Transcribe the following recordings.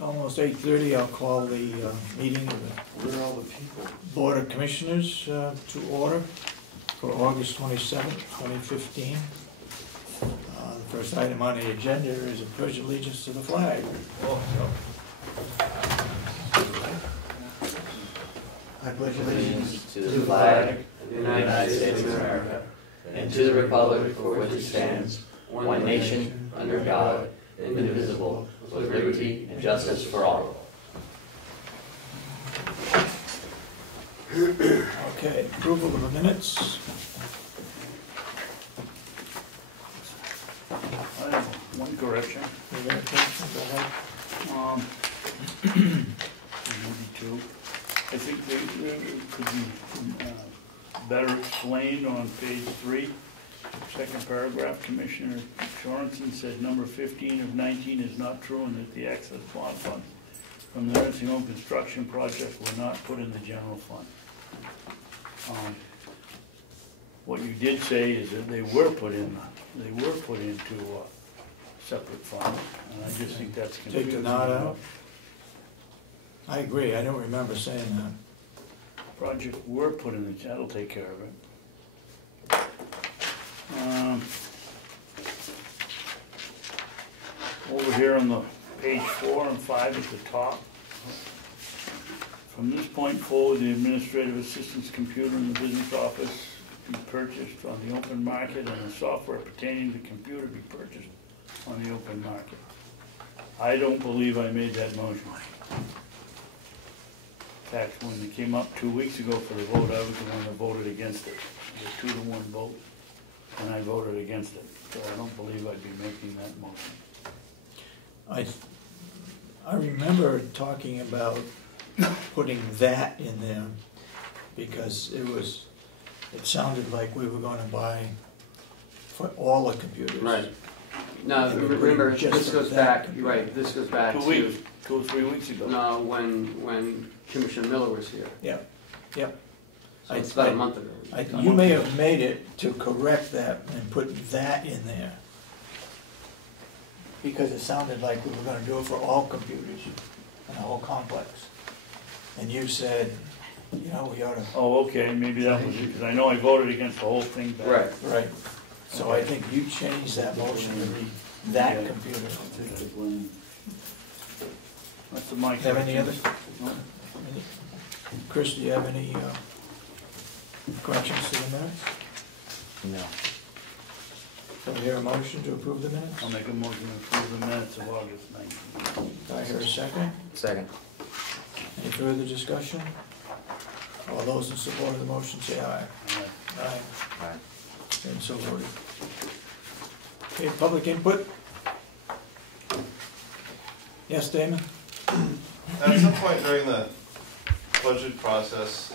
Almost 8:30, I'll call the meeting of Where are all the people? the Board of Commissioners to order for August 27th, 2015. The first item on the agenda is a pledge of allegiance to the flag. I pledge allegiance to the flag of the United States of America and to the republic for which it stands, one nation, under God, indivisible, with liberty and justice for all. Okay, approval of the minutes. I have one correction. You got a correction? Go ahead. Maybe two. I think they could be better explained on page 3, second paragraph. Commissioner Sorensen said number 15 of 19 is not true and that the excess bond funds from the nursing home construction project were not put in the general fund. What you did say is that they were put into separate fund, and I just think that's confusing. Take the knot out. I agree, I don't remember saying that. Project were put in the, that'll take care of it. Over here on the page 4 and 5 at the top. From this point forward, the administrative assistant's computer in the business office be purchased on the open market and the software pertaining to the computer be purchased on the open market. I don't believe I made that motion. In fact, when it came up 2 weeks ago for the vote, I was the one that voted against it. It was a 2-to-1 vote, and I voted against it. So I don't believe I'd be making that motion. I remember talking about putting that in there because it sounded like we were going to buy for all the computers. Right. No, remember, this goes back, you're right, this goes back 2 weeks, 2 or 3 weeks ago. No, when Commissioner Miller was here. Yep, yep. So it's about a month ago. You may have made it to correct that and put that in there. Because it sounded like we were going to do it for all computers in the whole complex. And you said, you know, we ought to... Oh, okay, maybe that was it, because I know I voted against the whole thing back. Right. Right. So I think you changed that motion to read that computer. That's the mic. Have any other? Chris, do you have any corrections to the minutes? No. Do I hear a motion to approve the minutes? I'll make a motion to approve the minutes of August 19th. Do I hear a second? Second. Any further discussion? All those in support of the motion say aye. Aye. Aye. And so voted. Okay, public input? Yes, Damon? At some point during the budget process,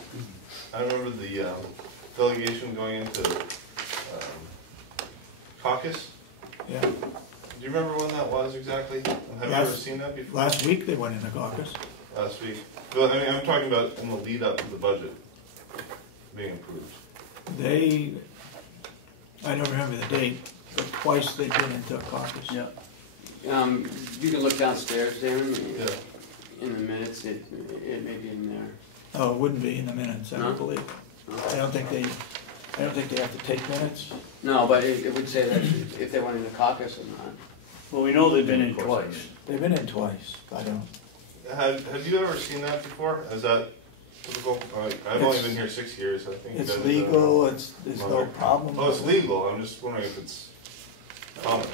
I remember the delegation going into caucus. Yeah. Do you remember when that was exactly? Have you ever seen that before? Last week they went into caucus. Last week. But I mean, I'm talking about in the lead up to the budget being approved. I don't remember the date, but twice they've been into caucus. Yeah. You can look downstairs, Darren, Yeah. in the minutes, it may be in there. Oh, it wouldn't be in the minutes, I don't No? believe. Okay. I don't think they have to take minutes. No, but it would say that if they went into caucus or not. Well, we know they've been in twice. They've been in twice, I don't. Have you ever seen that before? Is that typical? I've only been here 6 years. I think It's legal, there's no problem. Oh, it's legal. I'm just wondering if it's common.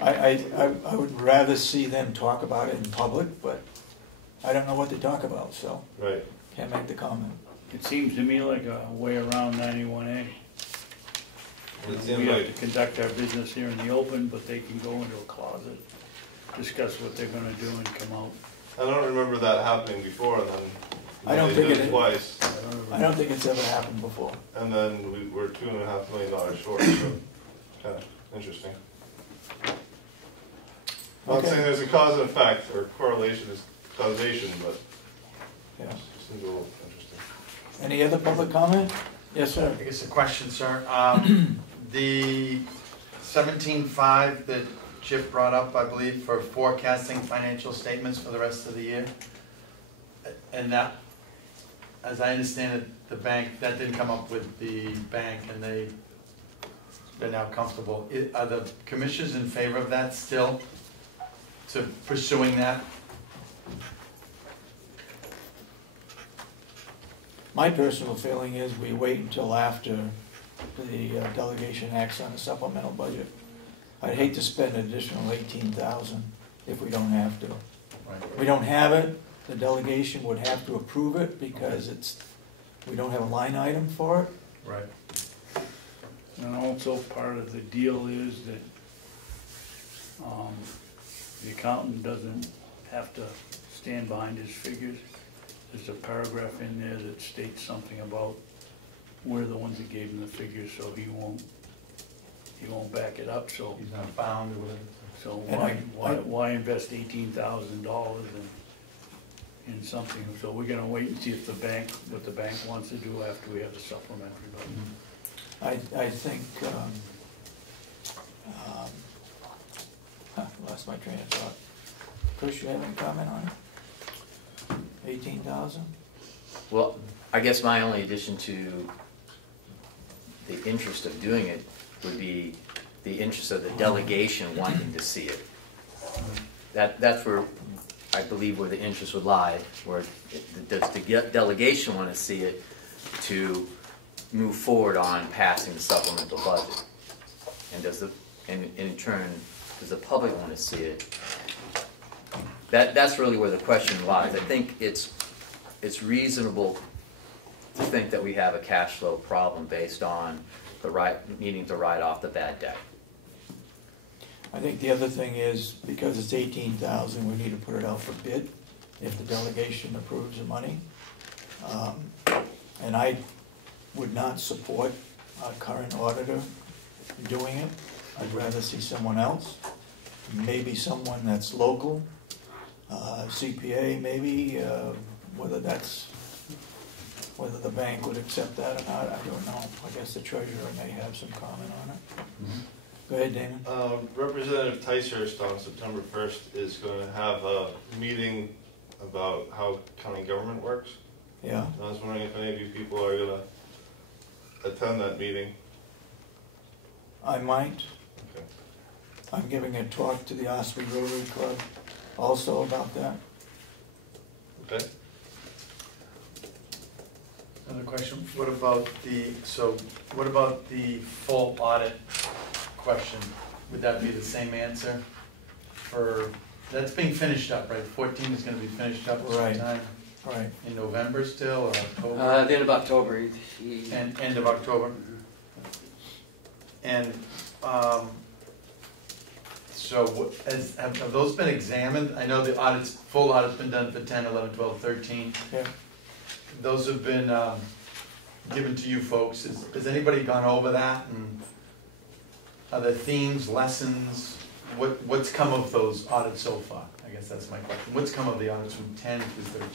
I would rather see them talk about it in public, but I don't know what they talk about, so Right. can't make the comment. It seems to me like a way around 91A. It We seems have like to conduct our business here in the open, but they can go into a closet, discuss what they're gonna do and come out. I don't remember that happening before, and then I don't they think did it- twice, I don't think it's ever happened before. and then we were $2.5 million short. So kind of interesting. I'm not Okay. saying there's a cause and effect or correlation is causation, but Yeah. it seems a little interesting. Any other public comment? Yes, sir. I guess a question, sir. The 17.5 that Chip brought up, I believe, for forecasting financial statements for the rest of the year. And that, as I understand it, the bank, that didn't come up with the bank, and they're now comfortable. Are the commissioners in favor of that still, to pursuing that? My personal feeling is we wait until after the delegation acts on a supplemental budget. I'd hate to spend an additional 18,000 if we don't have to. Right. We don't have it, the delegation would have to approve it because we don't have a line item for it. Right. And also part of the deal is that the accountant doesn't have to stand behind his figures. There's a paragraph in there that states something about we're the ones that gave him the figures, so he won't back it up, so. He's not bound or whatever. So And why invest $18,000 in something? So we're gonna wait and see if what the bank wants to do after we have the supplementary budget. I think, lost my train of thought. Chris, you have any comment on it? 18,000? Well, I guess my only addition to the interest of doing it would be the interest of the delegation wanting to see it. That's where I believe where the interest would lie, where does the delegation want to see it to move forward on passing the supplemental budget? And in turn, does the public want to see it? That's really where the question lies. I think it's reasonable to think that we have a cash flow problem based on needing to write off the bad debt. I think the other thing is, because it's 18,000, we need to put it out for bid if the delegation approves the money. And I would not support our current auditor doing it. I'd rather see someone else, maybe someone that's local, CPA maybe, whether the bank would accept that or not, I don't know. I guess the treasurer may have some comment on it. Mm-hmm. Go ahead, Damon. Representative Ticehurst on September 1st is going to have a meeting about how county government works. Yeah. And I was wondering if any of you people are going to attend that meeting. I might. Okay. I'm giving a talk to the Ossipee Rotary Club also about that. Okay. Another question, what about the full audit question? Would that be the same answer that's being finished up, right? 14 is gonna be finished up Right. sometime Right. in November still, or October? At the end of October. And end of October? And, so have those been examined? I know the full audit's been done for 10, 11, 12, 13. Yeah. Those have been given to you folks. Has anybody gone over that? And are there themes, lessons? What's come of those audits so far? I guess that's my question. What's come of the audits from 10 to 13?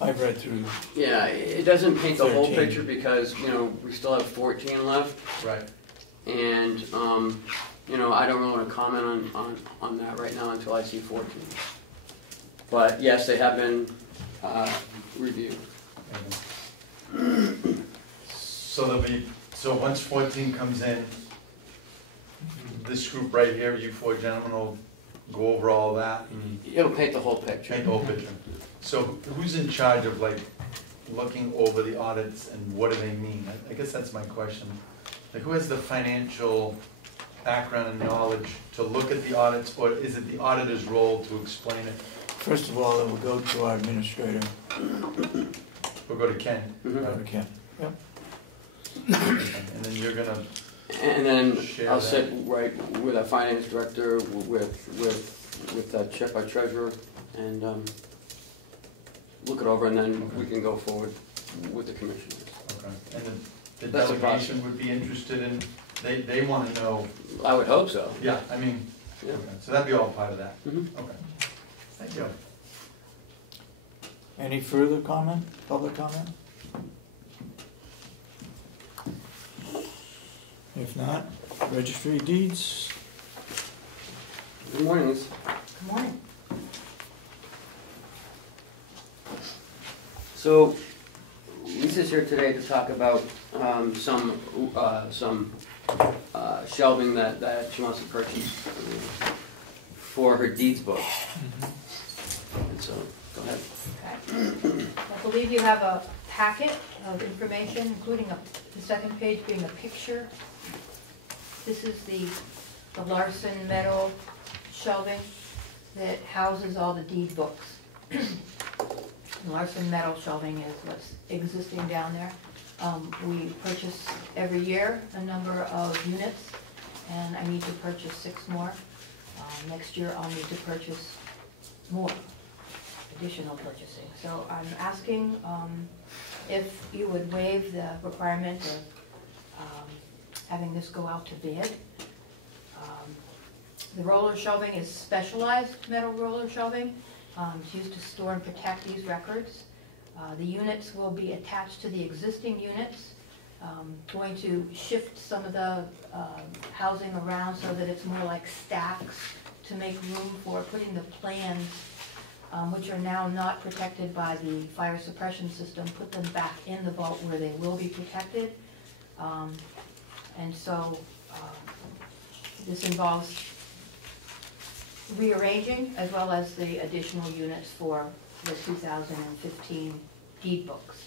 I've read through. Yeah, it doesn't paint the whole 13. picture because, we still have 14 left. Right. And, I don't really want to comment on that right now until I see 14. But yes, they have been reviewed. So once 14 comes in, this group right here, you four gentlemen will go over all that and It'll paint the whole picture. paint the whole picture. So who's in charge of looking over the audits and what do they mean? I guess that's my question. Who has the financial background and knowledge to look at the audits, or is it the auditor's role to explain it? First of all, it will go to our administrator. We'll go to Ken. Go to Ken. Yep. And then you're gonna, And then Share I'll that. sit right with our finance director, with Chip, our treasurer, and look it over, and then we can go forward with the commissioners. okay. And the That's a delegation would be interested in, they wanna know, I would hope so. yeah, I mean, Yeah. okay. So that'd be all part of that. Mhm. Okay. Thank you. Any further comment, public comment? If not, registry of deeds. Good morning, Lisa. Good morning. So Lisa's here today to talk about some shelving that she wants to purchase for her deeds book. And so, go ahead. Okay. I believe you have a packet of information, including the second page being a picture. This is the Larson metal shelving that houses all the deed books. Larson metal shelving is what's existing down there. We purchase every year a number of units, and I need to purchase 6 more. Next year I'll need to purchase more, additional purchasing. So I'm asking if you would waive the requirement of having this go out to bid. The roller shelving is specialized metal roller shelving. It's used to store and protect these records. The units will be attached to the existing units. Going to shift some of the housing around so that it's more like stacks to make room for putting the plans, which are now not protected by the fire suppression system, put them back in the vault where they will be protected. And so this involves rearranging as well as the additional units for the 2015 deed books.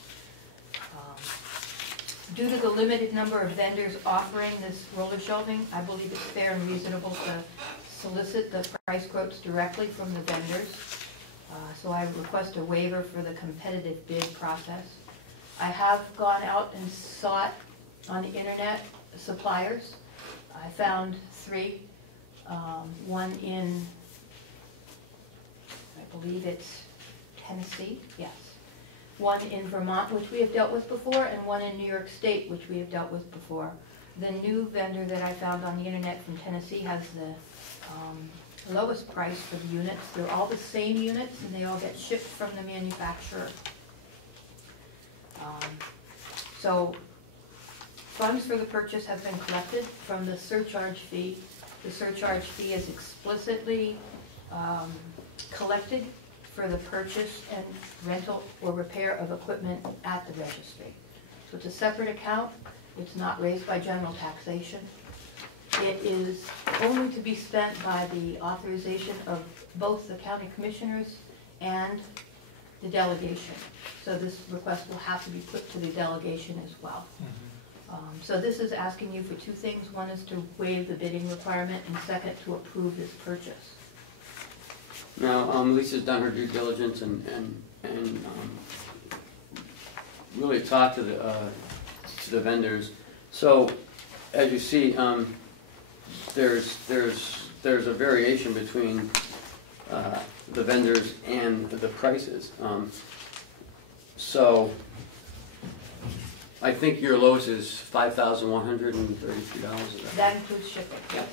Due to the limited number of vendors offering this roller shelving, I believe it's fair and reasonable to solicit the price quotes directly from the vendors. So I request a waiver for the competitive bid process. I have gone out and sought on the internet suppliers. I found 3. One in, I believe it's Tennessee, yes. One in Vermont, which we have dealt with before, and one in New York State, which we have dealt with before. The new vendor that I found on the internet from Tennessee has the lowest price for the units. They're all the same units, and they all get shipped from the manufacturer. So funds for the purchase have been collected from the surcharge fee. The surcharge fee is explicitly collected for the purchase and rental or repair of equipment at the registry. So it's a separate account. It's not raised by general taxation. It is only to be spent by the authorization of both the county commissioners and the delegation. So this request will have to be put to the delegation as well. So this is asking you for 2 things. One is to waive the bidding requirement, and second, to approve this purchase. Now, Lisa's done her due diligence and really talked to the vendors. So, as you see, there's a variation between the vendors and the prices. So, I think your lowest is $5,133. That includes shipping, yes.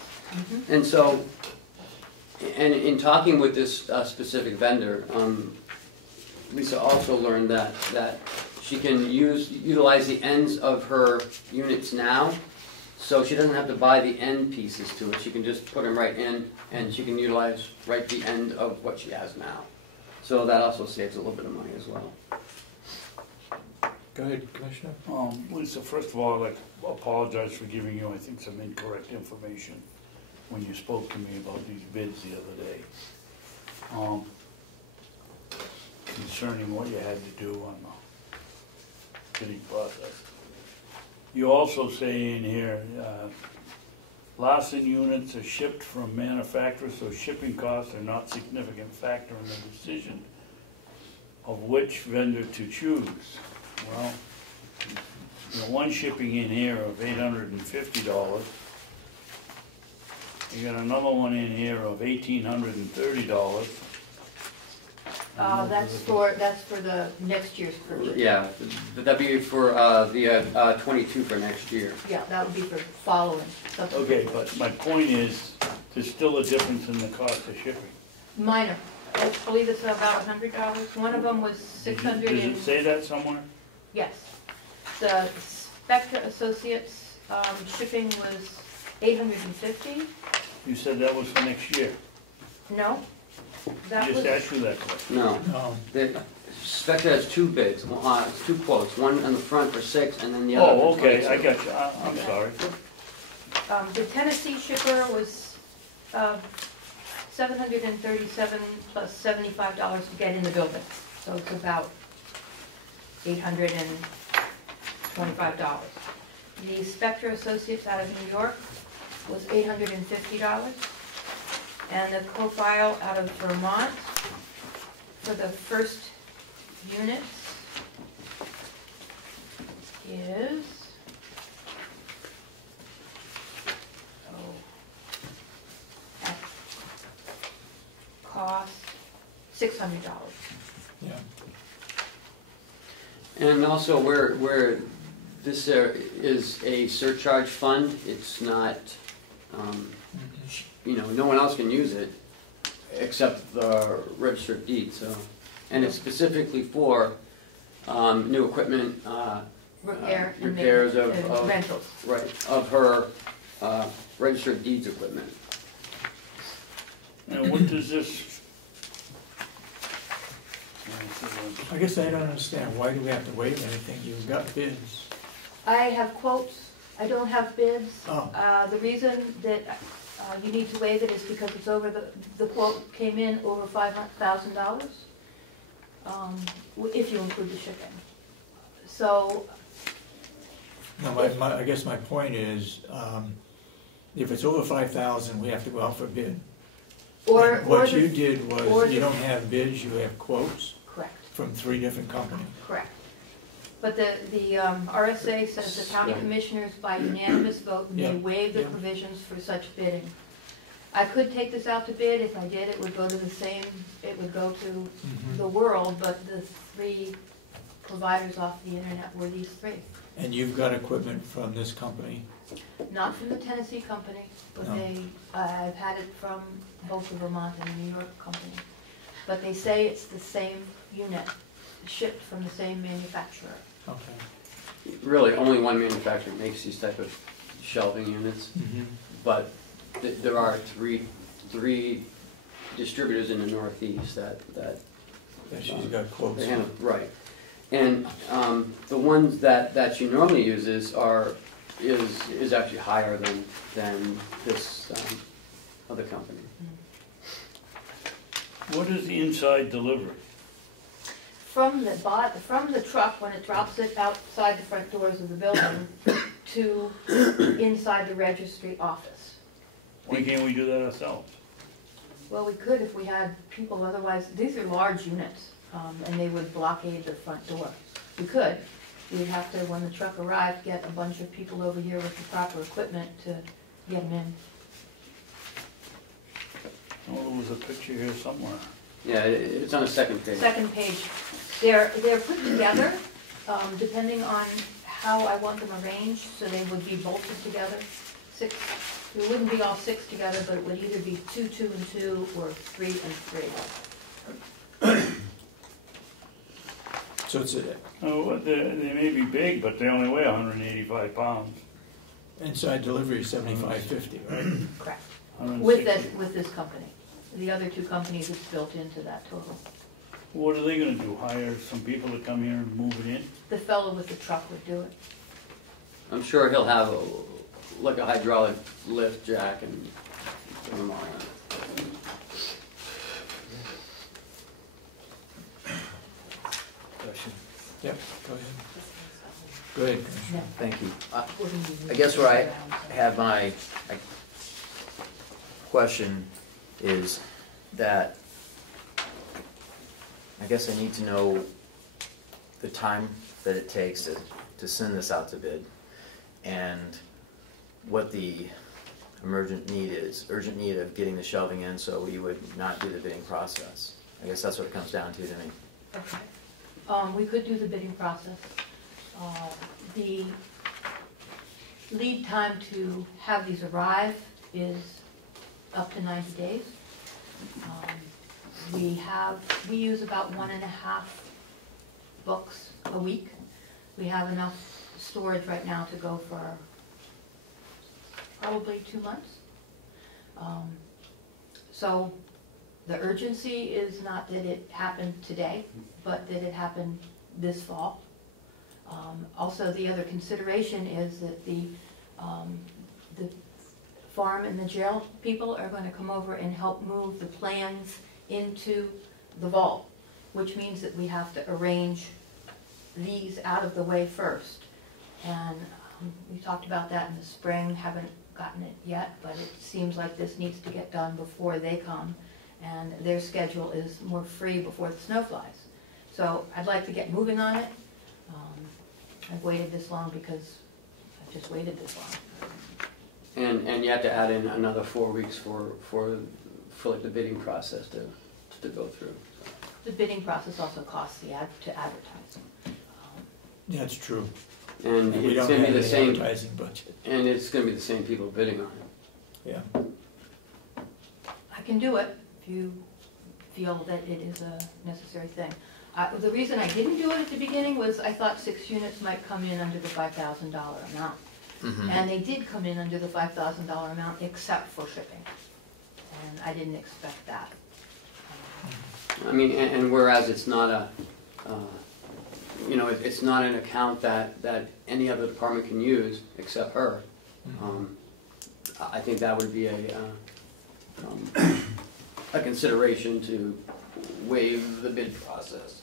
And so, and in talking with this specific vendor, Lisa also learned that she can utilize the ends of her units now, so she doesn't have to buy the end pieces to it. She can just put them right in, and she can utilize right the end of what she has now. So that also saves a little bit of money as well. Go ahead, Commissioner. Lisa, first of all, I'd like to apologize for giving you, I think, some incorrect information when you spoke to me about these bids the other day. Concerning what you had to do on the bidding process. You also say in here, Larson units are shipped from manufacturers, so shipping costs are not a significant factor in the decision of which vendor to choose. Well, the one shipping in here of $850. You got another one in here of $1,830. That's for the next year's purchase. Yeah, that'd be for the 22 for next year. Yeah, that would be for following. Okay, but my point is, there's still a difference in the cost of shipping. Minor. I believe it's about $100. One of them was $600. Does it say that somewhere? Yes. The Spectra Associates shipping was $850. You said that was for next year. No, that Just was, asked you that question. No, No, Spectra has two bids, two quotes, one on the front for 6 and then the other Oh, for okay, 22. I got you, I'm sorry. the Tennessee shipper was $737 plus $75 to get in the building. So it's about $825. The Spectra Associates out of New York was $850. And the Profile out of Vermont for the first units is, at cost $600. yeah. And also where this is a surcharge fund, it's not, no one else can use it except the registered deed, so. And it's specifically for new equipment, Repair and repairs maintenance, of, rentals. right, of her registered deeds equipment. And what does this? I guess I don't understand, why do we have to waive anything? You've got bids. I have quotes, I don't have bids. Oh. The reason that you need to waive it is because it's over, the quote came in over $500,000, if you include the shipping. So, No, I guess my point is, if it's over 5,000, we have to go out for bid. or What the- you did or was, you the- don't have bids, you have quotes correct, from 3 different companies. correct. But the RSA says the county Right. commissioners by unanimous vote may Yeah, waive the yeah. provisions for such bidding. I could take this out to bid, if I did, it would go to the same, it would go to Mhm. the world, but the 3 providers off the internet were these 3. And you've got equipment from this company? Not from the Tennessee company, but No. I've had it from both the Vermont and the New York company. But they say it's the same unit, shipped from the same manufacturer. Okay. Really, only one manufacturer makes these type of shelving units, but there are three distributors in the Northeast that That she's got quotes they from. handle, right. And the ones that she normally uses is actually higher than this other company. What is the inside delivery? From the truck, when it drops it outside the front doors of the building, to inside the registry office. Why can't we do that ourselves? Well, we could if we had people, otherwise, these are large units, and they would blockade the front door. We could. We'd have to, when the truck arrived, get a bunch of people over here with the proper equipment to get them in. Oh, there was a picture here somewhere. Yeah, it's on the second page. Second page, they're put together, depending on how I want them arranged, so they would be bolted together. 6, it wouldn't be all 6 together, but it would either be 2, 2, and 2, or 3 and 3. So it's Oh, they may be big, but they only weigh 185 pounds. inside delivery is $75.50, right? Correct. 160. With this company. The other 2 companies, it's built into that total. What are they gonna do, hire some people to come here and move it in? The fellow with the truck would do it. I'm sure he'll have like a hydraulic lift jack and put them on. Question? Yep, go ahead. Go ahead, Commissioner. Thank you. I guess where I have my question is that I guess I need to know the time that it takes to send this out to bid and what the urgent need of getting the shelving in so we would not do the bidding process. I guess that's what it comes down to me. Okay. We could do the bidding process. The lead time to have these arrive is up to 90 days. We use about 1.5 books a week. We have enough storage right now to go for probably 2 months. So the urgency is not that it happened today, but that it happened this fall. Also, the other consideration is that the farm and the jail people are going to come over and help move the plans into the vault, which means that we have to arrange these out of the way first. And we talked about that in the spring, haven't gotten it yet, but it seems like this needs to get done before they come, and their schedule is more free before the snow flies. So I'd like to get moving on it. I've waited this long because I've just waited this long. And you have to add in another 4 weeks for like the bidding process to go through. The bidding process also costs to advertise. That's true. And We it's don't going to have be the any same, advertising budget. and it's going to be the same people bidding on it. Yeah. I can do it if you feel that it is a necessary thing. The reason I didn't do it at the beginning was I thought 6 units might come in under the $5,000 amount. And they did come in under the $5,000 amount except for shipping. And I didn't expect that. I mean, and whereas it's not a, it's not an account that any other department can use except her. I think that would be a consideration to waive the bid process.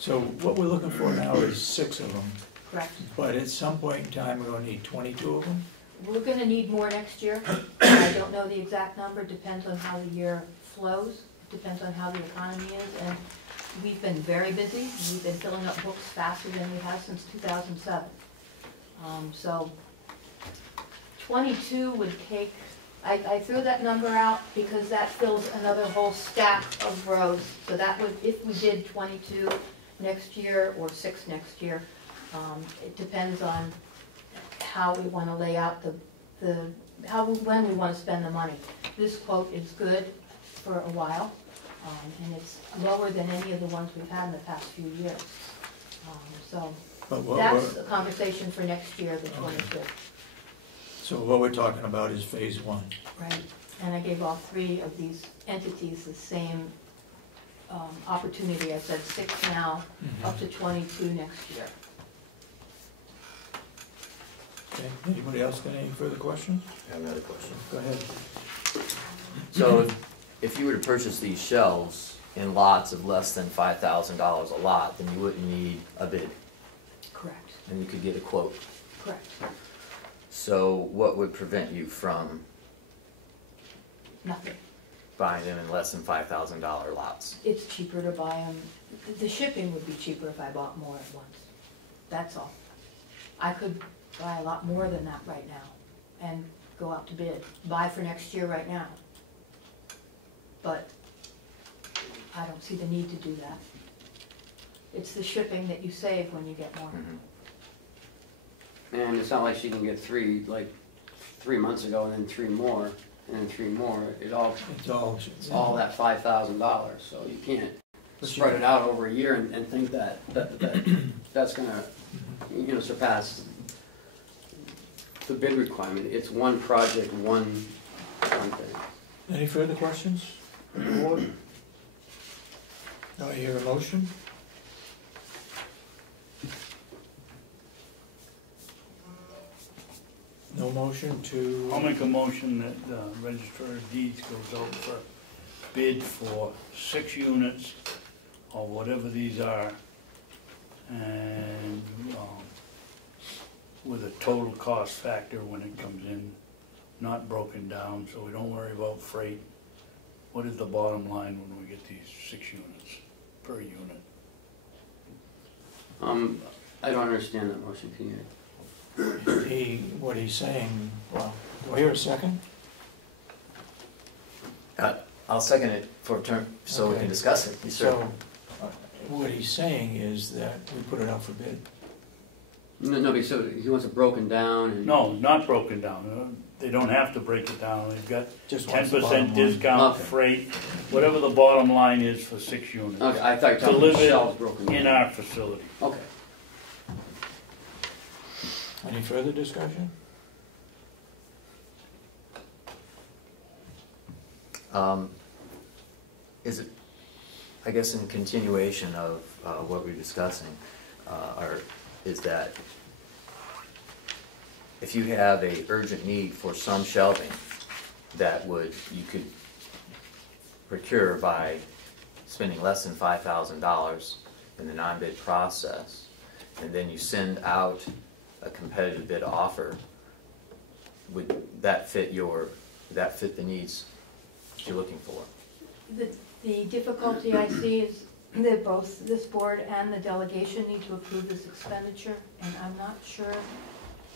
So what we're looking for now is 6 of them, Correct. but at some point in time, we're gonna need 22 of them? We're going to need more next year. I don't know the exact number, depends on how the year flows, depends on how the economy is, and we've been very busy. We've been filling up books faster than we have since 2007. So 22 would take, I threw that number out because that fills another whole stack of rows. So that would, if we did 22 next year or 6 next year, it depends on how we want to lay out when we want to spend the money. This quote is good for a while, and it's lower than any of the ones we've had in the past few years. So that's a conversation for next year, the 22. So what we're talking about is phase 1. Right, and I gave all 3 of these entities the same opportunity. I said 6 now, up to 22 next year. Okay, anybody else got any further questions? I have another question. Go ahead. So if you were to purchase these shelves in lots of less than $5,000 a lot, then you wouldn't need a bid, Correct, and you could get a quote. correct. So what would prevent you from Nothing. buying them in less than $5,000 lots? It's cheaper to buy them. The shipping would be cheaper if I bought more at once. That's all. I could buy a lot more than that right now and go out to bid. Buy for next year right now. But I don't see the need to do that. It's the shipping that you save when you get more. And it's not like she can get 3, like 3 months ago, and then 3 more, and then 3 more. It's all that $5,000. So you can't spread it out over a year and think that's going to surpass the bid requirement. It's one project, one thing. Any further questions from the board? Do I hear a motion? No motion to... I'll make a motion that the Register of Deeds goes out for bid for 6 units or whatever these are, and with a total cost factor when it comes in, not broken down, so we don't worry about freight. What is the bottom line when we get these 6 units per unit? I don't understand that motion, can you? What he's saying, well, do I hear a second? I'll second it for a term, so we Okay. can discuss it. Yes, sir. So, what he's saying is that we put it out for bid. No, so he wants it broken down and... No, not broken down. They don't have to break it down. They've got Just wants the bottom 10% line. discount, Okay. freight, whatever the bottom line is for 6 units. Okay, I thought you were talking about Delivered shelves broken down. in our facility. Okay. Any further discussion? Is it, I guess in continuation of what we're discussing, is that if you have a urgent need for some shelving that you could procure by spending less than $5,000 in the non-bid process, and then you send out a competitive bid offer, would that fit the needs that you're looking for? The difficulty I see is that both this board and the delegation need to approve this expenditure, and I'm not sure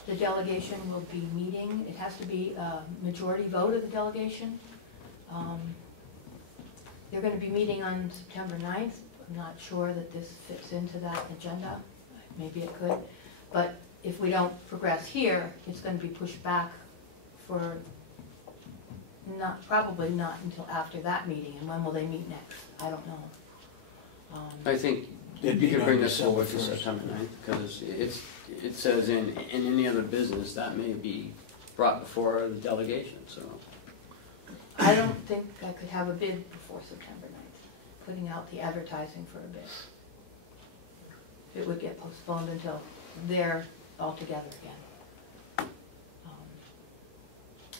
the delegation will be meeting. It has to be a majority vote of the delegation. They're going to be meeting on September 9th. I'm not sure that this fits into that agenda. Maybe it could. But if we don't progress here, it's going to be pushed back for probably not until after that meeting. And when will they meet next? I don't know. I think you could bring this forward to September 9th, because it says in any other business that may be brought before the delegation, so. I don't think I could have a bid before September 9th, putting out the advertising for a bid. It would get postponed until they're all together again.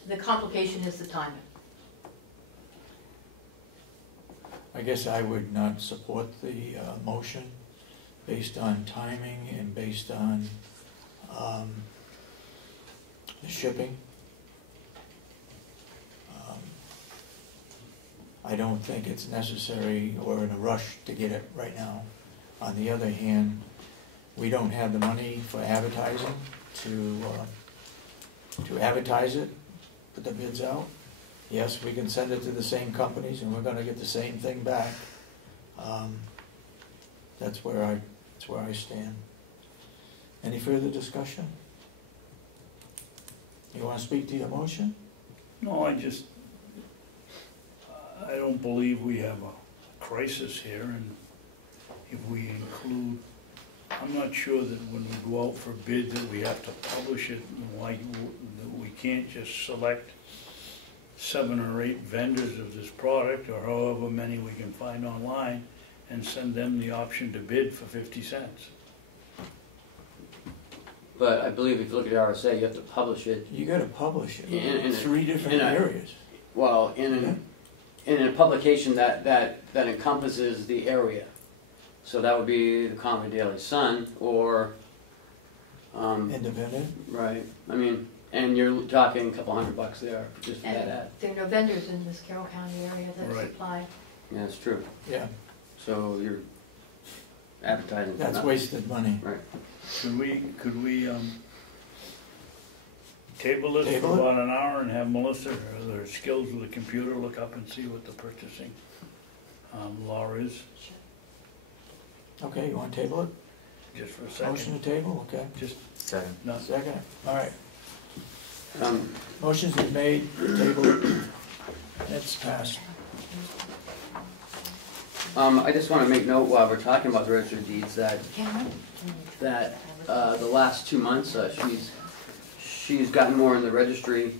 The complication is the timing. I guess I would not support the motion based on timing and based on the shipping. I don't think it's necessary or in a rush to get it right now. On the other hand, we don't have the money for advertising to advertise it, put the bids out. Yes, we can send it to the same companies and we're gonna get the same thing back. That's where I stand. Any further discussion? You wanna speak to your motion? No, I don't believe we have a crisis here, and if we include, I'm not sure that when we go out for bid that we have to publish it, like, we can't just select 7 or 8 vendors of this product, or however many we can find online, and send them the option to bid for 50 cents. But I believe if you look at RSA, you have to publish it. You gotta publish it In 3 different areas. Well, in a publication that encompasses the area. So that would be the Comeau Daily Sun or Independent? right. I mean, and you're talking a couple $100 there just for that ad. There are no vendors in this Carroll County area that Right. supply. Yeah, that's true. Yeah, So you're advertising. for that's nothing. wasted money. Right. Could we table this Table for it? about an hour and have Melissa, or their skills with the computer, look up and see what the purchasing law is, Okay, you wanna table it? just for a second? Motion to table, okay. Just, Second. no, Second, all right. Um, Motion's been made, table, it's passed. I just want to make note while we're talking about the register of deeds that the last 2 months she's gotten more in the registry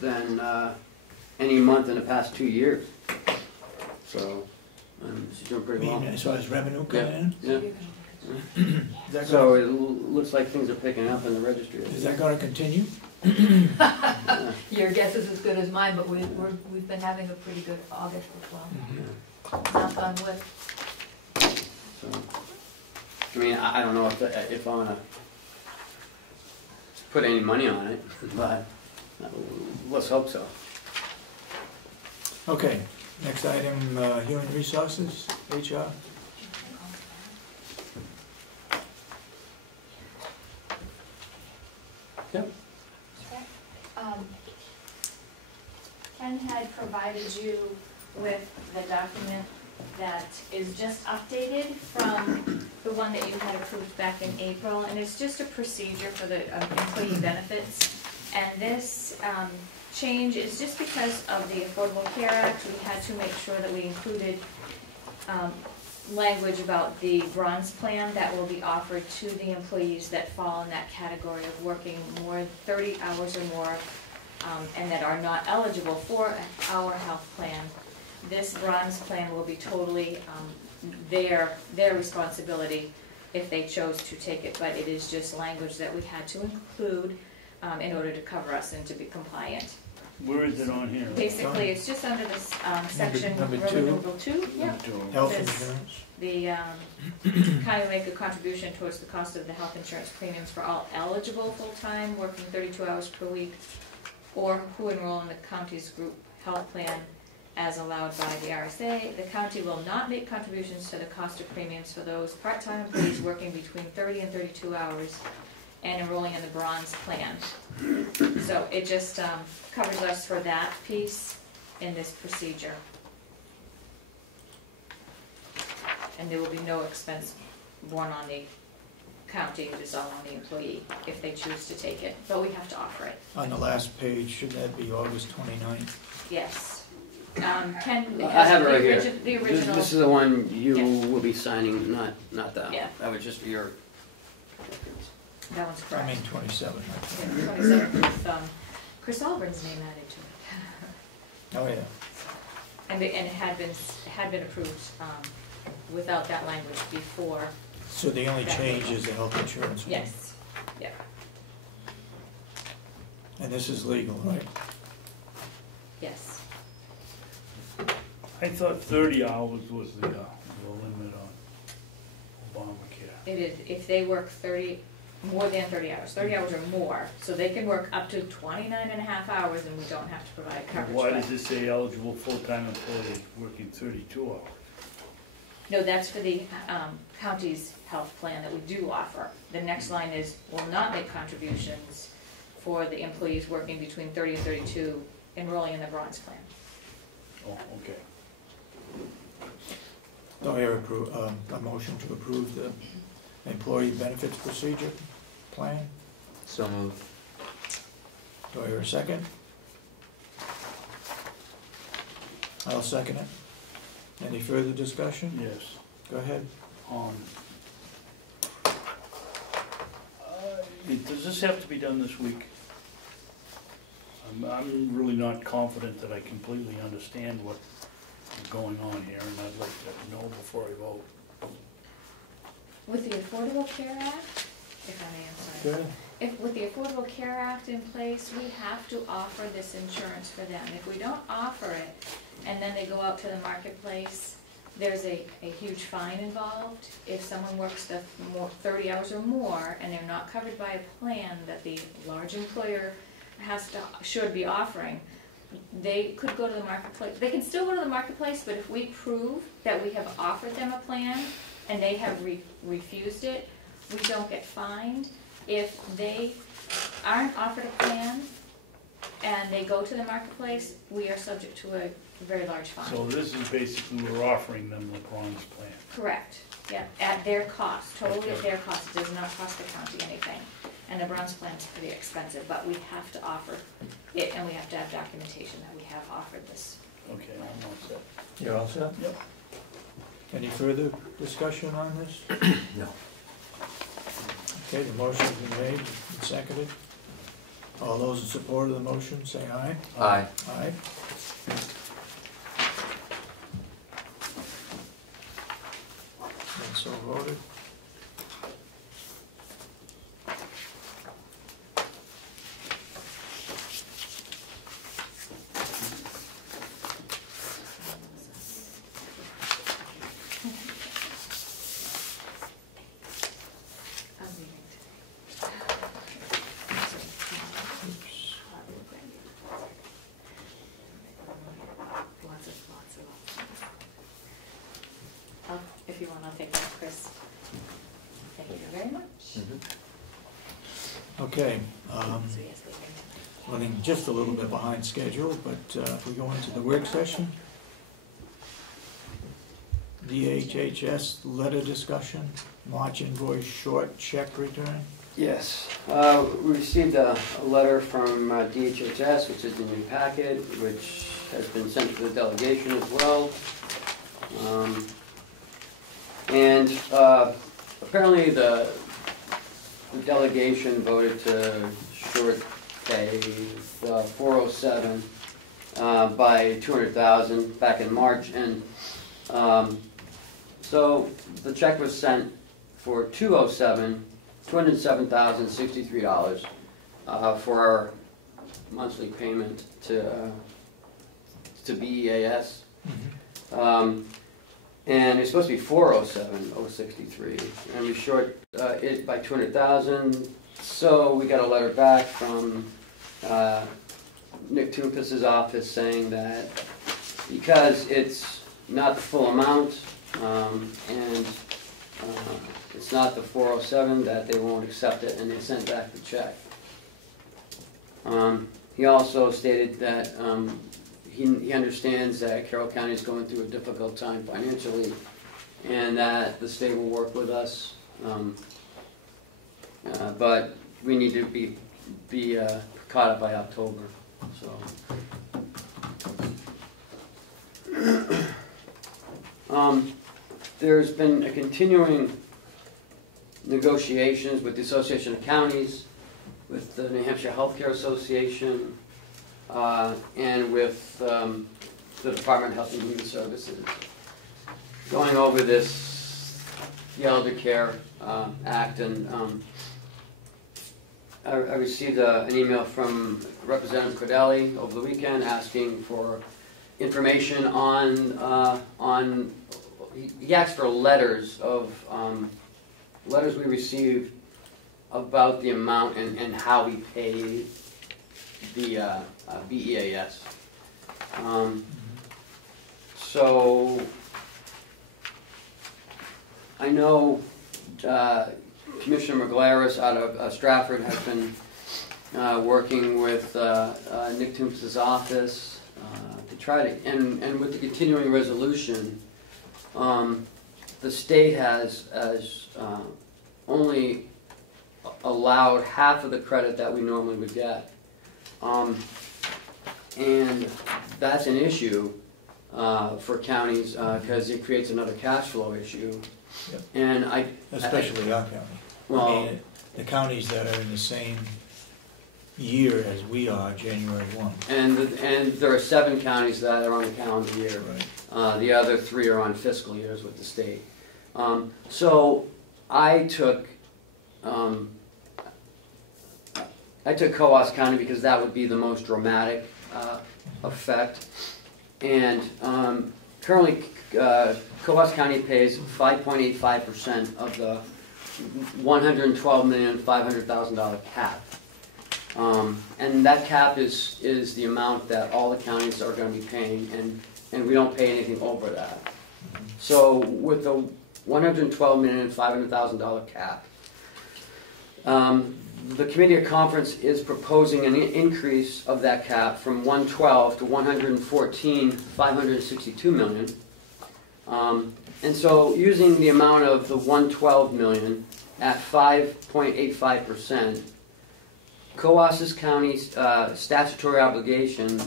than any month in the past 2 years. So she's doing I pretty well. mean, as far as revenue coming in? Yeah. Is that So gonna- it looks like things are picking up in the registry. is that gonna continue? Your guess is as good as mine, but we've been having a pretty good August as well. Knock on wood. So, I mean, I don't know if I want to put any money on it, but let's hope so. Okay, next item, human resources, HR. Yep. Ken had provided you with the document that is just updated from the one that you had approved back in April, and it's just a procedure for the employee benefits. And this change is just because of the Affordable Care Act. We had to make sure that we included language about the bronze plan that will be offered to the employees that fall in that category of working more 30 hours or more and that are not eligible for our health plan, this bronze plan will be totally their responsibility if they chose to take it, but it is just language that we had to include in order to cover us and to be compliant. Where is it on here? Basically, it's just under this section, Number Roman two. numeral 2, yeah. Health Says- insurance? The county will make a contribution towards the cost of the health insurance premiums for all eligible full-time, working 32 hours per week, or who enroll in the county's group health plan as allowed by the RSA. The county will not make contributions to the cost of premiums for those part-time employees working between 30 and 32 hours and enrolling in the bronze plan. So it just covers us for that piece in this procedure. And there will be no expense borne on the county, it is all on the employee if they choose to take it, but we have to offer it, On the last page, should that be August 29th? yes. Ken, I have it right here. The original. This is the one you Yeah. will be signing, not that Yeah. one. That would just be your. That one's I correct. mean 27. I think. Yeah, 27 with Chris Ahlgren's name added to it. Oh, yeah. And it had been approved without that language before. So the only change is the health insurance one? Yes, yeah. And this is legal, right? Yes. I thought 30 hours was the limit on Obamacare. It is, if they work more than 30 hours, 30 hours or more, so they can work up to 29 and a half hours and we don't have to provide coverage. Why but- does it say eligible full-time employee working 32 hours? No, that's for the county's health plan that we do offer. The next line is, will not make contributions for the employees working between 30 and 32 enrolling in the bronze plan. Oh, okay. Do I hear a motion to approve the employee benefits procedure plan? So moved. Do I hear a second? I'll second it. Any further discussion? Yes. Go ahead. Does this have to be done this week? I'm really not confident that I completely understand what is going on here, and I'd like to know before I vote. With the Affordable Care Act, if I may, I'm sorry. Good. If, with the Affordable Care Act in place, we have to offer this insurance for them. If we don't offer it, and then they go out to the marketplace, there's a huge fine involved. If someone works 30 hours or more, and they're not covered by a plan that the large employer should be offering, they could go to the marketplace. They can still go to the marketplace, but if we prove that we have offered them a plan, and they have refused it, we don't get fined. If they aren't offered a plan and they go to the marketplace, we are subject to a very large fine. So this is basically, we're offering them the bronze plan. Correct, yeah, at their cost, totally at their cost. It does not cost the county anything. And the bronze plan is pretty expensive, but we have to offer it, and we have to have documentation that we have offered this. Okay, I'm all set. You're all set? Yep. Any further discussion on this? No. Okay, the motion's been made and seconded. All those in support of the motion, say aye. Aye. Aye. And so voted. I'm leaving Oops. Lots of. If you want, I'll take that, Chris. Thank you very much. Okay, So yes, they can. running just a little bit behind schedule, but if we go into the work session. DHHS letter discussion, March invoice short check return. Yes, we received a letter from DHHS, which is in your packet, which has been sent to the delegation as well. And apparently the delegation voted to short pay 407 by 200,000 back in March, and so the check was sent for $207,063 for our monthly payment to BEAS. And it's supposed to be 407,063, and we short it by 200,000. So we got a letter back from Nick Toompas' office saying that because it's not the full amount and it's not the 407, that they won't accept it, and they sent back the check. He also stated that he understands that Carroll County is going through a difficult time financially, and that the state will work with us, but we need to be caught up by October. So, there's been a continuing negotiations with the Association of Counties, with the New Hampshire Healthcare Association, and with the Department of Health and Human Services, going over the Elder Care Act. And I received an email from Representative Cordelli over the weekend asking for information on he asked for letters we received about the amount and how we pay the BEAS. So I know Commissioner McGlaris out of Stratford has been working with Nick Toompas' office to try to, and with the continuing resolution, the state has only allowed half of the credit that we normally would get. And that's an issue for counties because it creates another cash flow issue. Yep. And especially our county. Well, I mean, the counties that are in the same year as we are, January 1. And there are 7 counties that are on the calendar year. Right. The other 3 are on fiscal years with the state. So I took Coos County because that would be the most dramatic effect. And currently, Coos County pays 5.85% of the $112,500,000 cap. And that cap is the amount that all the counties are going to be paying, and we don't pay anything over that. So with the $112,500,000 cap, the committee of conference is proposing an increase of that cap from 112 to 114,562 million. And so using the amount of the 112 million at 5.85%, Coos County's statutory obligation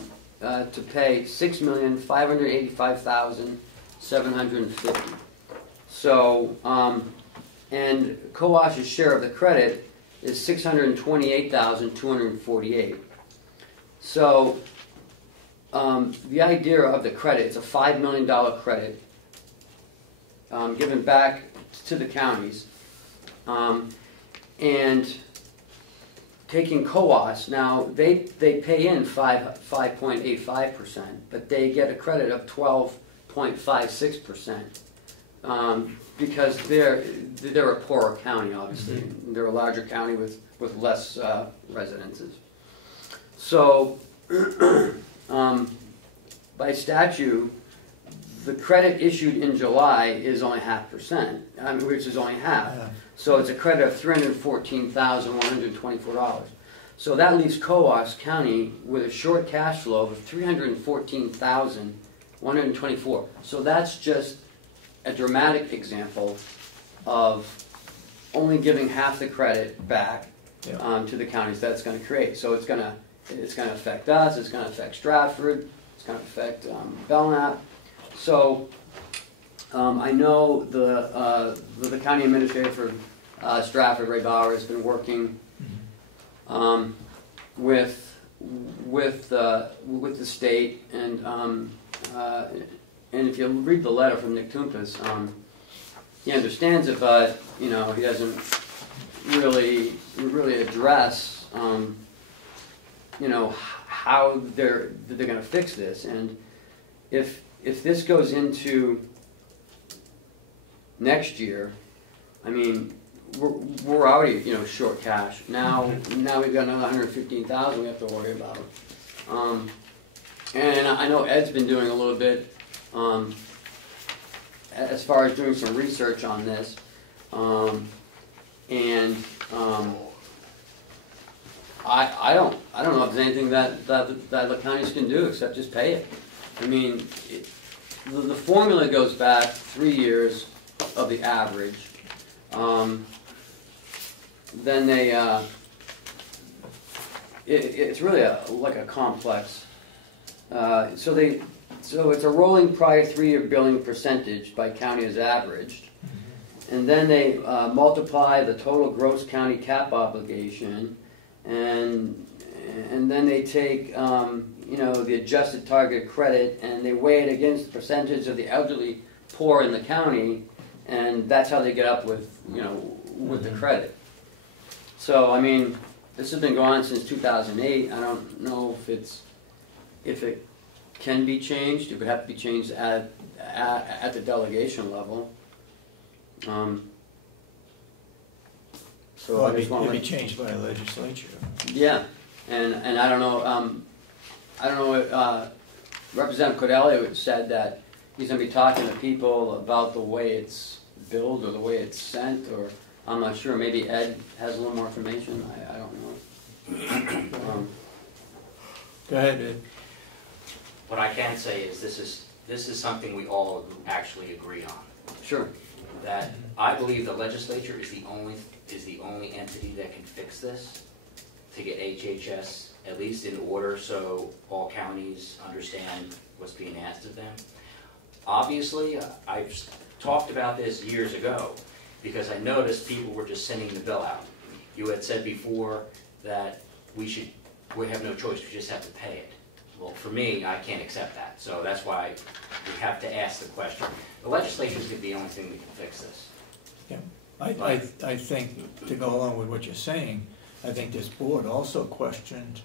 to pay $6,585,750. So, and Coos' share of the credit is $628,248. So, the idea of the credit, it's a $5 million credit given back to the counties, and taking Coos, now they pay in 5.85%, but they get a credit of 12.56%. Because they're a poorer county, obviously. Mm-hmm. They're a larger county with less residences. So, by statute, the credit issued in July is only 0.5%, which is only half. Yeah. So it's a credit of $314,124. So that leaves Coos County with a short cash flow of $314,124. So that's just a dramatic example of only giving half the credit back to the counties that it's going to create. So it's going to affect us. It's going to affect Stratford. It's going to affect Belknap. So I know the county administrator for Stratford, Ray Bauer, has been working with the state, and if you read the letter from Nick Toompas, he understands it, but he doesn't really address how they're going to fix this. And if this goes into next year, I mean, we're already short cash. Now we've got another $115,000 we have to worry about. And I know Ed's been doing a little bit as far as doing some research on this, I don't know if there's anything that the counties can do except just pay it. I mean, the formula goes back 3 years of the average. Then they, it's really like a complex. So it's a rolling prior 3-year billing percentage by county as averaged, and then they multiply the total gross county cap obligation, and then they take the adjusted target credit and they weigh it against the percentage of the elderly poor in the county, and that's how they get up with with the credit. So I mean, this has been going on since 2008. I don't know if it can be changed. It would have to be changed at the delegation level. So Well, I just want it'd be changed by a legislature. yeah, and I don't know. Representative Cordelli said that he's going to be talking to people about the way it's billed or the way it's sent, or I'm not sure. Maybe Ed has a little more information. I don't know. Go ahead, Ed. What I can say is this is something we all actually agree on. Sure. That I believe the legislature is the only entity that can fix this, to get HHS at least in order so all counties understand what's being asked of them. Obviously, I've talked about this years ago because I noticed people were just sending the bill out. You had said before that we have no choice, we just have to pay it. Well, for me, I can't accept that, so that's why we have to ask the question. The legislature is the only thing that can fix this. Yeah, I think, to go along with what you're saying, I think this board also questioned,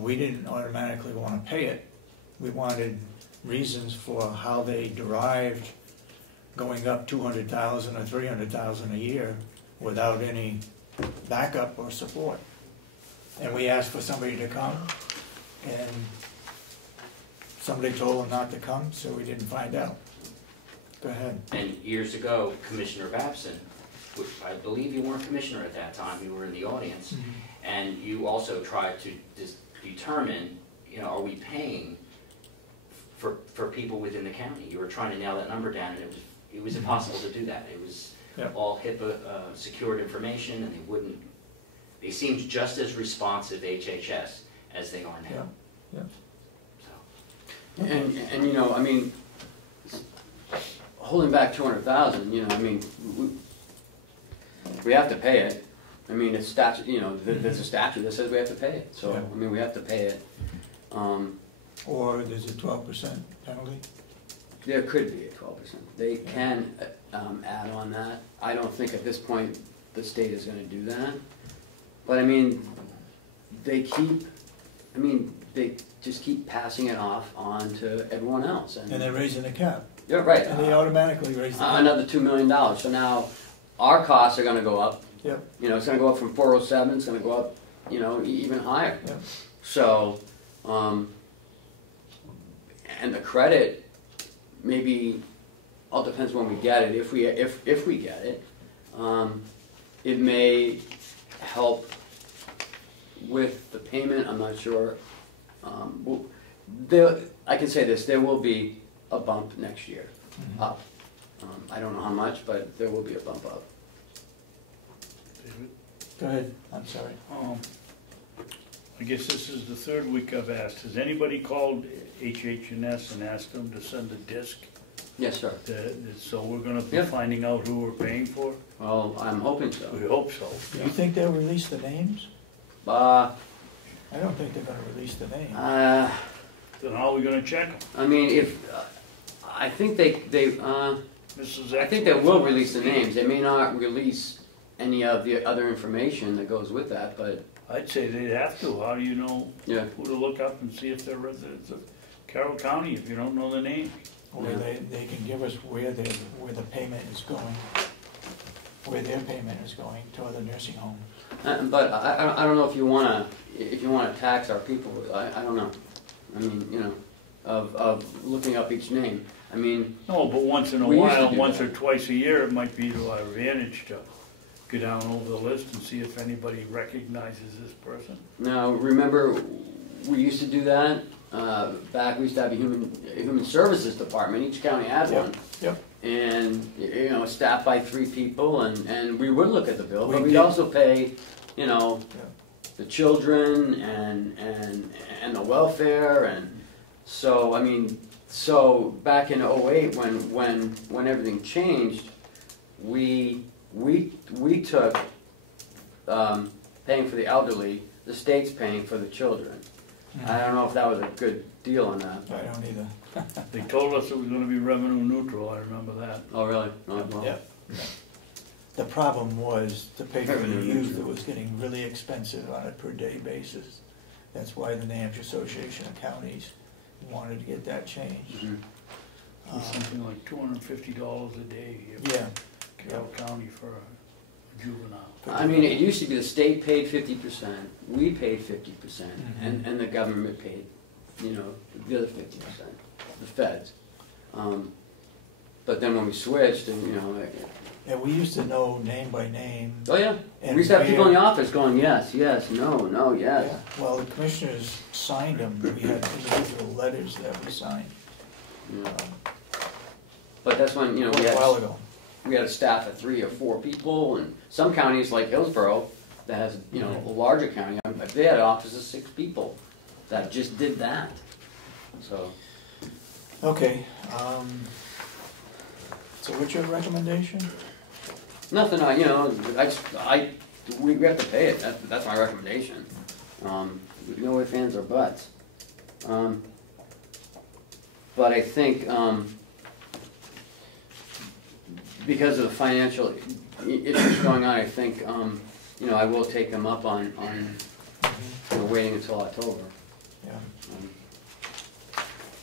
we didn't automatically want to pay it. We wanted reasons for how they derived going up $200,000 or $300,000 a year without any backup or support. And we asked for somebody to come, and somebody told them not to come, so we didn't find out. Go ahead. And years ago, Commissioner Babson, which I believe you weren't commissioner at that time, you were in the audience, and you also tried to determine, are we paying for people within the county? You were trying to nail that number down, and it was impossible to do that. It was all HIPAA secured information, and they seemed just as responsive HHS as they are now. Yeah. So. And I mean, holding back $200,000, I mean, we have to pay it. I mean, it's statute. There's a statute that says we have to pay it. So I mean, we have to pay it. Or there's a 12% penalty. There could be a 12%. They can add on that. I don't think at this point the state is going to do that. But I mean, they just keep passing it off on to everyone else. And they're raising the cap. Yeah, right. And they automatically raise the cap. Another $2 million. So now our costs are going to go up. Yep. It's going to go up from 407. It's going to go up, even higher. Yep. So, and the credit maybe all depends when we get it. If we get it, it may help with the payment. I'm not sure. I can say this: there will be a bump next year, up. I don't know how much, but there will be a bump up. David? Go ahead, I'm sorry. I guess this is the third week I've asked. Has anybody called HH&S and asked them to send a disc? Yes, sir. So we're gonna be finding out who we're paying for? Well, I'm hoping so. We hope so. Do you think they'll release the names? I don't think they're gonna release the name. Then how are we gonna check them? I mean, if, I think Mrs. I think they will release the names. They may not release any of the other information that goes with that, but I'd say they'd have to. How do you know yeah. who to look up and see if they're residents of Carroll County if you don't know the name? Or they can give us where the payment is going, where their payment is going to other nursing homes. But I don't know if you wanna tax our people. I don't know. I mean, you know, of looking up each name. I mean, No, but once in a We used to while, do once that. or twice a year, it might be to our advantage to go down over the list and see if anybody recognizes this person. now remember we used to do that back. We used to have a human services department. Each county had one. Yep. And you know, staffed by 3 people, and we would look at the bill, but We we'd did. also pay, you know, Yeah. the children and the welfare, and so I mean, so back in '08 when everything changed, we took paying for the elderly, the state's paying for the children. I don't know if that was a good deal or not. I don't either. They told us it was gonna be revenue neutral, I remember that. Oh, really? Oh, well. Yep. The problem was to pay for the Revenue youth, neutral. it was getting really expensive on a per day basis. That's why the New Hampshire Association of Counties wanted to get that changed. Mhm. It's something like $250 a day here. Yeah, Carroll County for a juvenile. I mean, it used to be the state paid 50%, we paid 50%, Mhm. and the government paid, you know, the other 50%, the feds. But then when we switched, and you know, and we used to know name by name. oh yeah, And we used to have people in the where- office going, yes, yes, no, no, yes. Yeah, well, the commissioners signed them, we had individual letters that we signed, Yeah. But that's when, you know, a while ago. we had a staff of 3 or 4 people, and some counties like Hillsborough, that has, you know, a larger county, they had an office of 6 people that just did that, so. Okay, so what's your recommendation? Nothing, you know, we have to pay it, that's my recommendation. No ifs, ands, or buts. But I think, because of the financial issues going on, I think, you know, I will take them up on you know, waiting until October. Yeah,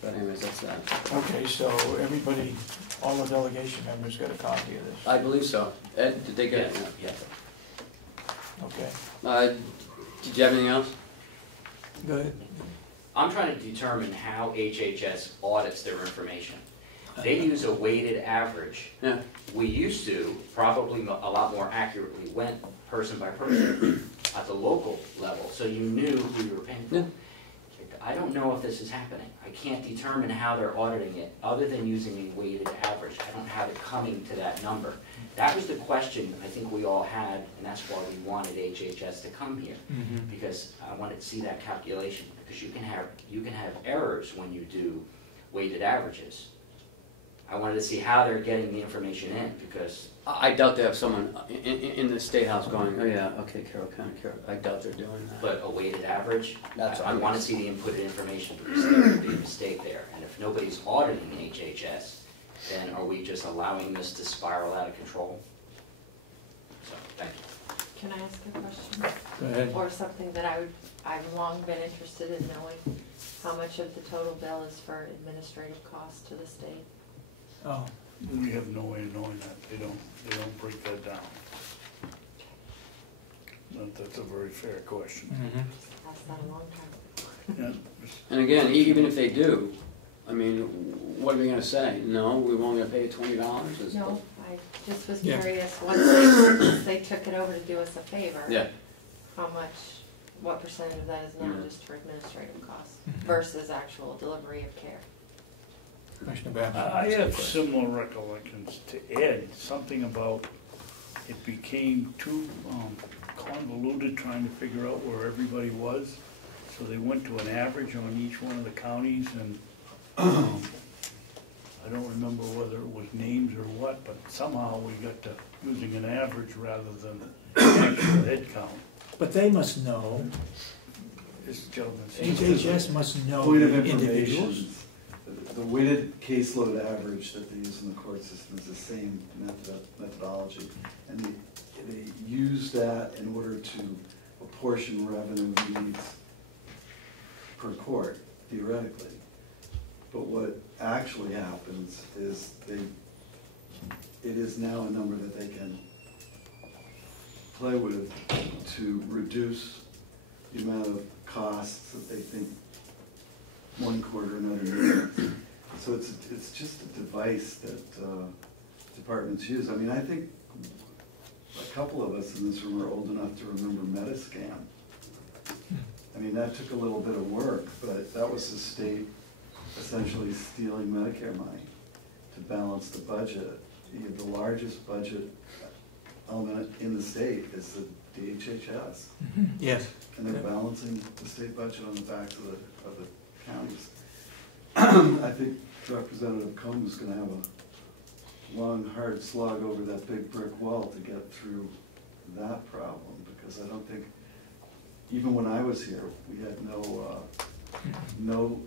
But anyways, that's that. okay, so everybody, all the delegation members got a copy of this, I believe so. Ed, did they get it? Yeah. okay? Did you have anything else? Go ahead. I'm trying to determine how HHS audits their information. They use a weighted average. Yeah. We used to probably a lot more accurately went person by person at the local level, so you knew who you were paying for. Yeah. I don't know if this is happening. I can't determine how they're auditing it, other than using a weighted average. I don't have it coming to that number. That was the question I think we all had, and that's why we wanted HHS to come here, because I wanted to see that calculation, because you can have errors when you do weighted averages. I wanted to see how they're getting the information in, because I doubt they have someone in the State House going, oh yeah, okay, Carroll County, I doubt they're doing that. but a weighted average, That's what I I'm want to see the inputted information, because there could be a mistake there. And if nobody's auditing HHS, then are we just allowing this to spiral out of control? So, thank you. Can I ask a question? Go ahead. Or something that I've long been interested in knowing, how much of the total bill is for administrative costs to the state? Oh, We have no way of knowing that. They don't break that down. That's a very fair question. Asked that a long time ago. Yeah. And again, even if they do, I mean, what are they gonna say? No, we were only gonna pay you $20? No, I just was Yeah. curious, once they took it over to do us a favor. Yeah. How much, what percentage of that is now Yeah. just for administrative costs Mhm. versus actual delivery of care? Commissioner Babson. I have similar recollections to Ed, something about it became too convoluted trying to figure out where everybody was. So they went to an average on each one of the counties, and I don't remember whether it was names or what, but somehow we got to using an average rather than actual head count. But they must know this gentleman. HHS must know Point of the information, individuals. the weighted caseload average that they use in the court system is the same methodology. And they use that in order to apportion revenue needs per court, theoretically. But what actually happens is it is now a number that they can play with to reduce the amount of costs that they think one court or another needs. So it's just a device that departments use. I mean, I think a couple of us in this room are old enough to remember Metascam. I mean, that took a little bit of work, but that was the state essentially stealing Medicare money to balance the budget. The largest budget element in the state is the DHHS. Yes. And they're balancing the state budget on the backs of the counties. I think Representative Comeau is going to have a long, hard slog over that big brick wall to get through that problem, because I don't think, even when I was here, we had no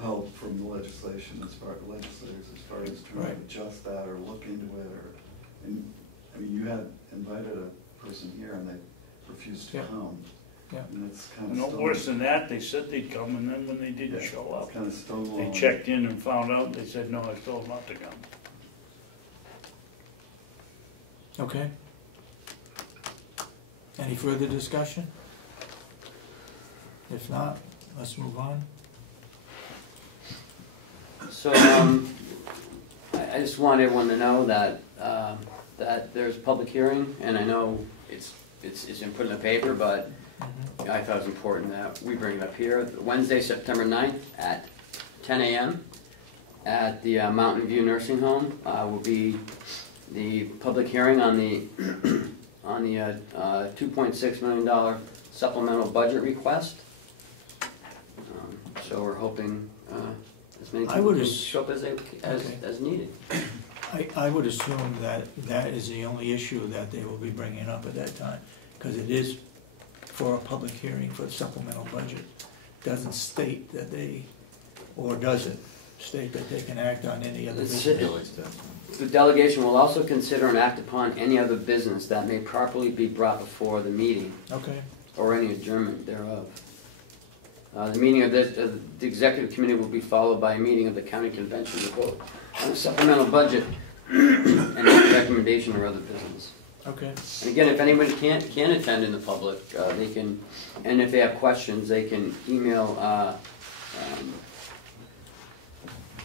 help from the legislators as far as trying to adjust that or look into it. And I mean, you had invited a person here and they refused to come. Yeah. And it's kind of No worse than that, they said they'd come, and then when they didn't show up, kind of stonewall. they checked in and found out, they said, no, I told them not to come. Okay. Any further discussion? If not, let's move on. So, I just want everyone to know that, that there's a public hearing, and I know it's been put in the paper, but I thought it was important that we bring it up here. Wednesday, September 9th at 10 a.m. at the Mountain View Nursing Home will be the public hearing on the $2.6 million supplemental budget request. So we're hoping as many people can show up as needed. I would assume that that is the only issue that they will be bringing up at that time, because it is for a public hearing for the supplemental budget. Doesn't state that they, or does it state that they can act on any other business? The delegation will also consider and act upon any other business that may properly be brought before the meeting. Okay. Or any adjournment thereof. The meeting of the executive committee will be followed by a meeting of the county convention to vote on the supplemental budget and any recommendation or other business. Okay. And again, if anybody can't attend in the public, they can, and if they have questions, they can email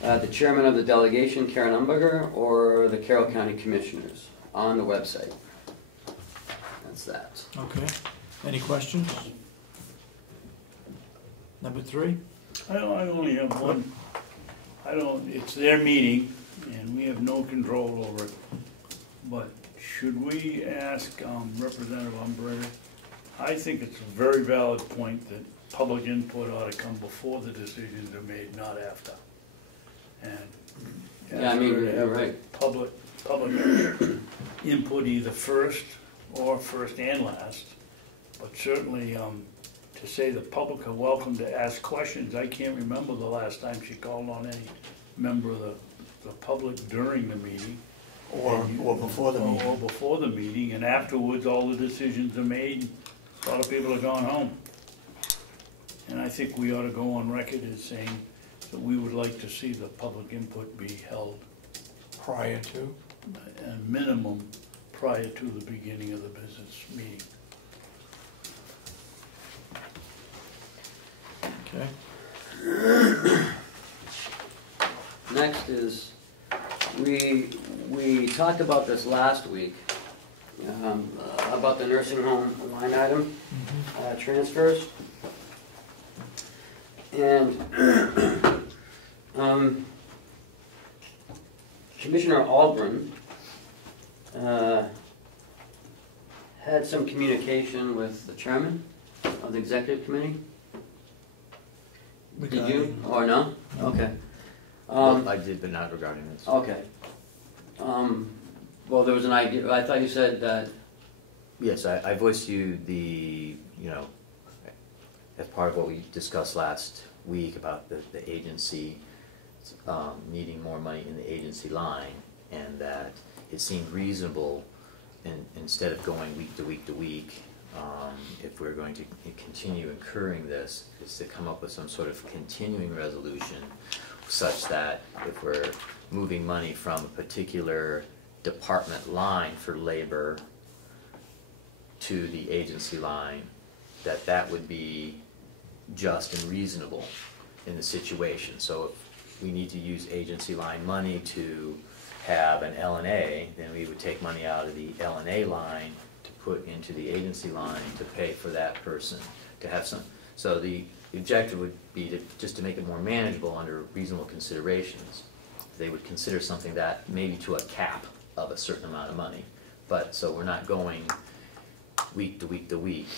the chairman of the delegation, Karen Umberger, or the Carroll County Commissioners on the website. That's that. Okay. Any questions? Number 3? I only have one. It's their meeting, and we have no control over it. But should we ask Representative Umberger? I think it's a very valid point that public input ought to come before the decisions are made, not after. And yeah, I mean, you're right. Public input either first or first and last, but certainly to say the public are welcome to ask questions. I can't remember the last time she called on any member of the public during the meeting. Or before the meeting. Or before the meeting, and afterwards all the decisions are made, a lot of people are gone home. And I think we ought to go on record as saying that we would like to see the public input be held Prior to? a minimum prior to the beginning of the business meeting. Okay. Next is, we talked about this last week, about the nursing home line item transfers. And Commissioner Ahlgren had some communication with the chairman of the executive committee. Did you, or no? Okay. I did, but not regarding this. Okay. Well, there was an idea, I thought you said that... Yes, I voiced you the, as part of what we discussed last week about the agency needing more money in the agency line, and that it seemed reasonable, instead of going week to week to week, if we're going to continue incurring this, is to come up with some sort of continuing resolution such that if we're moving money from a particular department line for labor to the agency line, that would be just and reasonable in the situation. So if we need to use agency line money to have an L&A, then we would take money out of the L&A line to put into the agency line to pay for that person to have some. So the objective would be just to make it more manageable under reasonable considerations. They would consider something that maybe to a cap of a certain amount of money, but so we're not going week to week to week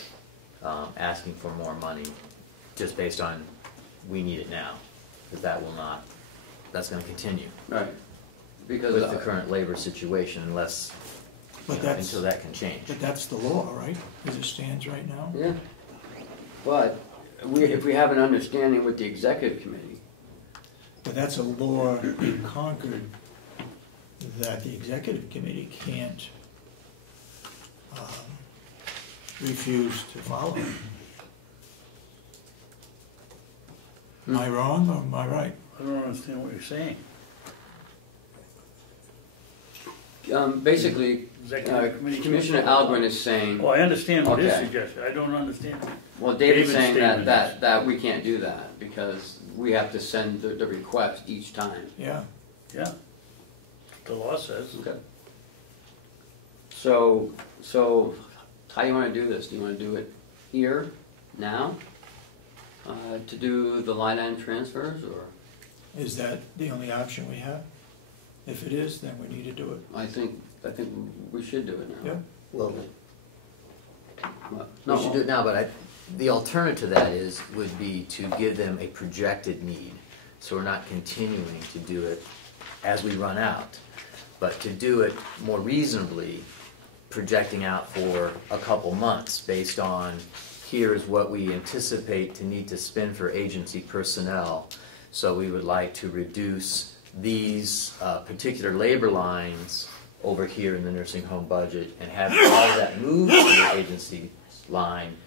asking for more money just based on we need it now, because that will not, that's going to continue. Right. Because with the current labor situation, unless, until that can change. But that's the law, right, as it stands right now? Yeah. But if we have an understanding with the executive committee. But that's a law in Concord that the executive committee can't refuse to follow. Am I wrong or am I right? I don't understand what you're saying. Basically, Commissioner Ahlgren is saying. Oh, I understand what his Okay. suggestion. I don't understand. Well, David's saying statement that we can't do that because we have to send the request each time. Yeah. Yeah. The law says. Okay. So how do you want to do this? Do you want to do it here, now, to do the line item transfers, or? Is that the only option we have? If it is, then we need to do it. I think we should do it now. Yeah. Well, No. we should do it now, but the alternative to that would be to give them a projected need. So we're not continuing to do it as we run out, but to do it more reasonably, projecting out for a couple months based on here's what we anticipate to need to spend for agency personnel. So we would like to reduce these particular labor lines over here in the nursing home budget and have all of that move to the agency line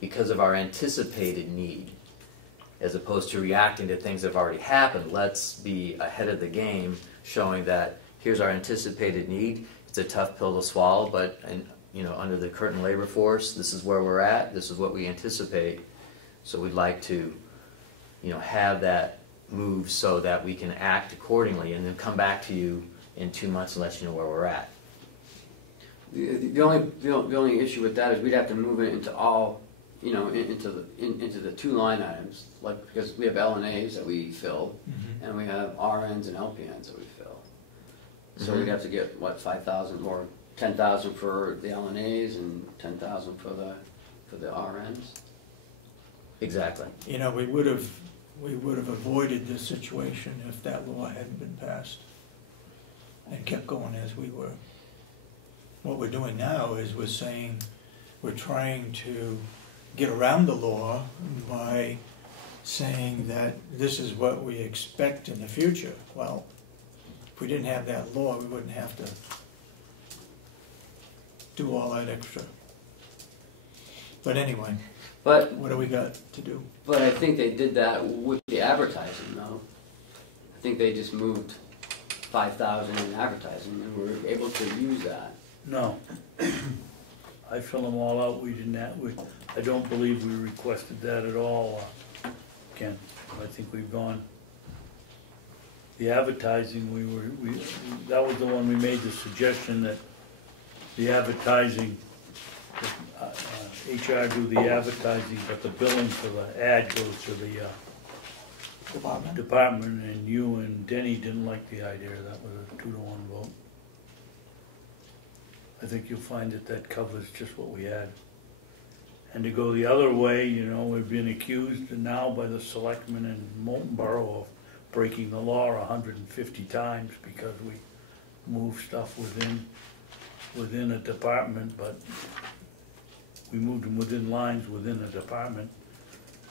because of our anticipated need, as opposed to reacting to things that have already happened. Let's be ahead of the game, showing that here's our anticipated need. It's a tough pill to swallow, but under the current labor force, this is where we're at. This is what we anticipate. So we'd like to, have that move so that we can act accordingly, and then come back to you in 2 months and let you know where we're at. The only issue with that is we'd have to move it into all, into the two line items, like, because we have L&As that we fill, and we have RNs and LPNs that we fill. So we'd have to get, what, 5,000 or 10,000 for the LNAs and 10,000 for the RNs? Exactly. We would have avoided this situation if that law hadn't been passed and kept going as we were. What we're doing now is we're trying to get around the law by saying that this is what we expect in the future. Well, if we didn't have that law, we wouldn't have to do all that extra. But anyway, what do we got to do? But I think they did that with the advertising, though. I think they just moved 5,000 in advertising, and we were able to use that. No. I fill them all out. We didn't have, I don't believe we requested that at all, Ken. I think we've gone. The advertising, that was the one we made the suggestion that the advertising, HR do the advertising, but the billing for the ad goes to the department, and you and Denny didn't like the idea. That was a 2-to-1 vote. I think you'll find that covers just what we had. And to go the other way, we've been accused now by the selectmen in Moulton Borough of breaking the law 150 times because we move stuff within a department, but we moved them within lines within a department.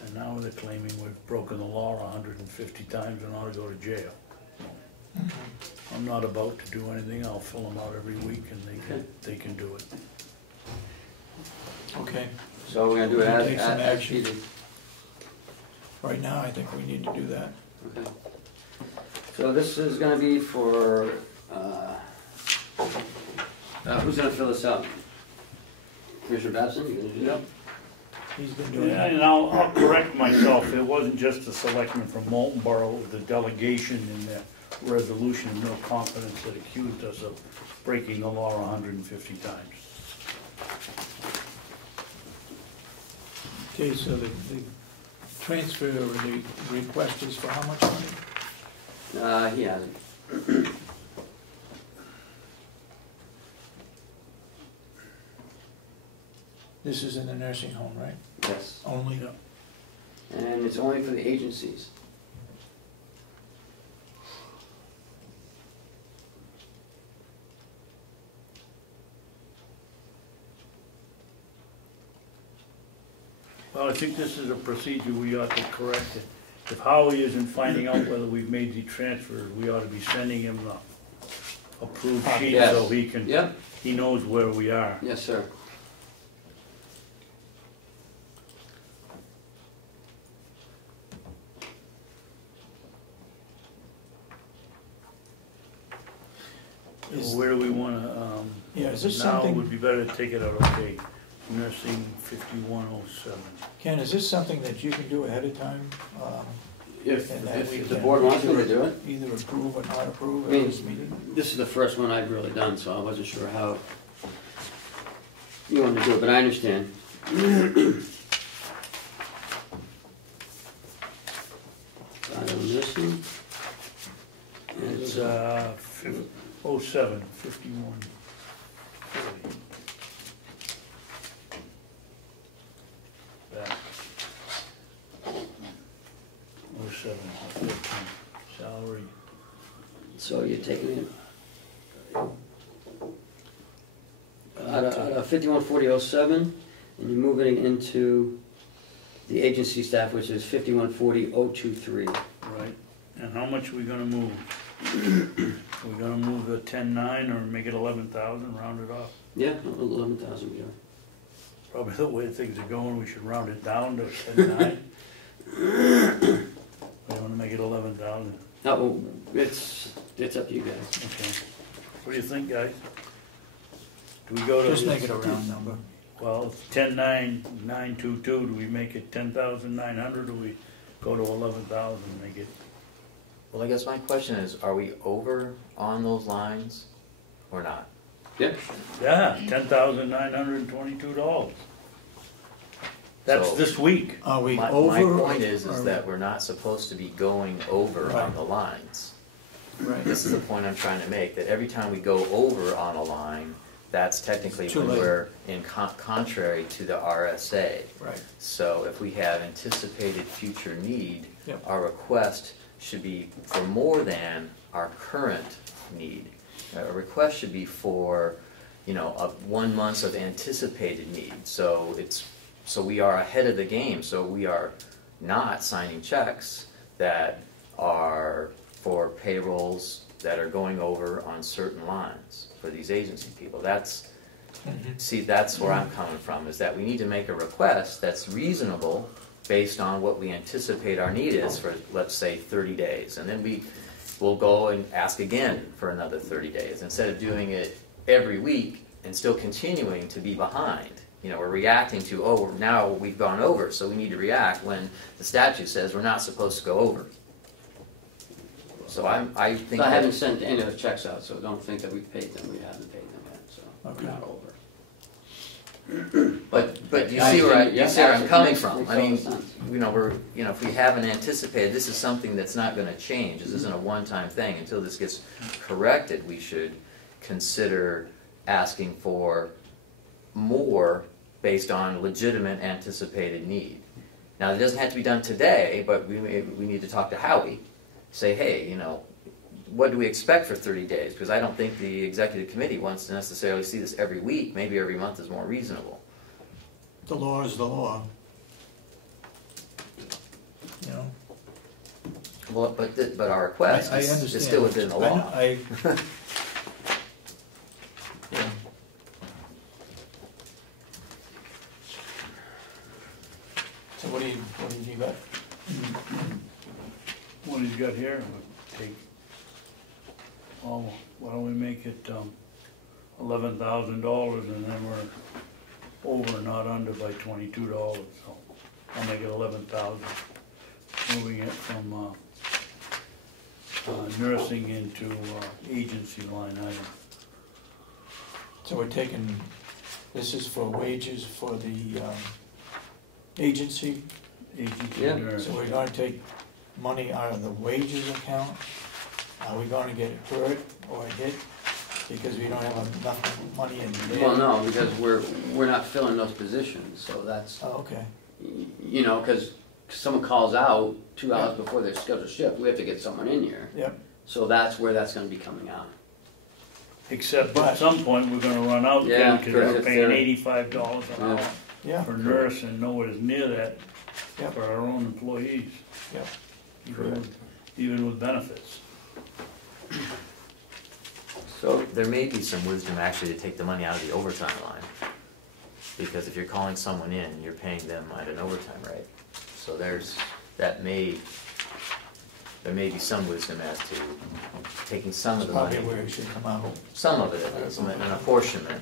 And now they're claiming we've broken the law 150 times and ought to go to jail. I'm not about to do anything, I'll fill them out every week and they can do it. Okay, So we're gonna do it We'll as, take some as action. needed. right now, I think we need to do that. Okay. So this is gonna be for, who's gonna fill this out? Commissioner Babson, you gonna do that? He's been doing Yeah, that. and I'll correct myself, it wasn't just the selectmen from Molten Borough, it was the delegation in their resolution of no confidence that accused us of breaking the law 150 times. Okay, so the transfer or the request is for how much money? He hasn't. This is in the nursing home, right? Yes. Only? Yeah. And it's only for the agencies. Well, I think this is a procedure we ought to correct it. If Howie isn't finding out whether we've made the transfers, we ought to be sending him the approved sheet Yes. so he can, Yep, he knows where we are. yes, sir. Is- Where do we wanna, Yeah, is this now something, would be better to take it out, okay, nursing 5107. Ken, is this something that you can do ahead of time? If, And that we if the can board wants me to either- do it. Either approve or not approve I at mean, this meeting? This is the first one I've really done, so I wasn't sure how you wanted to do it, but I understand. On this one. And It's 07, 5140. That. 07, 14, salary. so you're taking it out of 514007, and you're moving it into the agency staff, which is 514023. Right, and how much are we gonna move? We're gonna move the 10-9 or make it 11,000, round it off? Yeah, 11,000 we are. Probably the way things are going, we should round it down to 10-9. We wanna make it 11,000, No, it's up to you guys. okay. What do you think, guys? Do we go to? Just make it a round number. Well, it's 10,922, do we make it 10,900, or do we go to 11,000 and make it? Well, I guess my question is, are we over on those lines or not? Yeah. Yeah, $10,922. That's So- this week. Are we My over? point is or- that we're not supposed to be going over on Right. the lines. Right. This is the point I'm trying to make, that every time we go over on a line, that's technically Too when late. we're in contrary to the RSA. Right. So if we have anticipated future need, Yep. our request should be for more than our current need. A request should be for, 1 month of anticipated need. So we are ahead of the game, so we are not signing checks that are for payrolls that are going over on certain lines for these agency people. That's where I'm coming from, is that we need to make a request that's reasonable based on what we anticipate our need is for, let's say, 30 days. And then we'll go and ask again for another 30 days, instead of doing it every week and still continuing to be behind. We're reacting to, now we've gone over, so we need to react when the statute says we're not supposed to go over. So I think So I haven't that, sent any of the checks out, so don't think that we've paid them. We haven't paid them yet, so Okay. we're not over. but you I see where think- yeah, I'm coming absolutely. from. Makes I mean, total sense. if we haven't anticipated, this is something that's not gonna change. This isn't a one-time thing. Until this gets corrected, we should consider asking for more based on legitimate anticipated need. Now, it doesn't have to be done today, but we need to talk to Howie, say, hey, what do we expect for 30 days? Because I don't think the executive committee wants to necessarily see this every week. Maybe every month is more reasonable. The law is the law. Well, but our request I is understand. still within the law. Yeah. So what do you got? What he's got here, we'll take, well, why don't we make it $11,000 and then we're over, not under by $22, so I'll make it 11,000. Moving it from nursing into agency line item. So we're taking, this is for wages for the agency, Agency Yeah. nurse. so we're gonna take money out of the wages account? Are we gonna get hurt or hit because we don't have enough money in there? Well, no, because we're not filling those positions, so that's, Oh, okay, you know, because someone calls out 2 hours before their scheduled shift, we have to get someone in here. yep, So that's where that's gonna be coming out. Except But- at some point, we're gonna run out Yeah, then, because we're correct. paying $85 an hour yeah, for nurse and nowhere's near that Yep. for our own employees. Yep. Even with benefits. So there may be some wisdom actually to take the money out of the overtime line. Because if you're calling someone in, you're paying them at an overtime rate. So there may be some wisdom as to taking some of that's the money. probably where it should come out. Some of it at least, and an apportionment,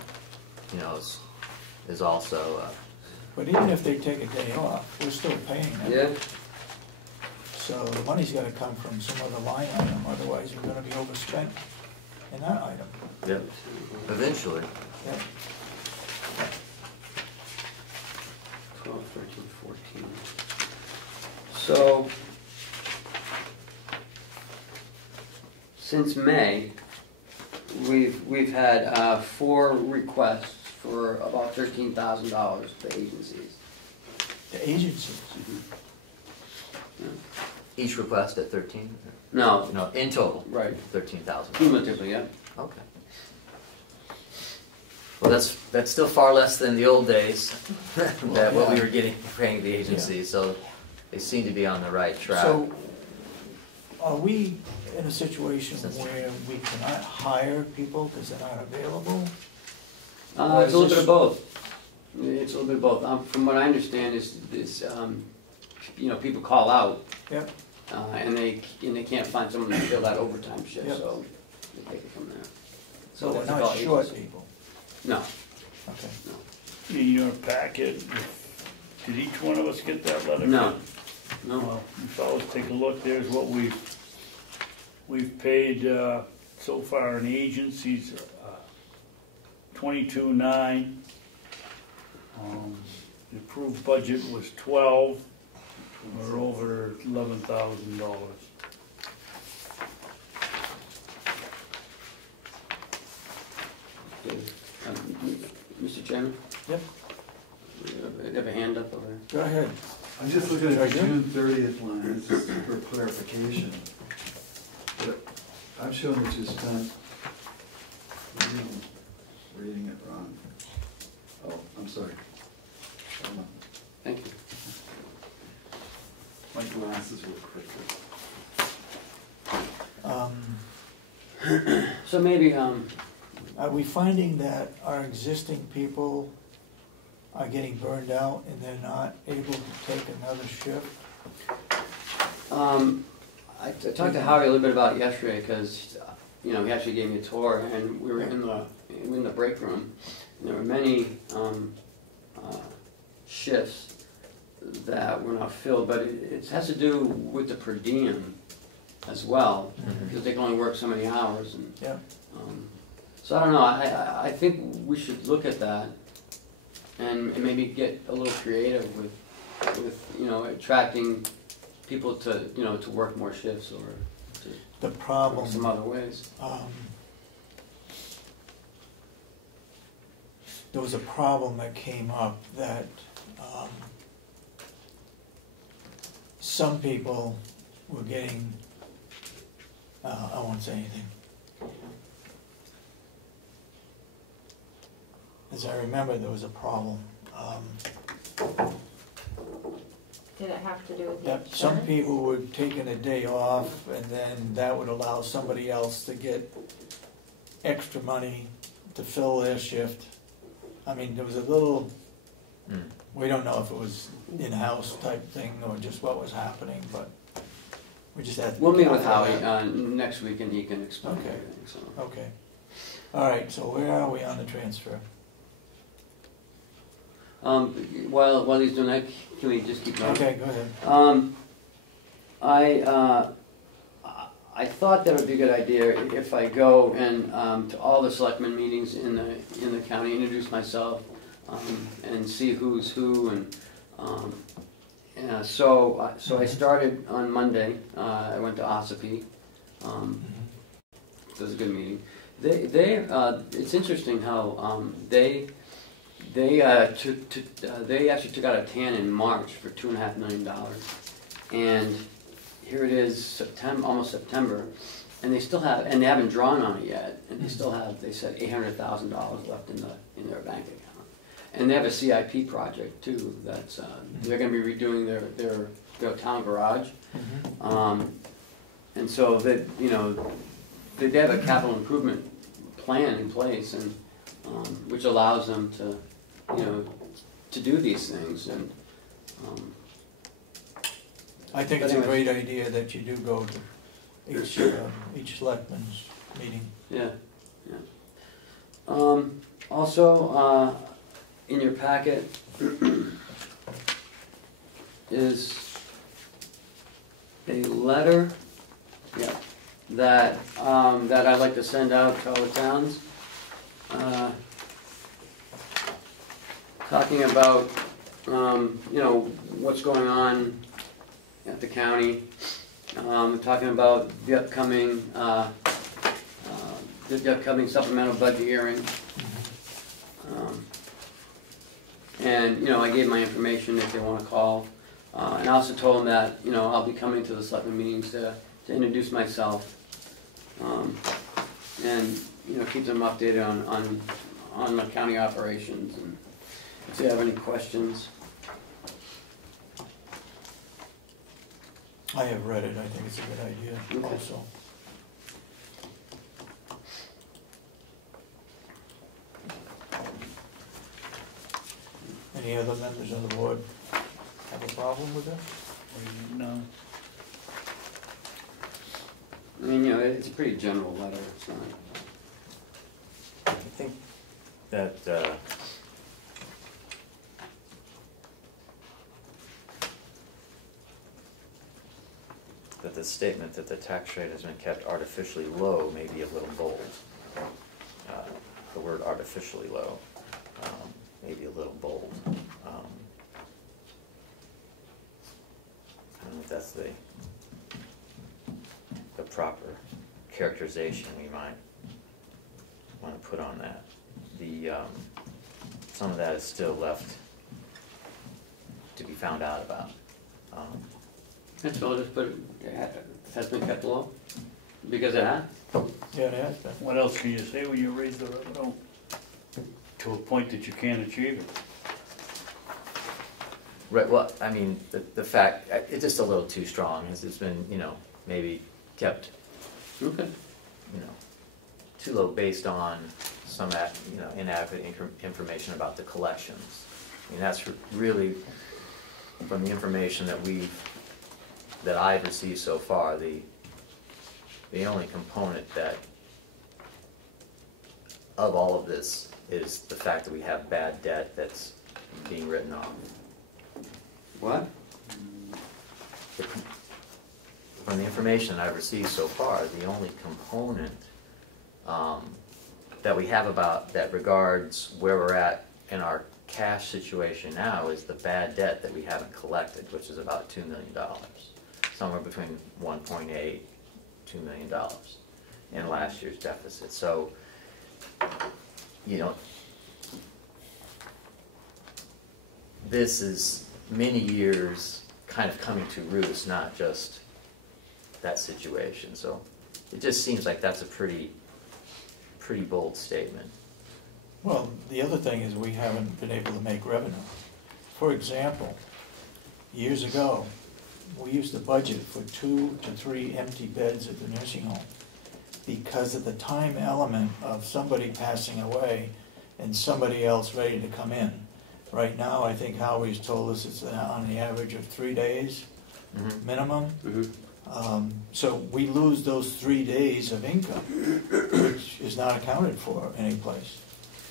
you know, is also, But even if they take a day off, we're still paying them. Yeah, So the money's gotta come from some other line item, otherwise we're gonna be overspent in that item. yep, eventually. Yeah. 12, 13, 14. So, since May, we've had 4 requests for about $13,000 to agencies. The agencies, Each request at 13? No, No, in total, right, 13,000. cumulatively, yeah. Okay. Well, that's still far less than the old days, that what we were getting, paying the agency, so they seem to be on the right track. so are we in a situation where we cannot hire people because they're not available? Or It's is a little this- bit of both. It's a little bit of both. From what I understand is, you know, people call out, Yep, and they can't find someone to fill that overtime shift, Yep. so they take it from there. so we're that's not about short agency. people, No, okay. In your packet, did each one of us get that letter? no, no. Well, you fellas take a look, there's what we've paid so far in agencies, 22,900. The approved budget was 12, we're over $11,000. Mr. Chairman? Yep. You have a hand up over there? Go ahead. I'm just looking at the Are you? June 30th line, this is for clarification. But I'm showing that you spent, maybe I'm reading it wrong. Oh, I'm sorry. Hold on. Thank you. My glasses were crooked. So maybe, Are we finding that our existing people are getting burned out and they're not able to take another shift? I talked to Howie a little bit about it yesterday, because, you know, he actually gave me a tour, and we were in the break room, and there were many shifts that were not filled, but it has to do with the per diem as well, because they can only work so many hours, and Yeah. so I don't know, I think we should look at that and maybe get a little creative with you know, attracting people to, you know, to work more shifts or to The work problem, some other ways. there was a problem that came up that some people were getting, I won't say anything. As I remember, there was a problem. Did that have to do with the that some insurance? people were taking a day off, and then that would allow somebody else to get extra money to fill their shift. I mean, there was a little, we don't know if it was in-house type thing or just what was happening, but we just had to. We'll meet with Howie next week and he can explain Okay. everything, so. Okay. All right, so where are we on the transfer? While he's doing that, can we just keep going? Okay, go ahead. I thought that would be a good idea if I go and to all the selectmen meetings in the county, introduce myself, and see who's who, and so I started on Monday. I went to Ossipee. It was a good meeting. It's interesting how they actually took out a TAN in March for $2.5 million, and here it is September, almost September, and they still have, and they haven't drawn on it yet, and they still have, they said $800,000 left in their bank account, and they have a CIP project too. That's they're going to be redoing their town garage, and so they have a capital improvement plan in place, and which allows them to do these things. And I think it's a great idea that you do go to each selectman's meeting. Yeah. Also, in your packet is a letter, that I'd like to send out to all the towns, talking about what's going on at the county, talking about the upcoming supplemental budget hearing, and I gave my information if they want to call, and I also told them that I'll be coming to the selectmen meetings to introduce myself, and keep them updated on the county operations, and if they have any questions. I have read it, I think it's a good idea also. Any other members of the board have a problem with it? No. I mean, it's a pretty general letter. It's not. I think that that the statement that the tax rate has been kept artificially low may be a little bold. The word artificially low may be a little bold. I don't know if that's the proper characterization we might want to put on that. Some of that is still left to be found out about. And so I'll just put it has been kept low because it has. Yeah, it has been. What else can you say when you raise the revenue to a point that you can't achieve it? Right. Well, I mean, the fact it's just a little too strong. It's been maybe kept too low based on some inadequate information about the collections. I mean, that's really from the information that I've received so far, the only component that of all of this is the fact that we have bad debt that's being written off. What? From the information I've received so far, the only component that we have about that regards where we're at in our cash situation now is the bad debt that we haven't collected, which is about $2 million, somewhere between 1.8, $2 million in last year's deficit. So, this is many years kind of coming to roost, not just that situation. So it just seems like that's a pretty bold statement. Well, the other thing is we haven't been able to make revenue. For example, years ago, we used to budget for 2 to 3 empty beds at the nursing home because of the time element of somebody passing away and somebody else ready to come in. Right now, I think Howie's told us it's on the average of 3 days minimum. So we lose those 3 days of income, which is not accounted for anyplace.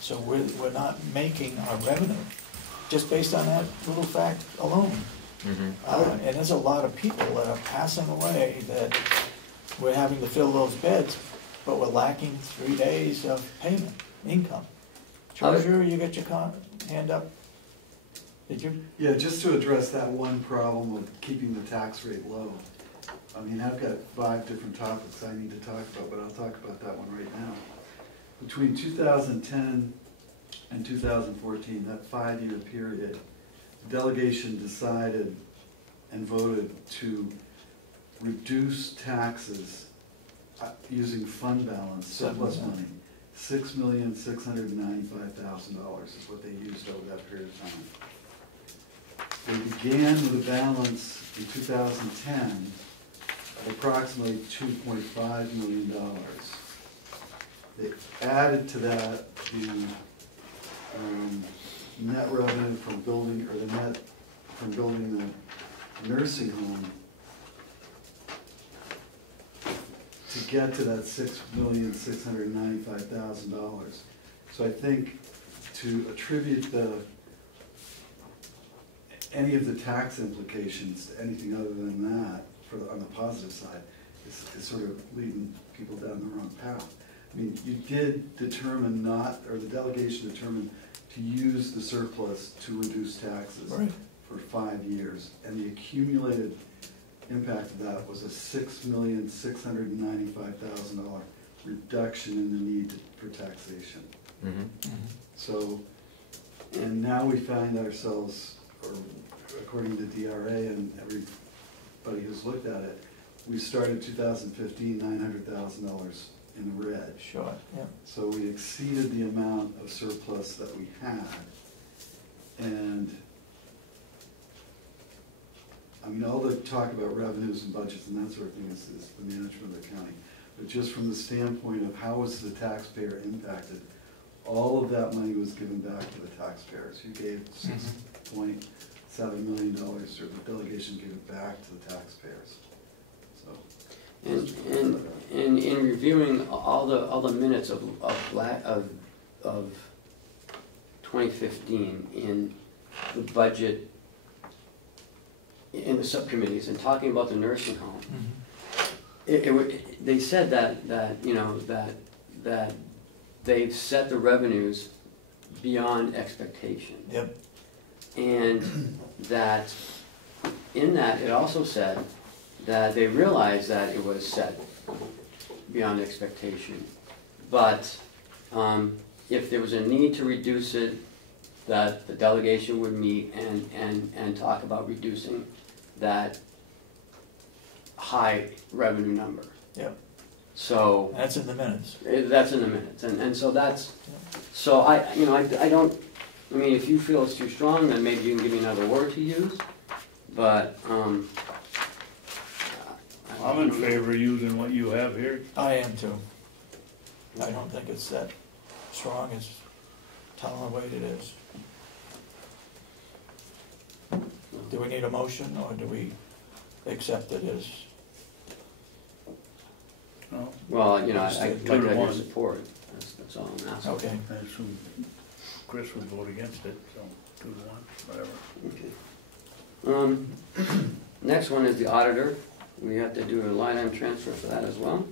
So we're not making our revenue just based on that little fact alone. And there's a lot of people that are passing away that we're having to fill those beds, but we're lacking 3 days of payment, income. Treasurer, you got your hand up? Did you? Yeah, just to address that one problem of keeping the tax rate low. I mean, I've got 5 different topics I need to talk about, but I'll talk about that one right now. Between 2010 and 2014, that 5-year period, the delegation decided and voted to reduce taxes using fund balance, surplus money. $6,695,000 is what they used over that period of time. They began with a balance in 2010 of approximately $2.5 million. They added to that the net revenue from building, or the net from building the nursing home to get to that $6,695,000. So I think to attribute any of the tax implications to anything other than that, on the positive side, is sort of leading people down the wrong path. I mean, you did determine the delegation determined to use the surplus to reduce taxes for 5 years, and the accumulated impact of that was a $6,695,000 reduction in the need for taxation. So, and now we find ourselves, or according to DRA and everybody who's looked at it, we started 2015 $900,000 in the red. Sure. Yeah. So we exceeded the amount of surplus that we had, and I mean, all the talk about revenues and budgets and that sort of thing is the management of the county. But just from the standpoint of how was the taxpayer impacted, all of that money was given back to the taxpayers. You gave $6.7 million, or the delegation gave it back to the taxpayers. So, and in reviewing all the minutes of 2015 in the budget, in the subcommittees, and talking about the nursing home, they said that they've set the revenues beyond expectation. Yep. And that in that it also said that they realized that it was set beyond expectation, but if there was a need to reduce it, that the delegation would meet and talk about reducing that high revenue number. Yep. So that's in the minutes. That's in the minutes, and so that's, so I don't, I mean, if you feel it's too strong, then maybe you can give me another word to use, but I'm in favor of using what you have here. I am too. I don't think it's that strong as telling the way it is. Do we need a motion, or do we accept it as? No. Well, I'd like to have your support. That's all I'm asking. Okay. I assume Chris would vote against it, so 2 to 1, whatever. Okay. Next one is the auditor. We have to do a line item transfer for that as well,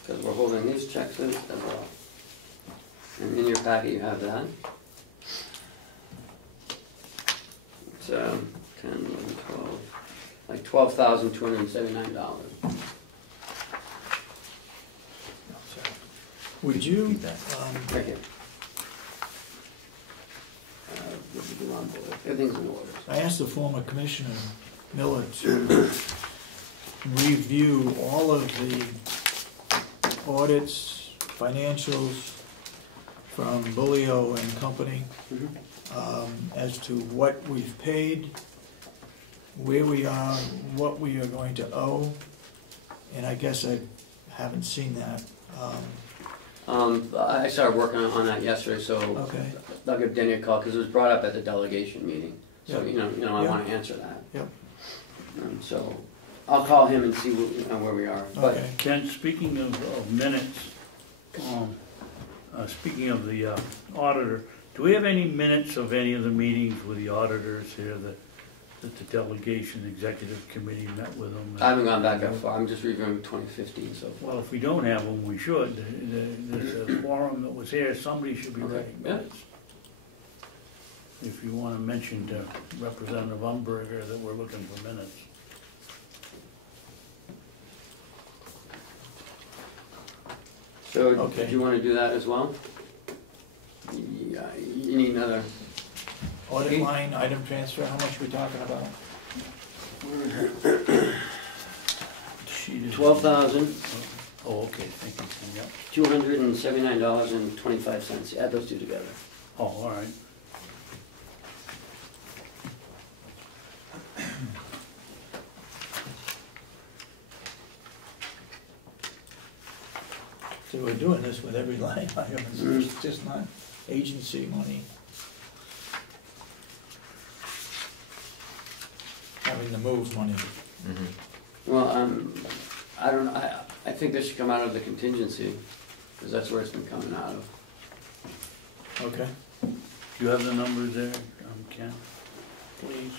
because we're holding these checks in as well. And in your packet you have that. It's 10, 11, 12, like $12,279. Would you? Right here. Everything's in order. I asked the former Commissioner Miller to review all of the audits, financials from Bulio and Company as to what we've paid where we are, what we are going to owe, and I guess I haven't seen that. I started working on that yesterday, so Okay, I'll give Danny a call, because it was brought up at the delegation meeting. So, Yep. I Yep. want to answer that. Yep. So I'll call him and see where we are. But okay. Ken, speaking of minutes, speaking of the auditor, do we have any minutes of any of the meetings with the auditors here that the delegation executive committee met with them? I haven't gone back that far, I'm just reviewing 2015 so far. Well, if we don't have them, we should. There's a forum that was here, somebody should be Okay, writing yeah. minutes. If you want to mention to Representative Umberger that we're looking for minutes. So, Okay. do you want to do that as well? Yeah, you need another, Audit line, item transfer, how much are we talking about? Where is it? Sheet is- 12,000. Oh, okay, thank you, Ken, yeah. $279.25, add those two together. Oh, all right. So we're doing this with every line item, it's just not agency money. Having to move money. Well, I don't know, I think this should come out of the contingency, because that's where it's been coming out of. Okay. Do you have the numbers there, Ken? Please.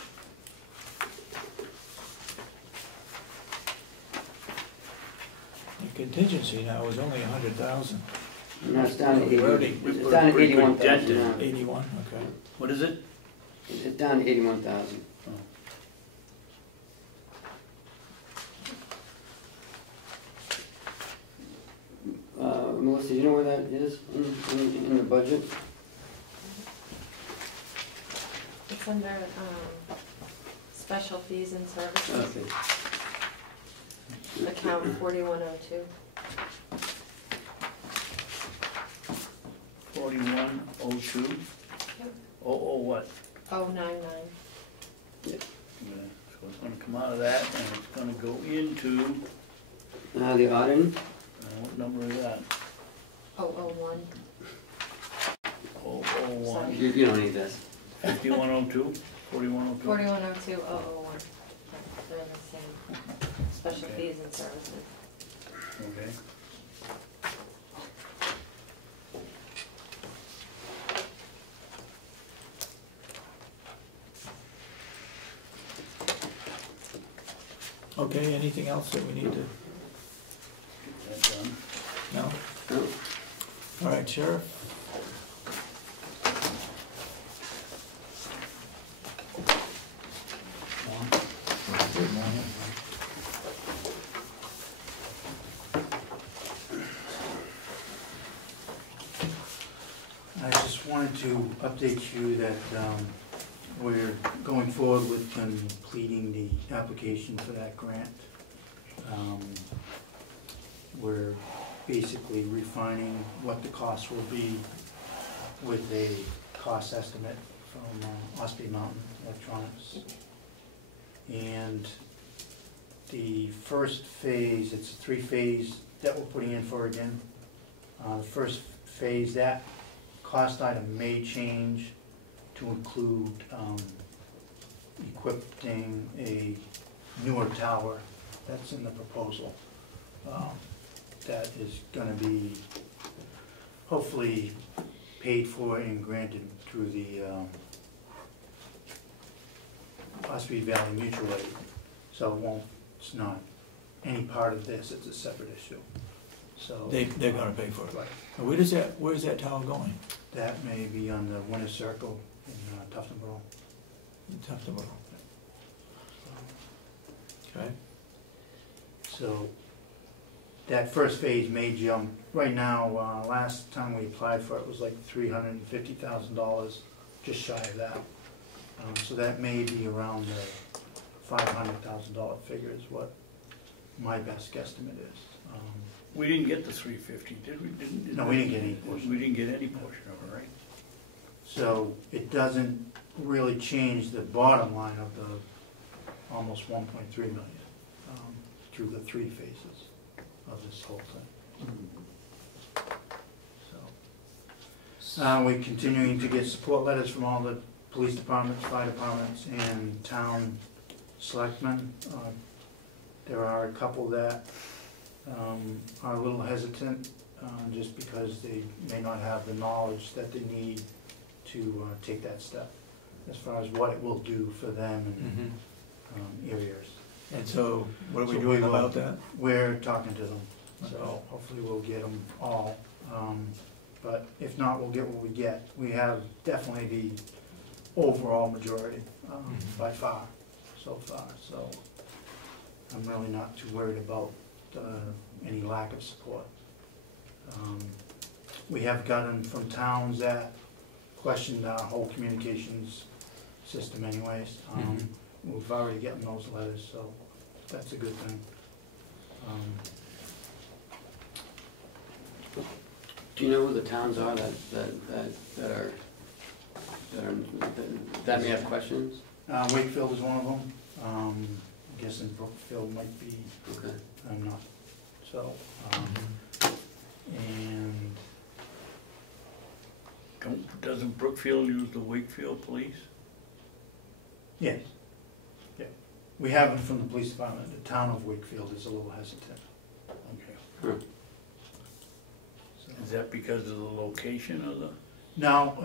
The contingency now is only 100,000. No, it's down to We already- 80, we it's put down a to pretty good 81,000 dent in now. 81, okay. What is it? It's down to 81,000. Melissa, do you know where that is in the budget? It's under, special fees and services, Okay. account 4102. 4102? Yep. Oh, what? 099. Yeah, so it's gonna come out of that, and it's gonna go into, The auditing? what number is that? 001. 001, You don't need this. 5102, 4102? 4102, 001. They're the same, special Okay. fees and services. Okay. Okay, anything else that we need to, Get that done. no? No. All right, Sheriff? Good morning. I just wanted to update you that we're going forward with completing the application for that grant. We're basically refining what the cost will be with a cost estimate from Ossipee Mountain Electronics. And the first phase, it's a 3-phase that we're putting in for again. The first phase, that cost item may change to include equipping a newer tower that's in the proposal. That is gonna be hopefully paid for and granted through the Ossipee Valley Mutual Aid. So it won't, it's not any part of this, it's a separate issue. So They're gonna pay for it. Right. Now, where's that tower going? That may be on the winter circle in Tuftonboro. Tough to borrow. Okay. So that first phase may jump, right now, last time we applied for it was like $350,000, just shy of that. So that may be around the $500,000 figure is what my best guesstimate is. We didn't get the 350, did we? No, we didn't get any portion. We didn't get any portion of it, right? So it doesn't really change the bottom line of almost 1.3 million through the 3 phases of this whole thing. So, we're continuing to get support letters from all the police departments, fire departments, and town selectmen. There are a couple that are a little hesitant just because they may not have the knowledge that they need to take that step as far as what it will do for them and areas. And so, what are we So doing we will- about that? We're talking to them, so hopefully we'll get them all. But if not, we'll get what we get. We have definitely the overall majority by far, so far. So I'm really not too worried about any lack of support. We have gotten from towns that questioned our whole communications system anyways. We've already gotten those letters, so that's a good thing. Do you know who the towns are that may have questions? Wakefield is one of them. I'm guessing Brookfield might be, Okay. I'm not. So, and Doesn't Brookfield use the Wakefield police? yes, yeah. We have them from the police department. The town of Wakefield is a little hesitant. Okay. Huh. So- Is that because of the location of the? No,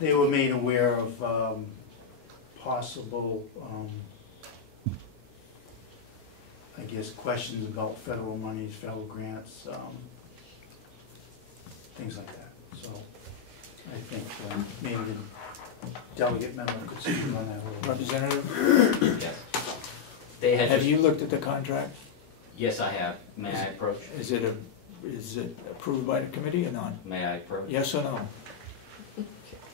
they were made aware of possible, I guess, questions about federal monies, federal grants, things like that. So I think maybe the delegate member could speak on that a little. Representative, Yes. They had have just, you looked at the contract? yes, I have. May I approach? Is it approved by the committee or not? May I approach? Yes or no?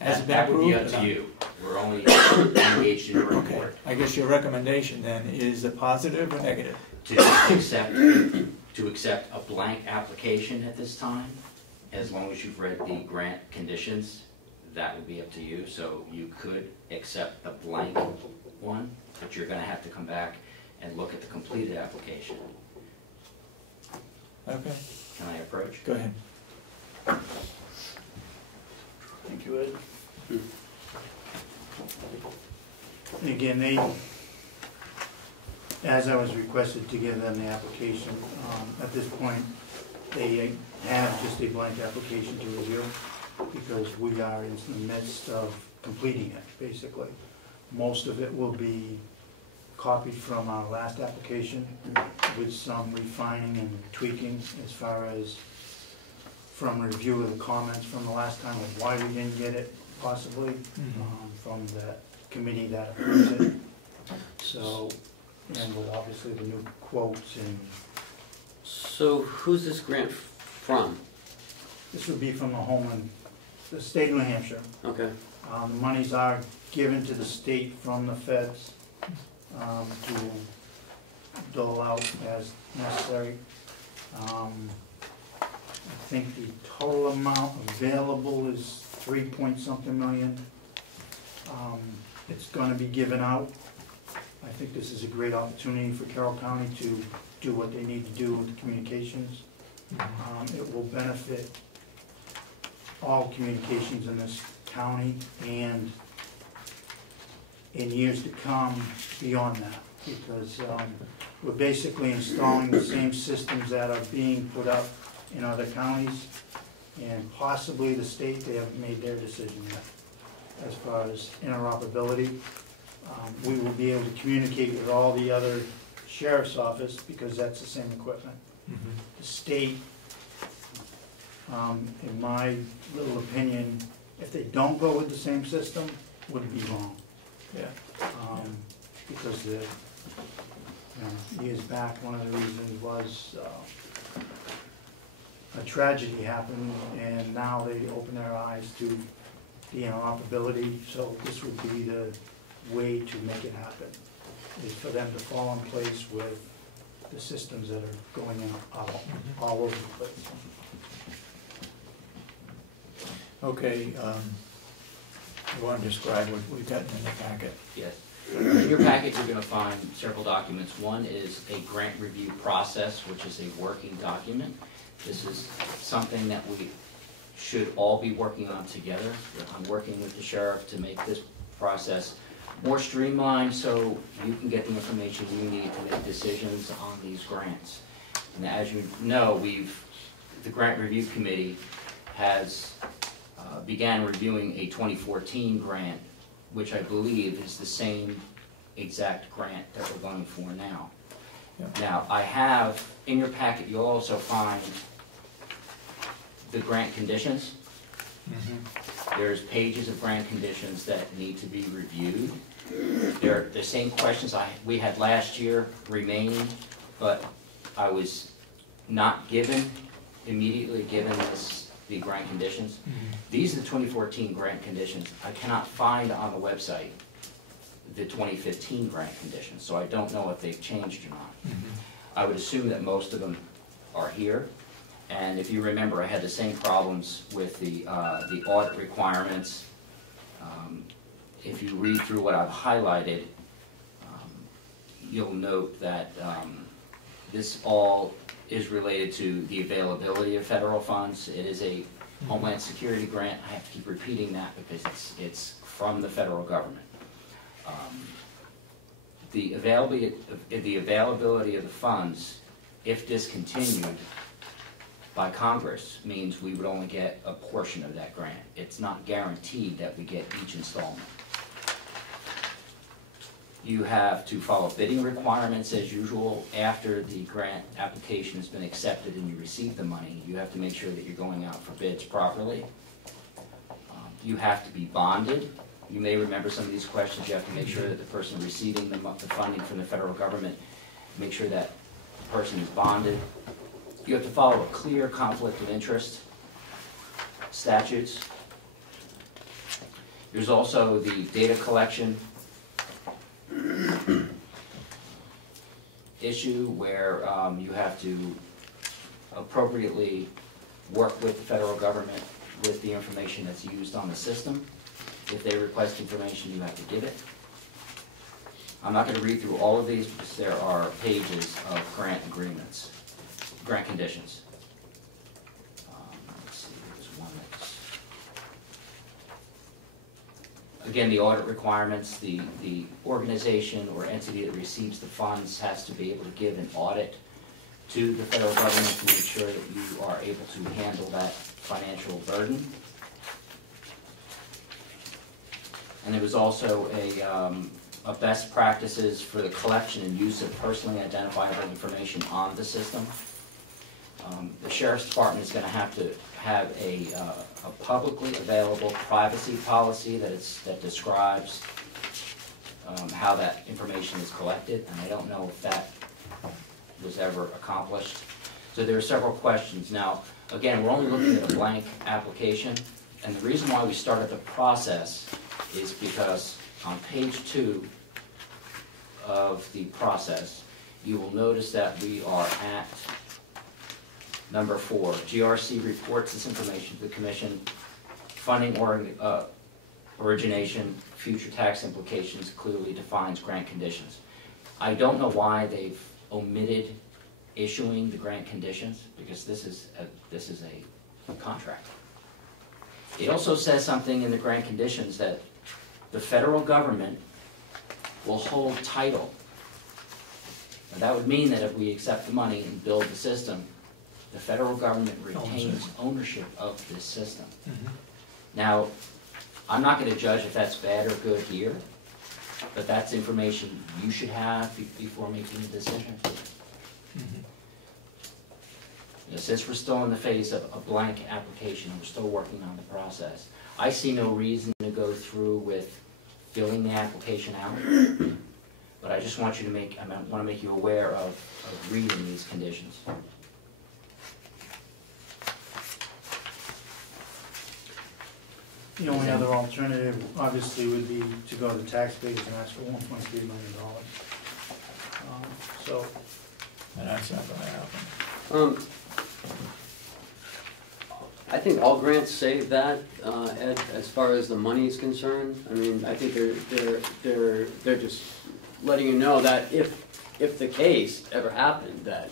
Has it been That would be approved up or to not? you. We're only engaged in a Okay, report. I guess your recommendation then is a positive or negative? To just accept a blank application at this time, as long as you've read the grant conditions, that would be up to you. So you could accept the blank one, but you're gonna have to come back and look at the completed application. Okay, Can I approach? go ahead. Thank you, Ed. And again, as I was requested to give them the application, at this point, they have just a blank application to review because we are in the midst of completing it, basically. Most of it will be copied from our last application with some refining and tweaking as far as from review of the comments from the last time of why we didn't get it, possibly, from that committee that approved it. So, and with obviously the new quotes, and So who's this grant from? this would be from the state of New Hampshire. Okay. The monies are given to the state from the feds to dole out as necessary. I think the total amount available is 3-point-something million. It's gonna be given out. I think this is a great opportunity for Carroll County to do what they need to do with the communications. It will benefit all communications in this county and in years to come beyond that, because we're basically installing the same systems that are being put up in other counties, and possibly the state, they haven't made their decision yet. As far as interoperability, we will be able to communicate with all the other sheriff's office because that's the same equipment. The state, in my little opinion, if they don't go with the same system, would be wrong. Yeah. Because years back, one of the reasons was a tragedy happened, and now they open their eyes to the interoperability. So this would be the way to make it happen, is for them to fall in place with the systems that are going in all over the place. Okay, You want to describe what we've gotten in the packet? Yes. In your packet, you're going to find several documents. One is a grant review process, which is a working document. This is something that we should all be working on together. I'm working with the sheriff to make this process more streamlined so you can get the information you need to make decisions on these grants. And as you know, the Grant Review Committee has began reviewing a 2014 grant, which I believe is the same exact grant that we're going for now. Yeah. Now, I have, in your packet, you'll also find the grant conditions. There's pages of grant conditions that need to be reviewed. They're the same questions we had last year remain, but I was not immediately given the grant conditions. These are the 2014 grant conditions. I cannot find on the website the 2015 grant conditions, so I don't know if they've changed or not. I would assume that most of them are here. And if you remember, I had the same problems with the audit requirements. If you read through what I've highlighted, you'll note that this all is related to the availability of federal funds. It is a Homeland Security grant. I have to keep repeating that because it's from the federal government. The availability of the funds, if discontinued by Congress, means we would only get a portion of that grant. It's not guaranteed that we get each installment. You have to follow bidding requirements as usual. After the grant application has been accepted and you receive the money, you have to make sure that you're going out for bids properly. You have to be bonded. You may remember some of these questions. You have to make sure that the person receiving the funding from the federal government, make sure that the person is bonded. You have to follow a clear conflict of interest statutes. There's also the data collection issue where you have to appropriately work with the federal government with the information that's used on the system. If they request information, you have to give it. I'm not going to read through all of these because there are pages of grant agreements, grant conditions. Let's see, there's one that's... Again, the audit requirements, the organization or entity that receives the funds has to be able to give an audit to the federal government to make sure that you are able to handle that financial burden. And there was also a best practices for the collection and use of personally identifiable information on the system. The Sheriff's Department is going to have a publicly available privacy policy that describes how that information is collected, and I don't know if that was ever accomplished. So there are several questions. Now, again, we're only looking at a blank application, and the reason why we started the process is because on page 2 of the process, you will notice that we are at number 4. GRC reports this information to the Commission. Funding or origination, future tax implications clearly defines grant conditions. I don't know why they've omitted issuing the grant conditions because this is a contract. It also says something in the grant conditions that the federal government will hold title. Now, that would mean that if we accept the money and build the system, the federal government retains ownership of this system. Now, I'm not going to judge if that's bad or good here, but that's information you should have before making a decision. You know, since we're still in the phase of a blank application, we're still working on the process. I see no reason to go through with filling the application out, but I just want you to I want to make you aware of reading these conditions. The only other alternative, obviously, would be to go to the taxpayers and ask for $1.3 million. And that's not going to happen. I think all grants say that, Ed, as far as the money is concerned. I mean, I think they're just letting you know that if the case ever happened, that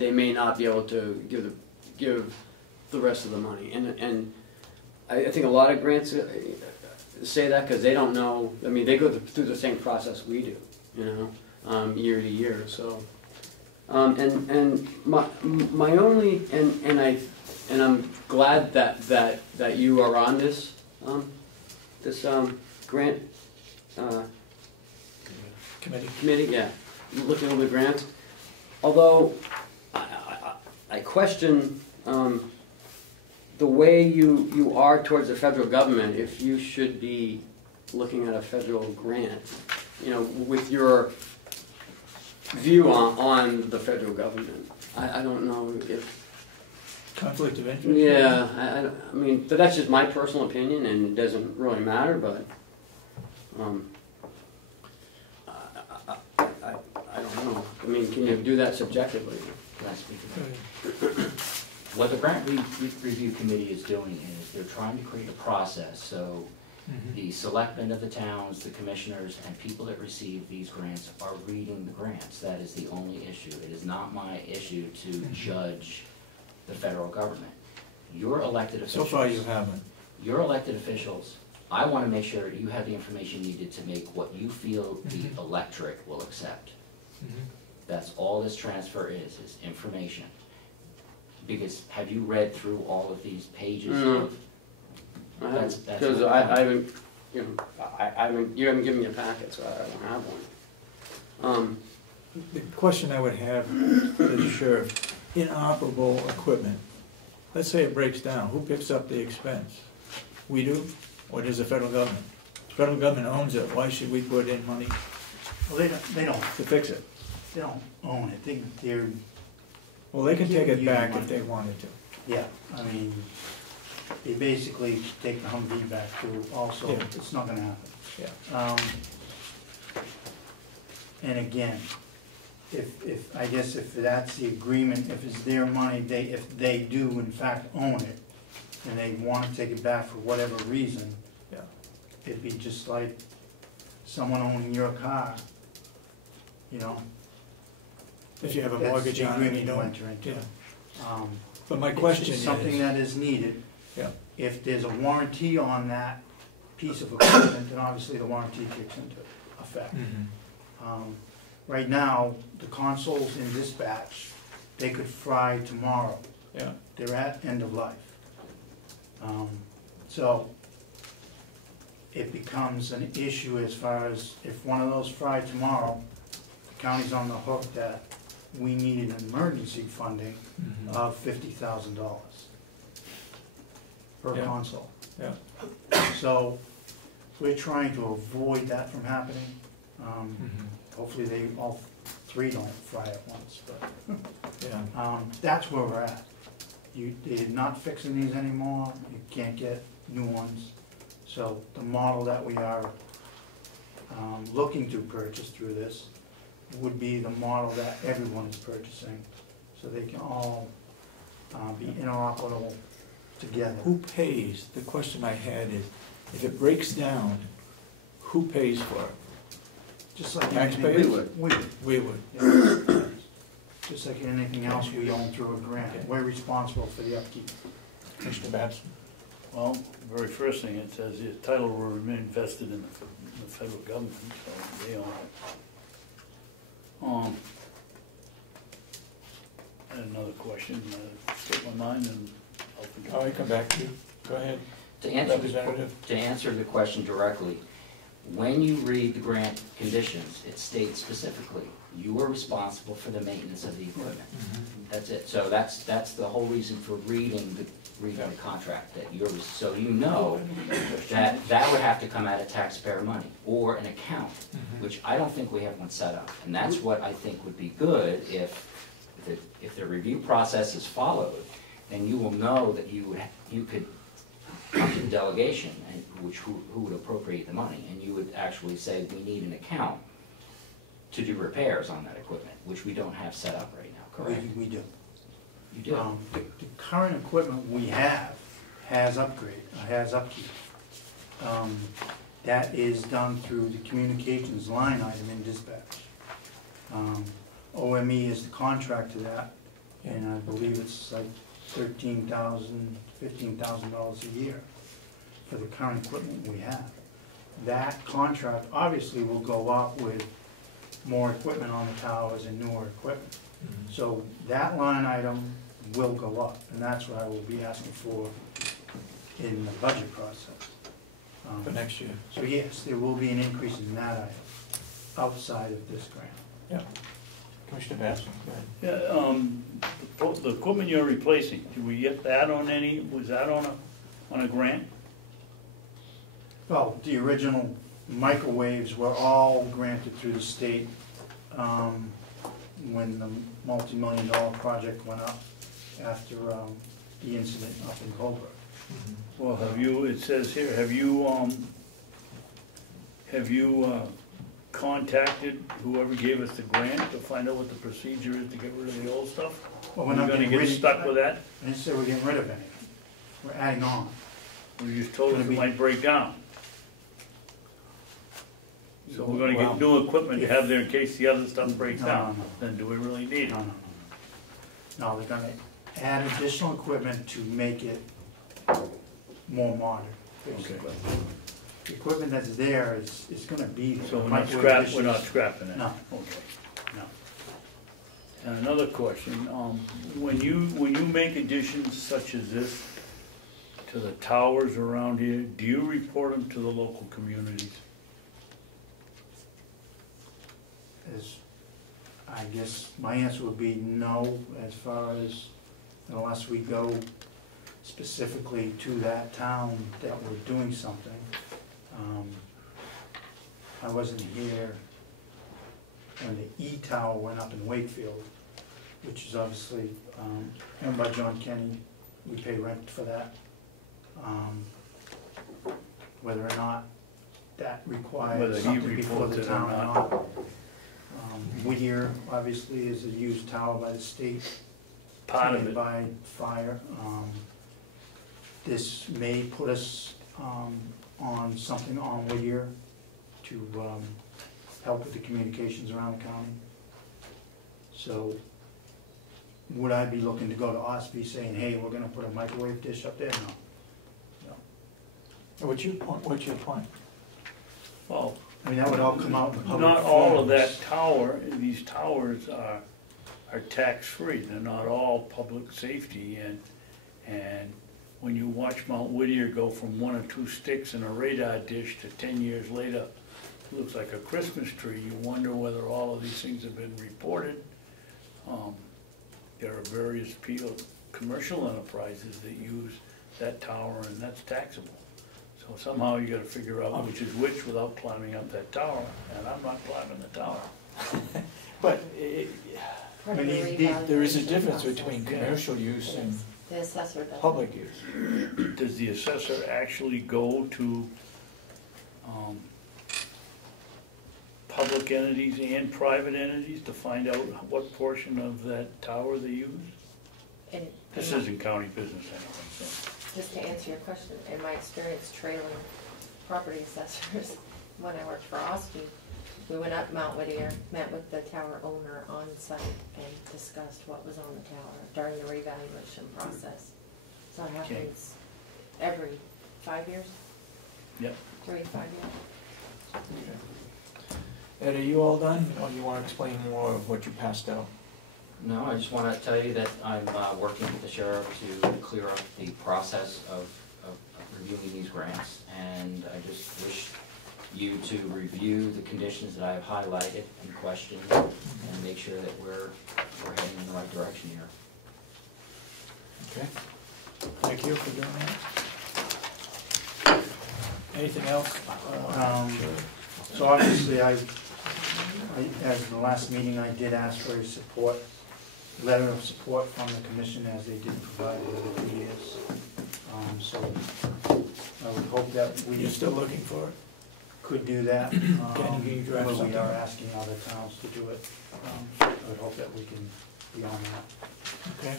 they may not be able to give the rest of the money. And I think a lot of grants say that because they don't know. I mean, they go through the same process we do, you know, year to year. So, and my only and I'm glad that you are on this grant committee, yeah, looking over the grants. Although I question the way you are towards the federal government, if you should be looking at a federal grant, you know, with your view on the federal government. I don't know if... Conflict of interest? Yeah, I mean, but that's just my personal opinion, and it doesn't really matter, but I don't know. I mean, can you do that subjectively? Can I speak to that? What the grant review committee is doing is they're trying to create a process so the selectmen of the towns, the commissioners, and people that receive these grants are reading the grants. That is the only issue. It is not my issue to judge the federal government. Your elected officials. So far you haven't. Your elected officials, I want to make sure you have the information needed to make what you feel the electorate will accept. That's all this transfer is information. Because have you read through all of these pages of... Because I haven't, you know, you haven't given me a packet, so I don't have one. The question I would have to the sheriff, inoperable equipment, let's say it breaks down, who picks up the expense? We do, or does the federal government? The federal government owns it, why should we put in money Well, they don't to fix it? They don't own it. They're Well, they can take it giving back you if they wanted to. yeah. I mean, they basically take the Humvee back too. Also, Yeah. it's not going to happen. Yeah. And again, if I guess if that's the agreement, if it's their money, if they do in fact own it, and they want to take it back for whatever reason, Yeah. it'd be just like someone owning your car. You know. If you have a That's mortgage the on it, agreement you you don't. enter into. Yeah. But my It's question is. something that is needed. Yeah. If there's a warranty on that piece of equipment, then obviously the warranty kicks into effect. Right now, the consoles in dispatch, they could fry tomorrow. Yeah. They're at end of life. So it becomes an issue as far as if one of those fry tomorrow, the county's on the hook that we need an emergency funding of $50,000 per Yeah. console. Yeah. So we're trying to avoid that from happening. Hopefully they all three don't fry at once, but Yeah. that's where we're at. They're not fixing these anymore. You can't get new ones. So the model that we are looking to purchase through this would be the model that everyone is purchasing, so they can all be interoperable together. Who pays? The question I had is, if it breaks down, who pays for it? Just like Taxpayers? anything, we would. We would. Yeah. Just like anything else we own through a grant, we're responsible for the upkeep. Mr. Babson? Well, very first thing, it says the title will remain vested in the federal government, so they own it. I had another question, slipped my mind, and I'll forget. All right, come back to you. Go ahead. To answer Representative. the question directly, when you read the grant conditions, it states specifically, you are responsible for the maintenance of the equipment. That's it. So that's the whole reason for reading the contract, that so you know that would have to come out of taxpayer money or an account, which I don't think we have one set up. And that's what I think would be good if the review process is followed, then you will know that you could come to the delegation, and who would appropriate the money, and you would actually say, we need an account to do repairs on that equipment, which we don't have set up right now, correct? We do. You do? The current equipment we have has upkeep. That is done through the communications line item in dispatch. OME is the contract to that, and I believe it's like $13,000, $15,000 a year for the current equipment we have. That contract obviously will go up with more equipment on the towers and newer equipment. So that line item will go up, and that's what I will be asking for in the budget process. For next year. So yes, there will be an increase in that item outside of this grant. Yeah. Commissioner Babson, go ahead. Yeah, the equipment you're replacing, did we get that on any, was that on a grant? Well, the original microwaves were all granted through the state when the multi-million-dollar project went up after the incident up in Colbert. Well, have you, it says here, have you contacted whoever gave us the grant to find out what the procedure is to get rid of the old stuff? Well, we're not gonna getting get rid of. stuck with that? I didn't say we're getting rid of anything. We're adding on. You just told us it might break down. So we're gonna Well, get new equipment to have there in case the other stuff breaks No, down. no. Then do we really need it? No, they're gonna add additional equipment to make it more modern, basically. The equipment that's there is gonna be there. So we're not Microwave dishes. scrapping it? No. Okay, no. And another question, when you make additions such as this to the towers around here, do you report them to the local communities? I guess my answer would be no, as far as, unless we go specifically to that town that we're doing something. I wasn't here when the E-Tower went up in Wakefield, which is obviously owned by John Kenny. We pay rent for that. Whether or not that requires Whether he something before reports the it or town or not. not. Whittier, obviously, is a used tower by the state. Part of made it. by fire. This may put us on something on Whittier to help with the communications around the county. So would I be looking to go to Ossipee saying, hey, we're gonna put a microwave dish up there? No. What's your point? Well, I mean, that would all come out in public not all of forums. that tower, these towers are tax-free, they're not all public safety, and when you watch Mount Whittier go from 1 or 2 sticks in a radar dish to 10 years later, it looks like a Christmas tree, you wonder whether all of these things have been reported. There are various commercial enterprises that use that tower, and that's taxable. So somehow you gotta figure out which is which without climbing up that tower, and I'm not climbing the tower. But Part of the there is a revaluation difference process. between commercial use and The assessor does. public use. Does the assessor actually go to public entities and private entities to find out what portion of that tower they use? And This isn't county business anyway, so. just to answer your question, in my experience trailing property assessors, when I worked for Ossipee, we went up Mount Whittier, met with the tower owner on site and discussed what was on the tower during the revaluation process. So it happens every 5 years? Yep. 3 to 5 years. Ed, are you all done, or you wanna explain more of what you passed out? No, I just want to tell you that I'm working with the sheriff to clear up the process of reviewing these grants, and I just wish you to review the conditions that I have highlighted and questioned, and make sure that we're heading in the right direction here. Okay. Thank you for doing that. Anything else? So obviously, as in the last meeting, I did ask for a letter of support from the commission, as they did provide over the years. So I would hope that You're still looking for it? could do that. Can you draft But we something? are asking other towns to do it. I would hope that we can be on that. Okay,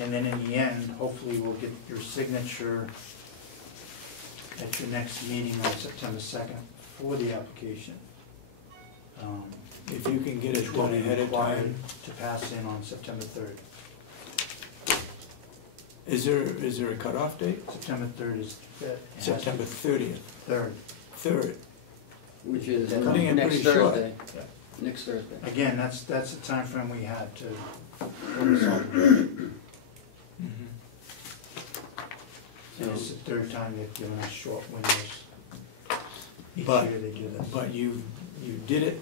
And then in the end, hopefully we'll get your signature at your next meeting on September 2nd for the application. if you can get Which it will done be ahead of required time. to pass in on September 3rd. Is there a cutoff date? September 3rd is the. September 30th, 3rd. 3rd. Which is Cutting it next pretty short. Thursday. Next Thursday. Again, that's the time frame we had to put this on. Mhm. And it's the third time they've given us short windows. Each But- year they do this. But you did it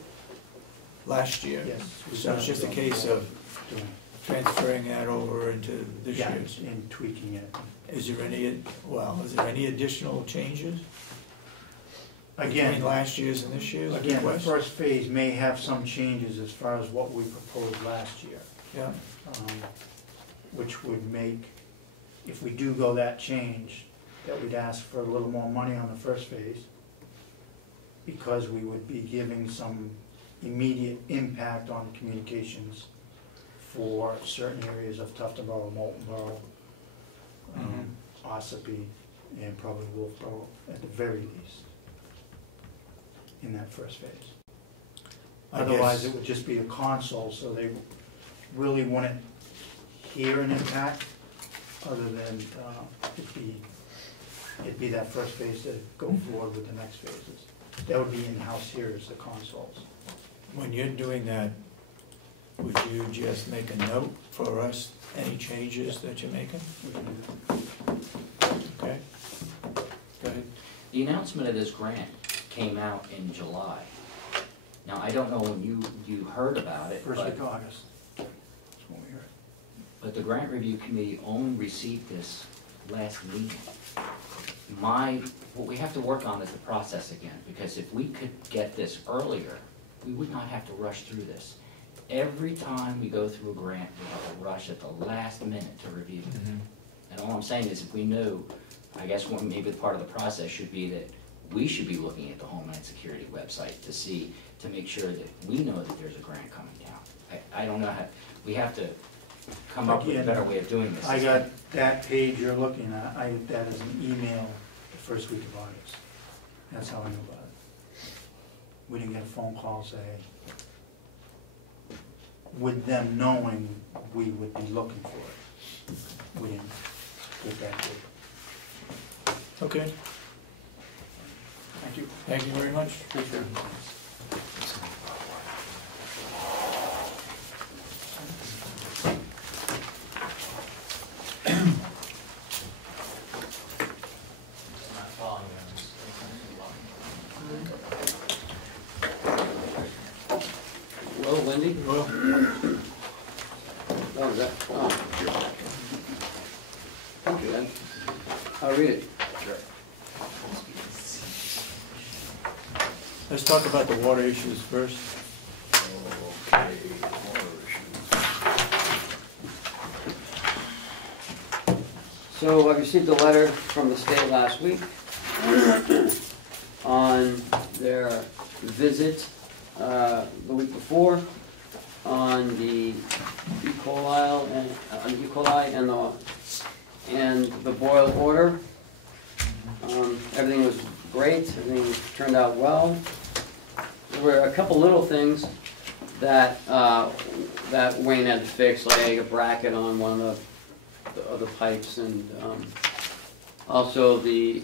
last year. Yes. we So it's just a case of doing- transferring that over into this Yeah, year's. and tweaking it. Is there any additional changes Again, between last year's and this year's again, the request? first phase may have some changes as far as what we proposed last year. Yeah, Which would make, if we do go that change, that we'd ask for a little more money on the first phase, because we would be giving some immediate impact on communications for certain areas of Tuftonboro, Moultonboro, Ossipee, and probably Wolfboro at the very least, in that first phase. I Otherwise, guess- it would just be a console, so they really wouldn't hear an impact, other than it'd be that first phase to go forward with the next phases. That would be in-house here as the consoles. When you're doing that, would you just make a note for us, any changes that you're making? We can do that. Okay? Go ahead. The announcement of this grant came out in July. Now, I don't know when you heard about it, First but, week of August. That's when we heard. but the Grant Review Committee only received this last meeting. What we have to work on is the process again, because if we could get this earlier, we would not have to rush through this. Every time we go through a grant, we have to rush at the last minute to review it. And all I'm saying is, if we knew, I guess maybe part of the process should be that we should be looking at the Homeland Security website to make sure that we know that there's a grant coming down. I don't know how, we have to come up with a better way of doing this. I got that page you're looking at, that is an email the first week of August. That's how I know about it. We didn't get a phone call say, with them knowing we would be looking for it. We didn't get that date. Okay, Thank you. thank you very much. Thanks, Aaron. Well, Wendy? Well, Oh, is that, oh. Thank you, Ed. I'll read it. let's talk about the water issues first. Okay, water issues. So I received a letter from the state last week on their visit the week before on the E. coli and the boil order. Everything was great. Everything turned out well. There were a couple little things that that Wayne had to fix, like a bracket on one of the other pipes, and also the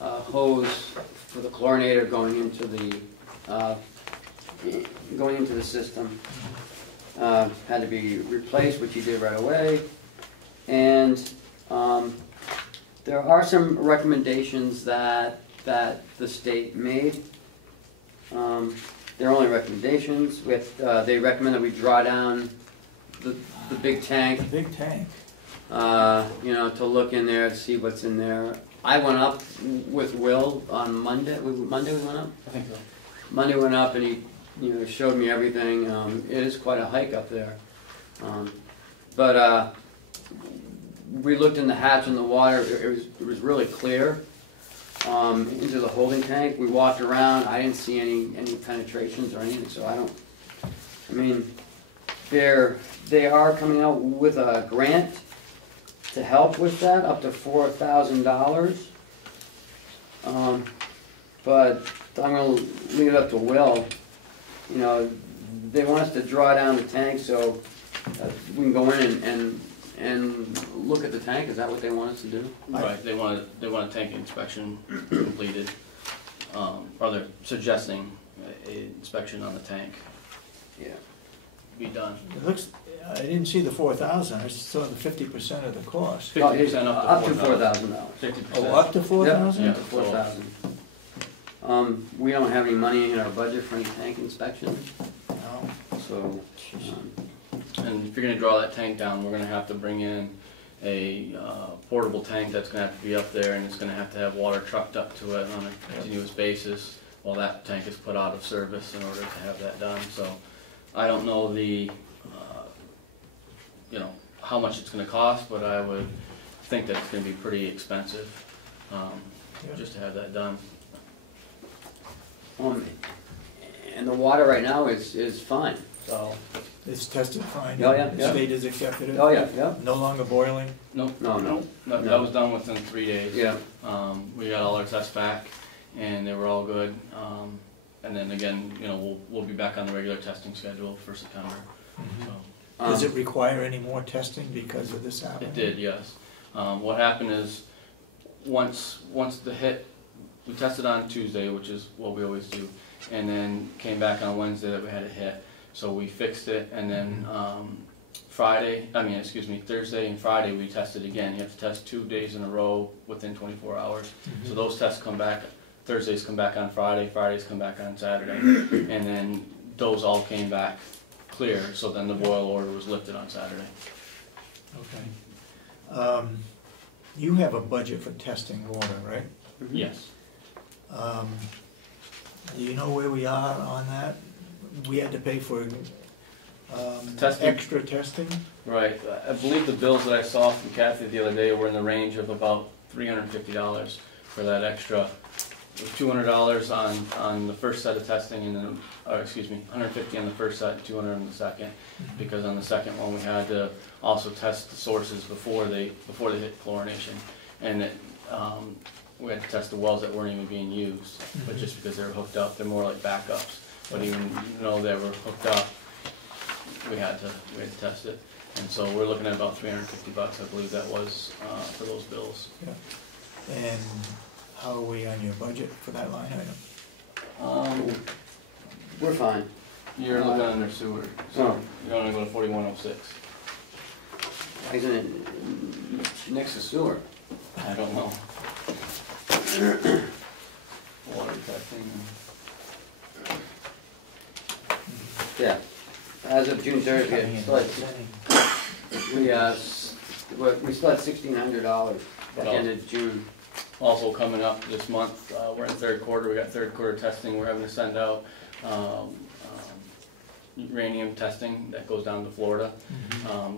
hose for the chlorinator going into the system had to be replaced, which he did right away. And there are some recommendations that the state made. They're only recommendations. They recommend that we draw down the big tank. Big tank. To look in there to see what's in there. I went up with Will on Monday. Monday we went up? I think so. Monday went up and he showed me everything. It is quite a hike up there. But we looked in the hatch in the water. It was really clear into the holding tank. We walked around. I didn't see any penetrations or anything. So They are coming out with a grant to help with that, up to $4,000. But I'm gonna leave it up to Will. You know, they want us to draw down the tank so we can go in and look at the tank. Is that what they want us to do? Right, they want a tank inspection completed, or they're suggesting an inspection on the tank Yeah. be done. It looks, I didn't see the 4,000, I saw the 50% of the cost. 50% Up to $4,000. 50%. Oh, up to 4,000? Yeah, up to 4,000. We don't have any money in our budget for any tank inspection, No. so. And if you're gonna draw that tank down, we're gonna have to bring in a portable tank that's gonna have to be up there, and it's gonna have to have water trucked up to it on a continuous basis while that tank is put out of service in order to have that done. So I don't know the, you know, how much it's gonna cost, but I would think that it's gonna be pretty expensive, just to have that done. And the water right now is fine, so. It's tested fine? Oh, yeah, The yeah. state has accepted it? Oh, yeah, yeah. No longer boiling? Nope. No. That was done within 3 days. Yeah. We got all our tests back, and they were all good. And then again, you know, we'll be back on the regular testing schedule for September. So. Does it require any more testing because of this happening? It did, yes. What happened is, once the hit, we tested on Tuesday, which is what we always do, and then came back on Wednesday that we had a hit. So we fixed it, and then Thursday and Friday we tested again. You have to test 2 days in a row within 24 hours. So those tests come back, Thursdays come back on Friday, Fridays come back on Saturday, and then those all came back clear, so then the boil order was lifted on Saturday. Okay. You have a budget for testing water, right? Yes. Do you know where we are on that? We had to pay for Testing. extra testing? Right. I believe the bills that I saw from Kathy the other day were in the range of about $350 for that extra. It was $200 on the first set of testing, and then, $150 on the first set, $200 on the second. Because on the second one we had to also test the sources before they hit chlorination, and we had to test the wells that weren't even being used, but just because they were hooked up, they're more like backups. But even though they were hooked up, we had to test it, and so we're looking at about $350, I believe that was for those bills. Yeah. And how are we on your budget for that line item? We're fine. You're looking under sewer, so you're only going to 4106. Isn't it next to sewer? I don't know. Water testing. Yeah. As of June 30th, we still had $1,600 at the end of June. Also coming up this month, we're in third quarter, we got third quarter testing, we're having to send out uranium testing that goes down to Florida.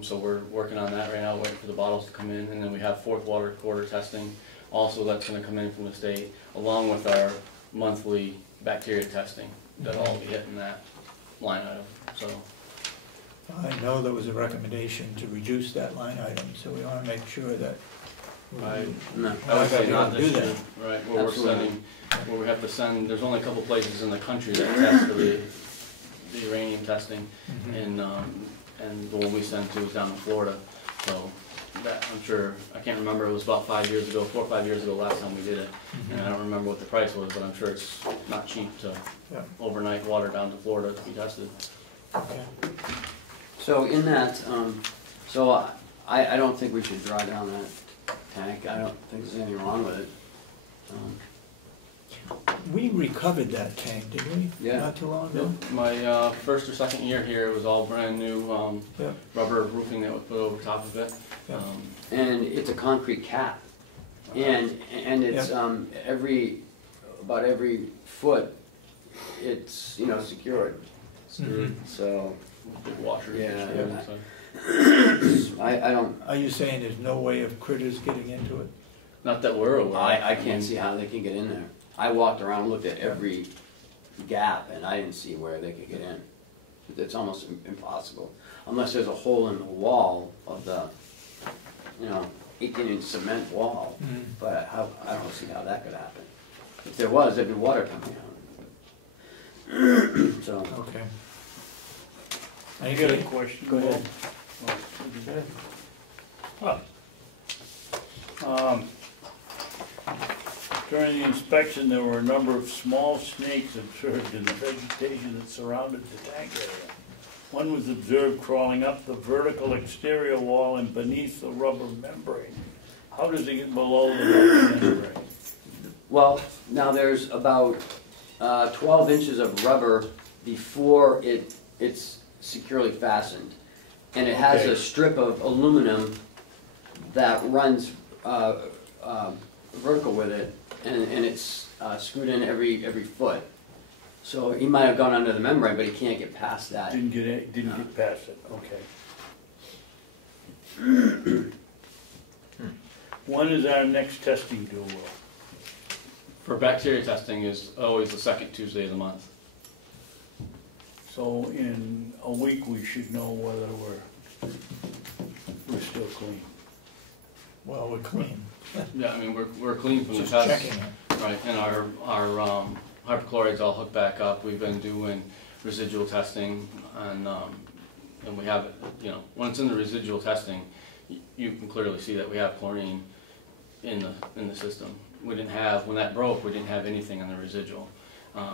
So we're working on that right now, waiting for the bottles to come in, and then we have fourth quarter testing. Also, that's gonna come in from the state, along with our monthly bacteria testing. That'll all be hitting that line item, so. I know there was a recommendation to reduce that line item, so we want to make sure that I No. would say not this do that. year, right, where we're Absolutely. sending, where we have to send, there's only a couple places in the country that test for the uranium testing, and the one we send to is down in Florida, so that, I'm sure, I can't remember, it was about 4 or 5 years ago last time we did it, and I don't remember what the price was, but I'm sure it's not cheap to Yeah. overnight water down to Florida to be tested. Okay. So in that, I don't think we should draw down that tank. I don't think there's anything wrong with it. We recovered that tank, didn't we? Yeah. Not too long ago? My first or second year here, it was all brand new Yeah. rubber roofing that was put over top of it. Yeah. And it's a concrete cap. And it's, about every foot, it's, secured. So, Big washer. Yeah. So. I don't, Are you saying there's no way of critters getting into it? Not that we're aware. I can't see how they can get in there. I walked around, looked at every gap, and I didn't see where they could get in. It's almost impossible, unless there's a hole in the wall of the, 18-inch cement wall. But I don't see how that could happen. If there was, there'd be water coming out. So. Okay. I got a question. Go ahead. During the inspection, there were a number of small snakes observed in the vegetation that surrounded the tank area. One was observed crawling up the vertical exterior wall and beneath the rubber membrane. How does it get below the rubber membrane? Well, now there's about 12 inches of rubber before it's securely fastened. And it has a strip of aluminum that runs vertical with it, and it's screwed in every foot. So he might have gone under the membrane, but he can't get past that. Didn't get past it, okay. When is our next testing due, Will? For bacteria testing is always the second Tuesday of the month. So in a week, we should know whether we're still clean. Well, we're clean. Yeah, I mean, we're clean from the Just test. checking it. Right, and our hypochlorites all hooked back up. We've been doing residual testing, and we have it, when it's in the residual testing, you can clearly see that we have chlorine in the system. We didn't have, when that broke, we didn't have anything in the residual.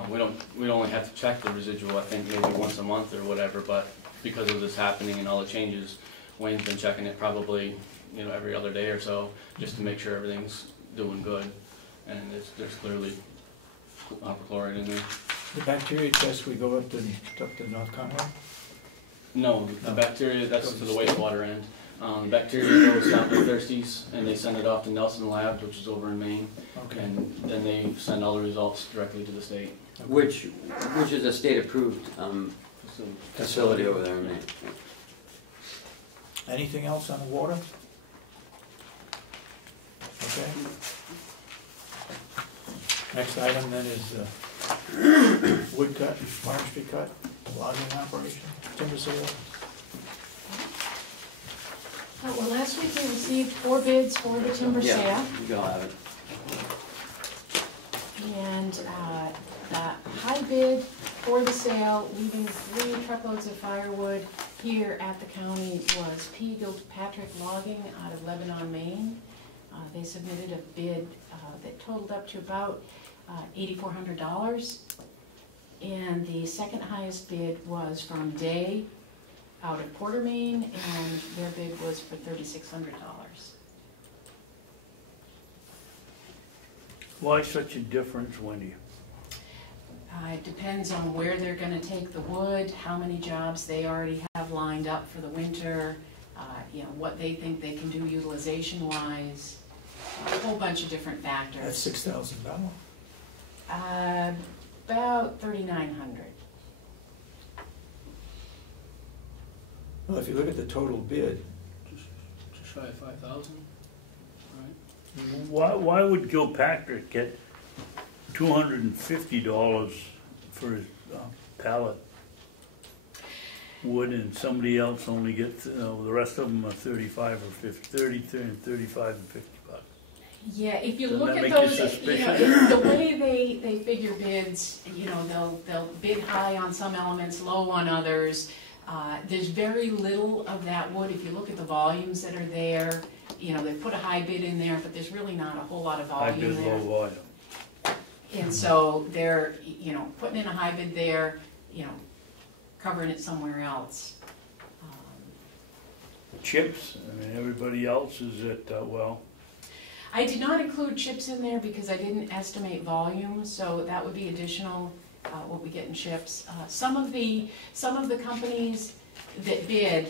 We only have to check the residual, I think, maybe once a month or whatever, but because of this happening and all the changes, Wayne's been checking it probably, every other day or so, just to make sure everything's doing good. And there's clearly hypochlorite in there. The bacteria test, we go up to North Conway? No, the bacteria, that's to the wastewater end. Bacteria goes down to Thirsties, and they send it off to Nelson Labs, which is over in Maine. Okay. And then they send all the results directly to the state. Which is a state-approved facility over there in Maine. Anything else on the water? Okay. Next item then is woodcut, forestry cut, logging operation, timber sale. Well, last week we received 4 bids for the timber sale. Yeah, you all have it. And the high bid for the sale, leaving 3 truckloads of firewood here at the county, was P. Gilpatrick Logging out of Lebanon, Maine. They submitted a bid that totaled up to about $8,400. And the second highest bid was from Day out of Porter, Maine, and their bid was for $3,600. Why such a difference, Wendy? It depends on where they're going to take the wood, how many jobs they already have lined up for the winter, what they think they can do utilization-wise, a whole bunch of different factors. That's $6,000. About $3,900. Well, if you look at the total bid, Just shy of 5,000, right? Why would Gilpatrick get $250 for his pallet wood, and somebody else only gets, the rest of them are 35 or 50, 35 and 50 bucks? Yeah, if you Doesn't look that at make you those, suspicious? the way they figure bids, they'll bid high on some elements, low on others. There's very little of that wood. If you look at the volumes that are there, they put a high bid in there, but there's really not a whole lot of High volume bid, there. low volume. And so they're, putting in a high bid there, covering it somewhere else. Chips, everybody else is at, I did not include chips in there because I didn't estimate volume, so that would be additional, what we get in chips. Some of the companies that bid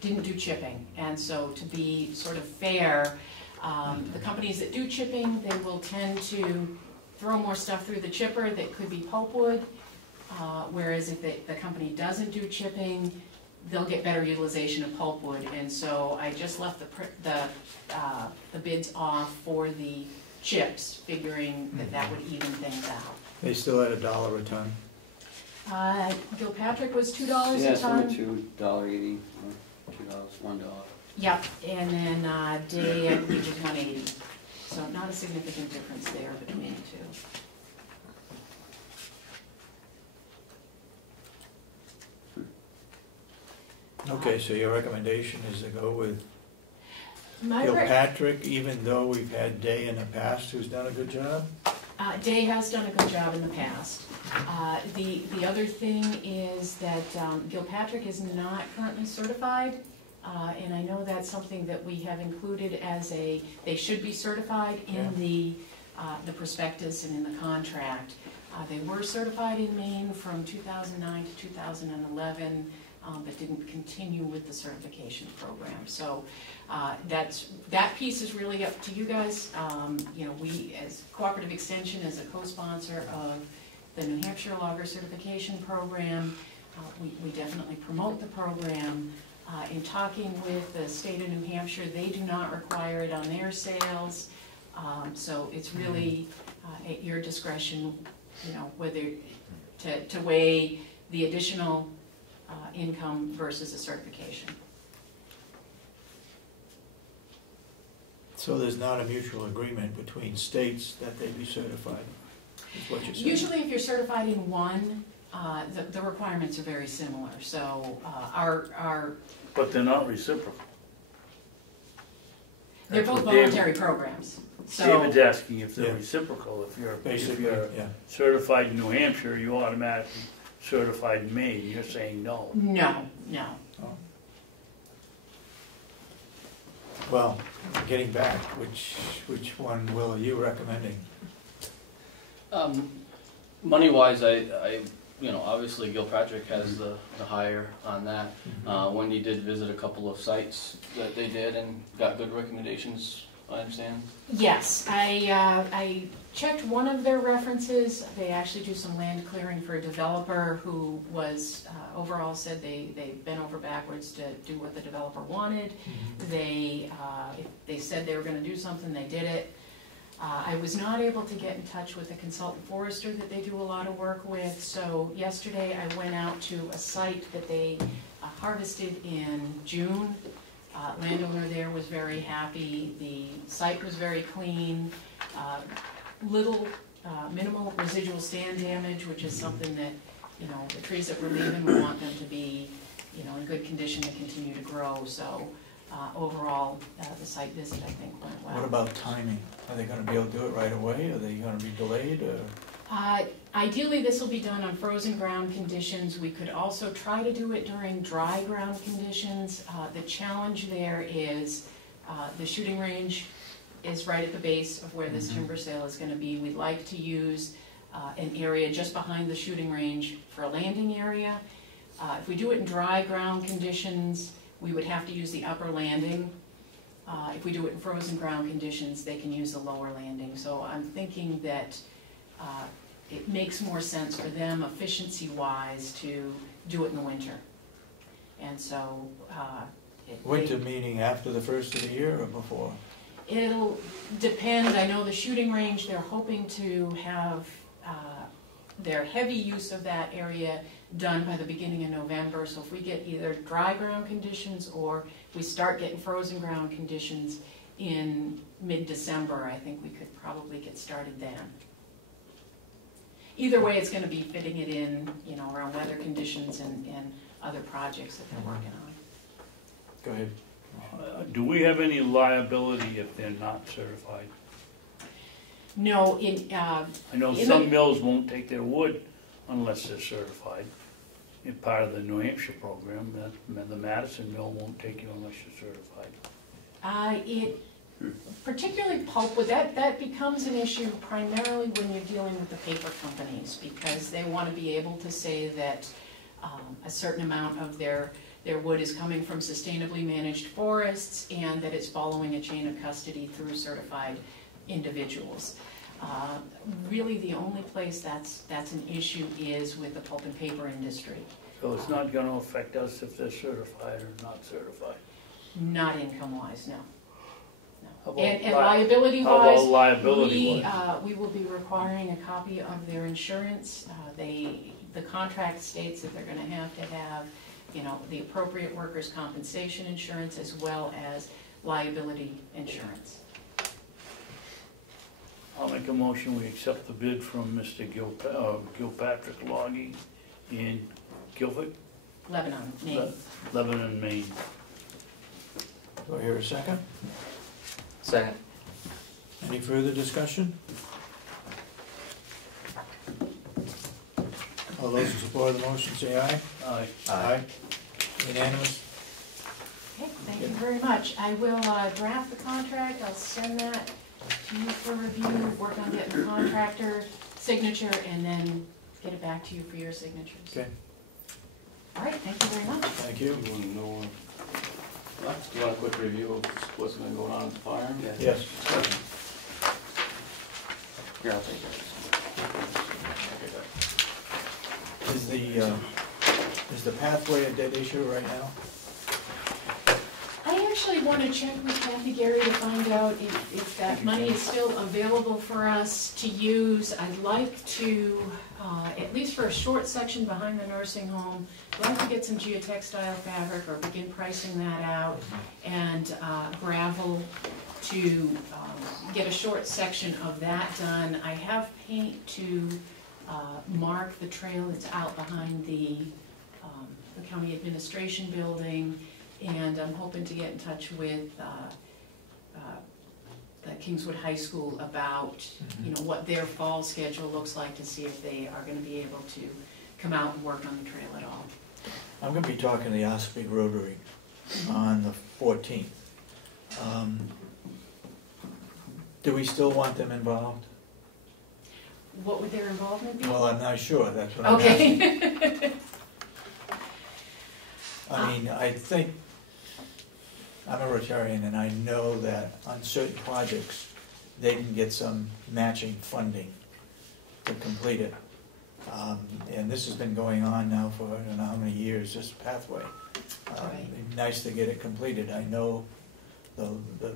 didn't do chipping, and so to be sort of fair, the companies that do chipping, they will tend to throw more stuff through the chipper that could be pulpwood, whereas if the company doesn't do chipping, they'll get better utilization of pulpwood, and so I just left the bids off for the chips, figuring that would even things out. they still at $1 a ton. Gilpatrick was $2 Yeah, a ton. $2.80 or $2, $1. Yep, and then Day, I believe, was 180. So not a significant difference there between the two. Okay, so your recommendation is to go with My Gilpatrick, even though we've had Day in the past who's done a good job? Day has done a good job in the past. The other thing is that Gilpatrick is not currently certified, and I know that's something that we have included as they should be certified in the prospectus and in the contract. They were certified in Maine from 2009 to 2011, but didn't continue with the certification program. So that piece is really up to you guys. You know, we as Cooperative Extension, as a co-sponsor of the New Hampshire Logger Certification Program, we definitely promote the program. In talking with the state of New Hampshire, they do not require it on their sales. So it's really at your discretion, you know, whether to weigh the additional income versus a certification. So there's not a mutual agreement between states that they be certified, is what you're saying? Usually if you're certified in one, the requirements are very similar. So our But they're not reciprocal. they're That's both what David- voluntary programs. So David's asking if they're Yeah. reciprocal. If Basically, you're yeah. certified in New Hampshire, you automatically certified in Maine. You're saying no. no. Oh. Well, getting back, which one will you recommending? Money-wise, I you know, obviously Gilpatrick has the higher on that. Wendy did visit a couple of sites that they did and got good recommendations, I understand. Yes, I checked one of their references. They actually do some land clearing for a developer who was, overall said they bent over backwards to do what the developer wanted. They said they were gonna do something, they did it. I was not able to get in touch with a consultant forester that they do a lot of work with, so yesterday I went out to a site that they harvested in June. Landowner there was very happy. The site was very clean. Minimal residual stand damage, which is something that, you know, the trees that we're leaving, we want them to be, you know, in good condition to continue to grow. So overall, the site visit, I think, went well. What about timing? Are they gonna be able to do it right away? Are they gonna be delayed, or? Ideally, this will be done on frozen ground conditions. We could also try to do it during dry ground conditions. The challenge there is the shooting range is right at the base of where this timber sale is gonna be. We'd like to use an area just behind the shooting range for a landing area. If we do it in dry ground conditions, we would have to use the upper landing. If we do it in frozen ground conditions, they can use the lower landing. So I'm thinking that it makes more sense for them efficiency-wise to do it in the winter. And so Winter meaning after the first of the year or before? it'll depend. I know the shooting range, they're hoping to have their heavy use of that area done by the beginning of November. So if we get either dry ground conditions or we start getting frozen ground conditions in mid-December, I think we could probably get started then. Either way, it's going to be fitting it in, you know, around weather conditions and other projects that they're working on. Go ahead. Do we have any liability if they're not certified? No, I know some mills won't take their wood unless they're certified. In part of the New Hampshire program, the Madison mill won't take you unless you're certified. Particularly pulpwood, that becomes an issue primarily when you're dealing with the paper companies, because they want to be able to say that a certain amount of their wood is coming from sustainably managed forests and that it's following a chain of custody through certified individuals. Really the only place that's an issue is with the pulp and paper industry. So it's not going to affect us if they're certified or not certified? Not income-wise, no. How And about liability how wise, about liability wise? we will be requiring a copy of their insurance. The contract states that they're gonna have to have, you know, the appropriate workers' compensation insurance as well as liability insurance. I'll make a motion, we accept the bid from Mr. Gilpatrick Logging in Guilford, Lebanon, Maine. Lebanon, Maine. Do I hear a second? Second. Any further discussion? All those in support of the motion say aye. Aye. Aye. Unanimous? Okay, thank you very much. I will draft the contract, I'll send that to you for review, work on getting the contractor signature, and then get it back to you for your signatures. Okay, All right, thank you very much. thank you. You want to know, do you want a quick review of what's going to go on at the farm? Yes. Here, I'll take it. Is the pathway a dead issue right now? I actually want to check with Kathy Gary to find out if that money is still available for us to use. I'd like to, at least for a short section behind the nursing home, I'd like to get some geotextile fabric or begin pricing that out, and gravel to get a short section of that done. I have paint to mark the trail that's out behind the county administration building, and I'm hoping to get in touch with the Kingswood High School about, you know, what their fall schedule looks like, to see if they are going to be able to come out and work on the trail at all. I'm gonna be talking to the Ossipee Rotary on the 14th. Do we still want them involved? What would their involvement be? Well, I'm not sure, that's what I'm asking. Okay. I mean, I think, I'm a Rotarian, and I know that on certain projects, they can get some matching funding to complete it. And this has been going on now for I don't know how many years, this pathway. It'd be nice to get it completed. I know the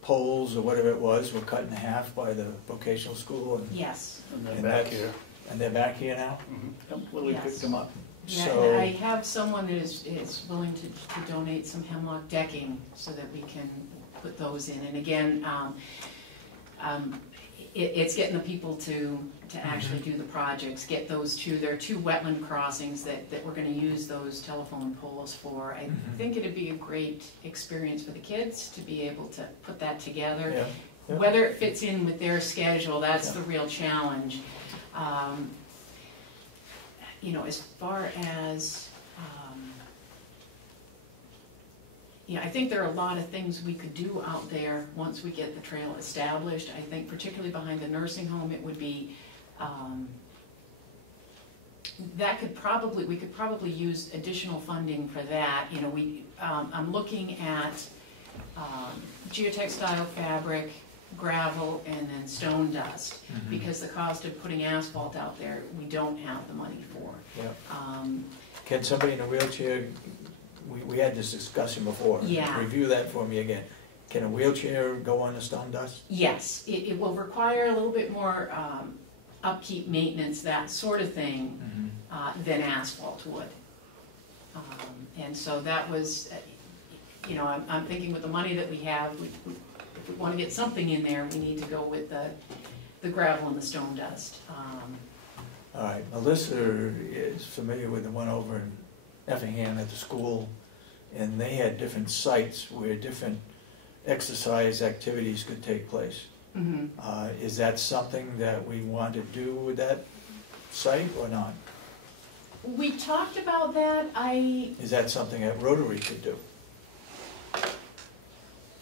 poles or whatever it was were cut in half by the vocational school. And, yes. And they're back here. And they're back here now? Yep, Willie picked them up. Yeah, So, and I have someone that is willing to donate some hemlock decking so that we can put those in. And again, it's getting the people to actually do the projects, get those two. There are two wetland crossings that we're going to use those telephone poles for. I think it'd be a great experience for the kids to be able to put that together. yeah. Yeah. Whether it fits in with their schedule, that's the real challenge. You know, as far as, yeah, I think there are a lot of things we could do out there once we get the trail established. I think particularly behind the nursing home, it would be, we could probably use additional funding for that. You know, I'm looking at geotextile fabric, gravel, and then stone dust, because the cost of putting asphalt out there, we don't have the money for. Yeah. Can somebody in a wheelchair, we had this discussion before. Yeah. Review that for me again. Can a wheelchair go on the stone dust? Yes, it will require a little bit more upkeep, maintenance, that sort of thing, than asphalt would. And so that was, you know, I'm thinking with the money that we have, if we want to get something in there, we need to go with the gravel and the stone dust. All right, Melissa is familiar with the one over in Effingham at the school, and they had different sites where different exercise activities could take place. Is that something that we want to do with that site or not? We talked about that. Is that something that Rotary could do?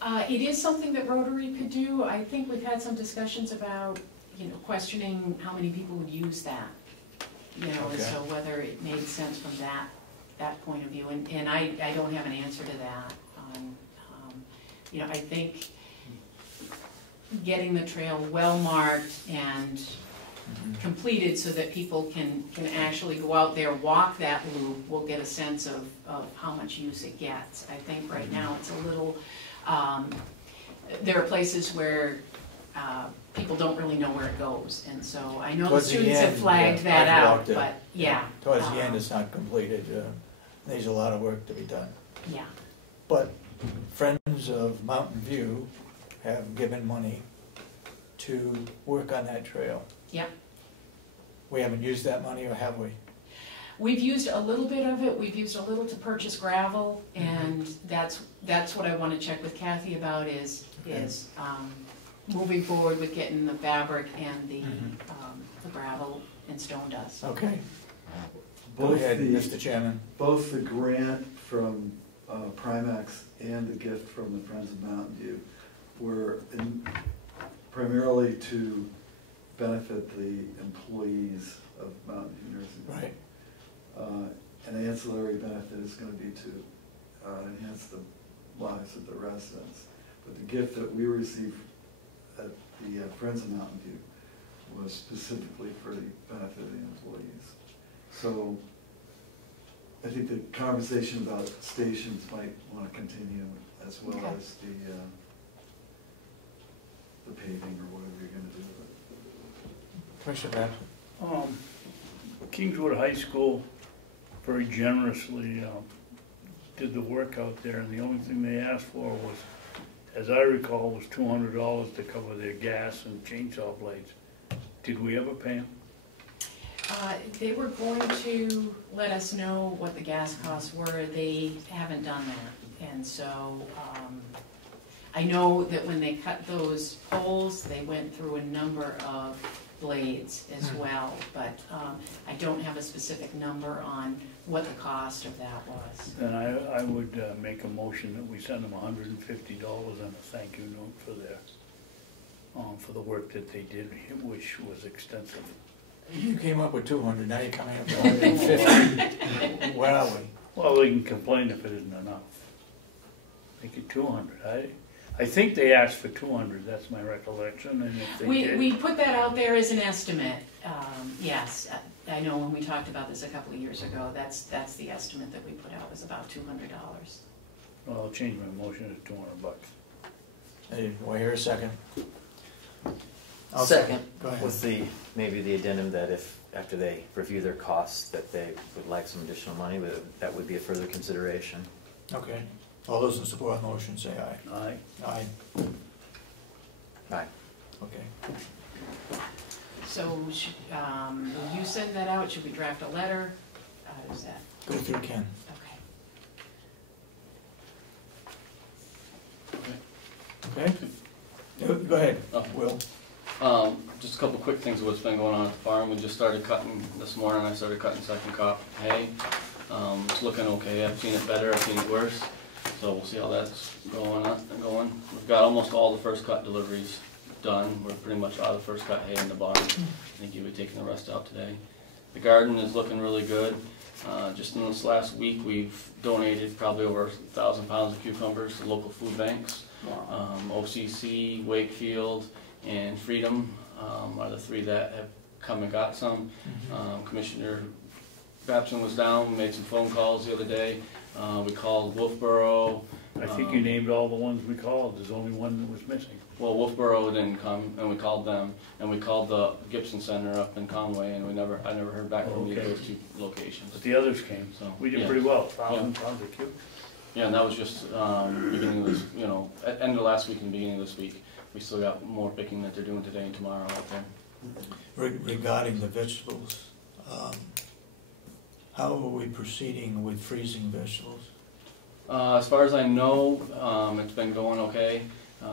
It is something that Rotary could do. I think we've had some discussions about, you know, questioning how many people would use that. You know, and so whether it made sense from that point of view. And I don't have an answer to that. You know, I think getting the trail well marked and completed so that people can actually go out there, walk that loop, will get a sense of how much use it gets. I think right now it's a little, there are places where people don't really know where it goes, and so I know the Towards the students have end, flagged yeah, that I've out, walked it. but yeah. Towards the end, it's not completed. There's a lot of work to be done. Yeah. But Friends of Mountain View have given money to work on that trail. Yep. We haven't used that money, or have we? We've used a little bit of it, we've used a little to purchase gravel, and that's what I want to check with Kathy about is moving forward with getting the fabric and the gravel and stone dust. Okay. Go ahead, Mr. Chairman. Both the grant from Primax and the gift from the Friends of Mountain View were primarily to benefit the employees of Mountain View Nursing Home. Right. An ancillary benefit is going to be to enhance the lives of the residents. But the gift that we received at the Friends of Mountain View was specifically for the benefit of the employees. So I think the conversation about stations might want to continue, as well as the paving or whatever you're going to do with it. Commissioner Babson. Kingswood High School very generously did the work out there, and the only thing they asked for was, as I recall, was $200 to cover their gas and chainsaw blades. Did we ever pay them? They were going to let us know what the gas costs were. They haven't done that, and so I know that when they cut those poles, they went through a number of blades as well, but I don't have a specific number on what the cost of that was. Then I would make a motion that we send them $150 and a thank you note for their for the work that they did, which was extensive. You came up with 200, now you're coming up with 150. Where are we? Well, they can complain if it isn't enough. Make it 200. I think they asked for 200, that's my recollection, and if they did. We put that out there as an estimate, yes. I know when we talked about this a couple of years ago, that's the estimate that we put out, was about $200. Well, I'll change my motion to $200. Hey, do I hear a second? I'll Second, Go ahead. with maybe the addendum that if, after they review their costs, that they would like some additional money, that would be a further consideration. Okay. All those in support of the motion say aye. Aye. Aye. Aye. Okay. So will you send that out? Should we draft a letter? How does that? Go through Ken. Okay. Okay? Go ahead, Okay. Will. Just a couple quick things of what's been going on at the farm. We just started cutting this morning. I started cutting second crop hay. It's looking okay. I've seen it better, I've seen it worse. So we'll see how that's going. We've got almost all the first cut deliveries done. We're pretty much out of the first cut hay in the barn. I think you'll be taking the rest out today. The garden is looking really good. Just in this last week, we've donated probably over 1,000 pounds of cucumbers to local food banks. Wow. OCC, Wakefield, and Freedom are the three that have come and got some. Commissioner Babson was down, made some phone calls the other day. We called Wolfboro. I think you named all the ones we called, there's only one that was missing. Well, Wolfboro didn't come, and we called them, and we called the Gibson Center up in Conway, and I never heard back from either of those two locations. But the others came, So we did yeah. pretty well, 1,000 pounds of cube. Yeah, and that was just beginning of this, at end of last week and beginning of this week. We still got more picking that they're doing today and tomorrow out there. Regarding the vegetables, how are we proceeding with freezing vegetables? As far as I know, it's been going okay.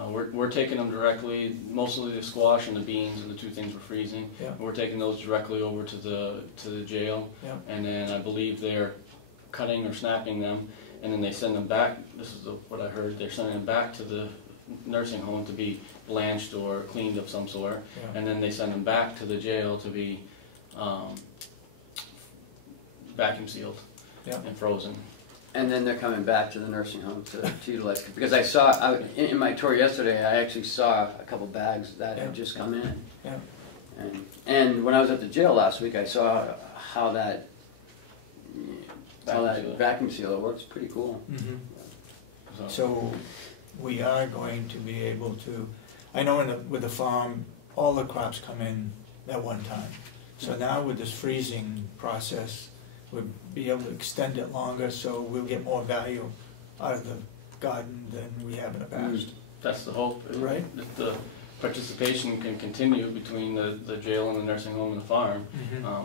We're taking them directly, mostly the squash and the beans and the two things we're freezing. Yeah. We're taking those directly over to the jail, Yeah. and then I believe they're cutting or snapping them, and then they send them back. This is what I heard. They're sending them back to the nursing home to be blanched or cleaned of some sort, Yeah. and then they send them back to the jail to be vacuum sealed Yeah. and frozen. And then they're coming back to the nursing home to utilize, because I saw, in my tour yesterday, I actually saw a couple bags that had just come in. Yeah. And when I was at the jail last week, I saw how that vacuum sealer works, pretty cool. So we are going to be able to, I know with the farm, all the crops come in at one time. So now with this freezing process, we'll be able to extend it longer, so we'll get more value out of the garden than we have in the past. That's the hope. Right. That the participation can continue between the jail and the nursing home and the farm.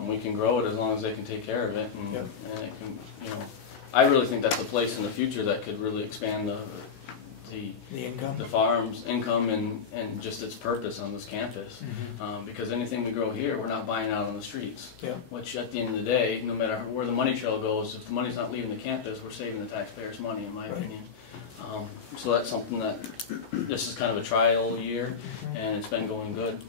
We can grow it as long as they can take care of it, and, Yep. and it can, you know, I really think that's a place in the future that could really expand the income? the farm's income and just its purpose on this campus. Because anything we grow here, we're not buying out on the streets. Yeah. Which at the end of the day, no matter where the money trail goes, if the money's not leaving the campus, we're saving the taxpayers money, in my opinion. So that's something that, this is kind of a trial year, and it's been going good.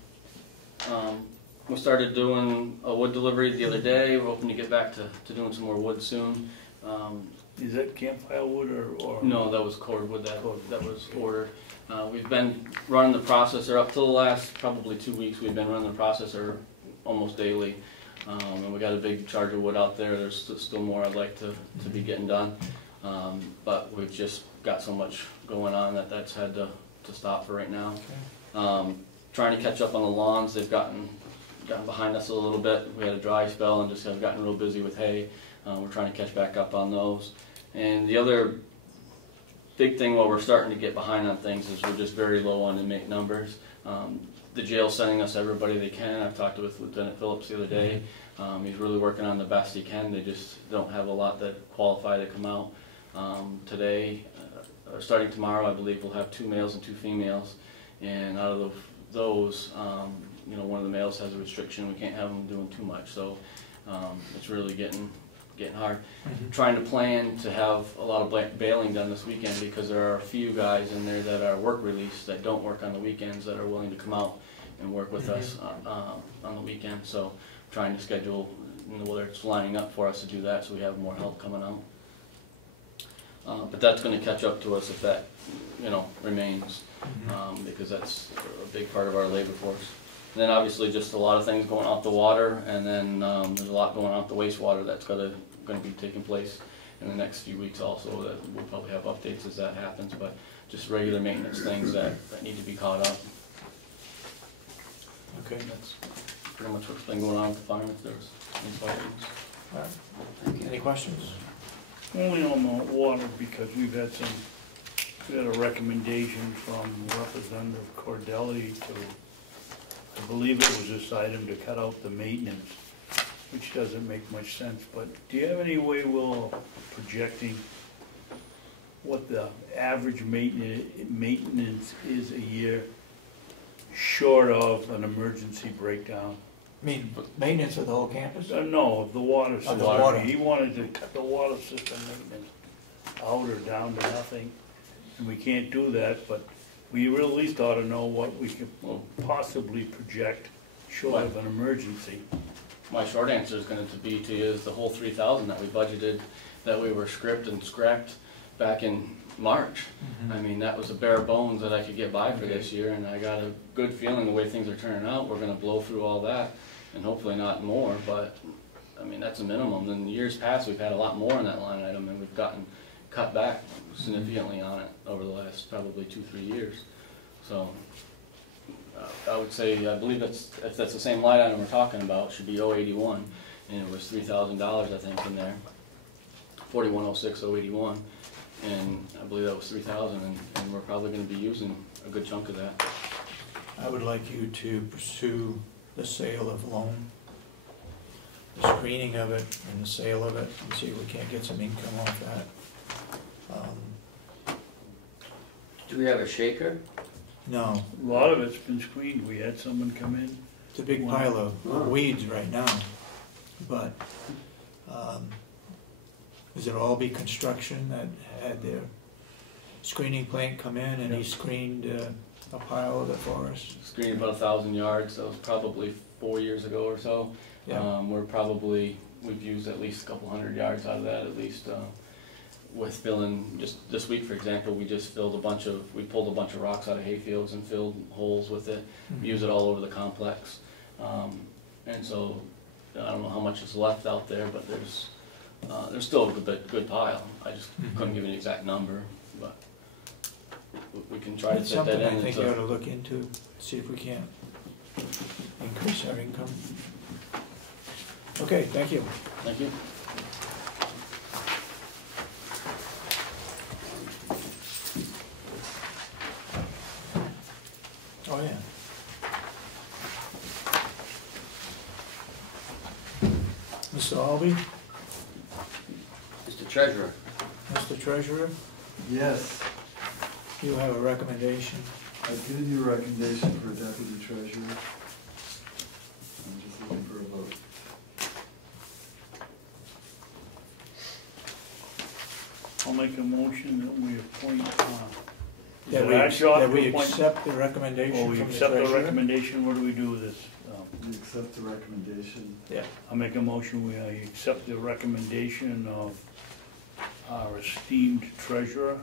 We started doing a wood delivery the other day. We're hoping to get back to doing some more wood soon. Is that campfire wood or? No, that was cord wood that was ordered. We've been running the processor up till the last probably 2 weeks. We've been running the processor almost daily. And we got a big charge of wood out there. There's still more I'd like to be getting done. But we've just got so much going on that that's had to stop for right now. Okay. Trying to catch up on the lawns. They've gotten behind us a little bit. We had a dry spell and just have gotten real busy with hay. We're trying to catch back up on those. And the other big thing while we're starting to get behind on things is we're just very low on inmate numbers. The jail's sending us everybody they can. I've talked with Lieutenant Phillips the other day. He's really working on the best he can. They just don't have a lot that qualify to come out. Today, starting tomorrow, I believe we'll have 2 males and 2 females. And out of those, you know, one of the males has a restriction. We can't have them doing too much. So it's really getting hard. Trying to plan to have a lot of bailing done this weekend because there are a few guys in there that are work release that don't work on the weekends that are willing to come out and work with us on the weekend. So trying to schedule, you know, whether it's lining up for us to do that so we have more help coming out. But that's going to catch up to us if that, you know, remains because that's a big part of our labor force. And then obviously just a lot of things going off the water, and then there's a lot going off the wastewater that's going to be taking place in the next few weeks also. That we'll probably have updates as that happens, but just regular maintenance things that need to be caught up. Okay. That's pretty much what's been going on with the farm if there's any questions. All right. Any questions? Only on the water, because we had a recommendation from Representative Cordelli to, I believe it was this item, to cut out the maintenance, which doesn't make much sense, but do you have any way, Will, of projecting what the average maintenance is a year short of an emergency breakdown? I mean, maintenance of the whole campus? No, of the water system. Of the water. He wanted to cut the water system maintenance out or down to nothing, and we can't do that, but we at least ought to know what we could possibly project short of an emergency. My short answer is going to be to you is the whole 3,000 that we budgeted, that we were scripted and scrapped back in March. I mean, that was the bare bones that I could get by for this year, and I got a good feeling the way things are turning out, we're going to blow through all that, and hopefully not more, but I mean, that's a minimum. In years past, we've had a lot more in that line item, and we've gotten cut back significantly on it over the last probably 2-3 years. So I would say, I believe if that's the same line item we're talking about, it should be 081, and it was $3,000 I think in there, 4106,081, and I believe that was 3,000, and we're probably going to be using a good chunk of that. I would like you to pursue the sale of loan, the screening of it and the sale of it, and see if we can't get some income off that. Do we have a shaker? No, A lot of it's been screened. We had someone come in. it's a big pile of weeds right now, but does it all be construction that had their screening plant come in and he screened a pile of it for us? Screened about 1,000 yards, that was probably 4 years ago or so. Yeah. We've used at least a couple hundred yards out of that at least. With filling, just this week for example, we pulled a bunch of rocks out of hayfields and filled holes with it. We use it all over the complex. And so I don't know how much is left out there, but there's still a good pile. I just couldn't give you an exact number, but we can try to That's fit that something in. I think you ought into- to look into, see if we can increase our income. Okay, thank you. Thank you. Oh, yeah. Mr. Albee, Mr. Treasurer, Mr. Treasurer, Yes, you have a recommendation. I've given you a recommendation for deputy treasurer. I'm just looking for a vote. I'll make a motion that we appoint, is That it we, actual that we appoint- accept the recommendation Or from we the accept the treasurer. recommendation, what do we do with this? You accept the recommendation. Yeah, I'll make a motion, we accept the recommendation of our esteemed treasurer.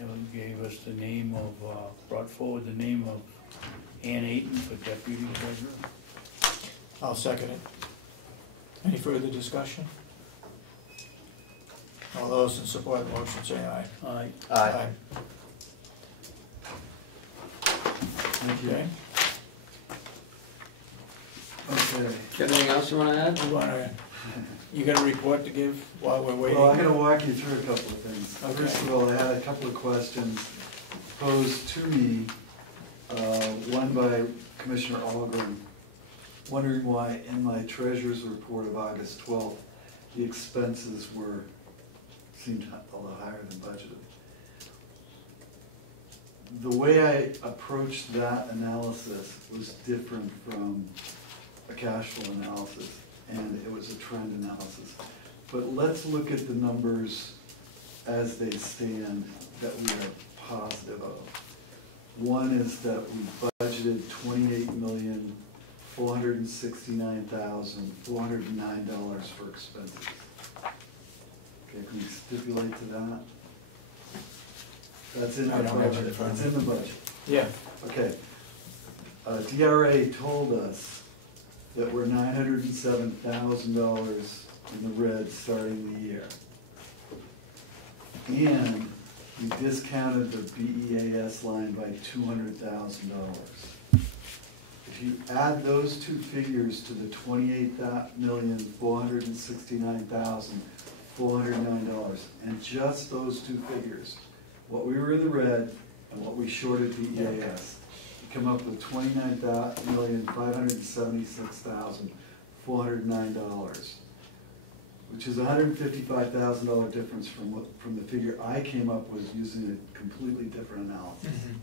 And gave us the name of, brought forward the name of Ann Ayton for deputy treasurer. I'll second it. Any further discussion? All those in support of the motion say aye. Aye. Aye. Thank you. Okay, Okay. anything else you want to add? you got a report to give while we're waiting? Well, I'm gonna walk you through a couple of things. Okay. First of all, I had a couple of questions posed to me, one by Commissioner Ahlgren, wondering why in my treasurer's report of August 12th, the expenses seemed a lot higher than budgeted. The way I approached that analysis was different from a cash flow analysis, and it was a trend analysis. But let's look at the numbers as they stand that we are positive of. One is that we budgeted $28,469,409 for expenses. Okay, can we stipulate to that? That's in I our don't have it in budget, front of it's me. in the budget. Yeah, Okay. DRA told us that we're $907,000 in the red starting the year. And we discounted the BEAS line by $200,000. If you add those two figures to the $28,469,409, and just those two figures, what we were in the red and what we shorted BEAS, you come up with $29,576,409, which is a $155,000 difference from the figure I came up with using a completely different analysis. mhm.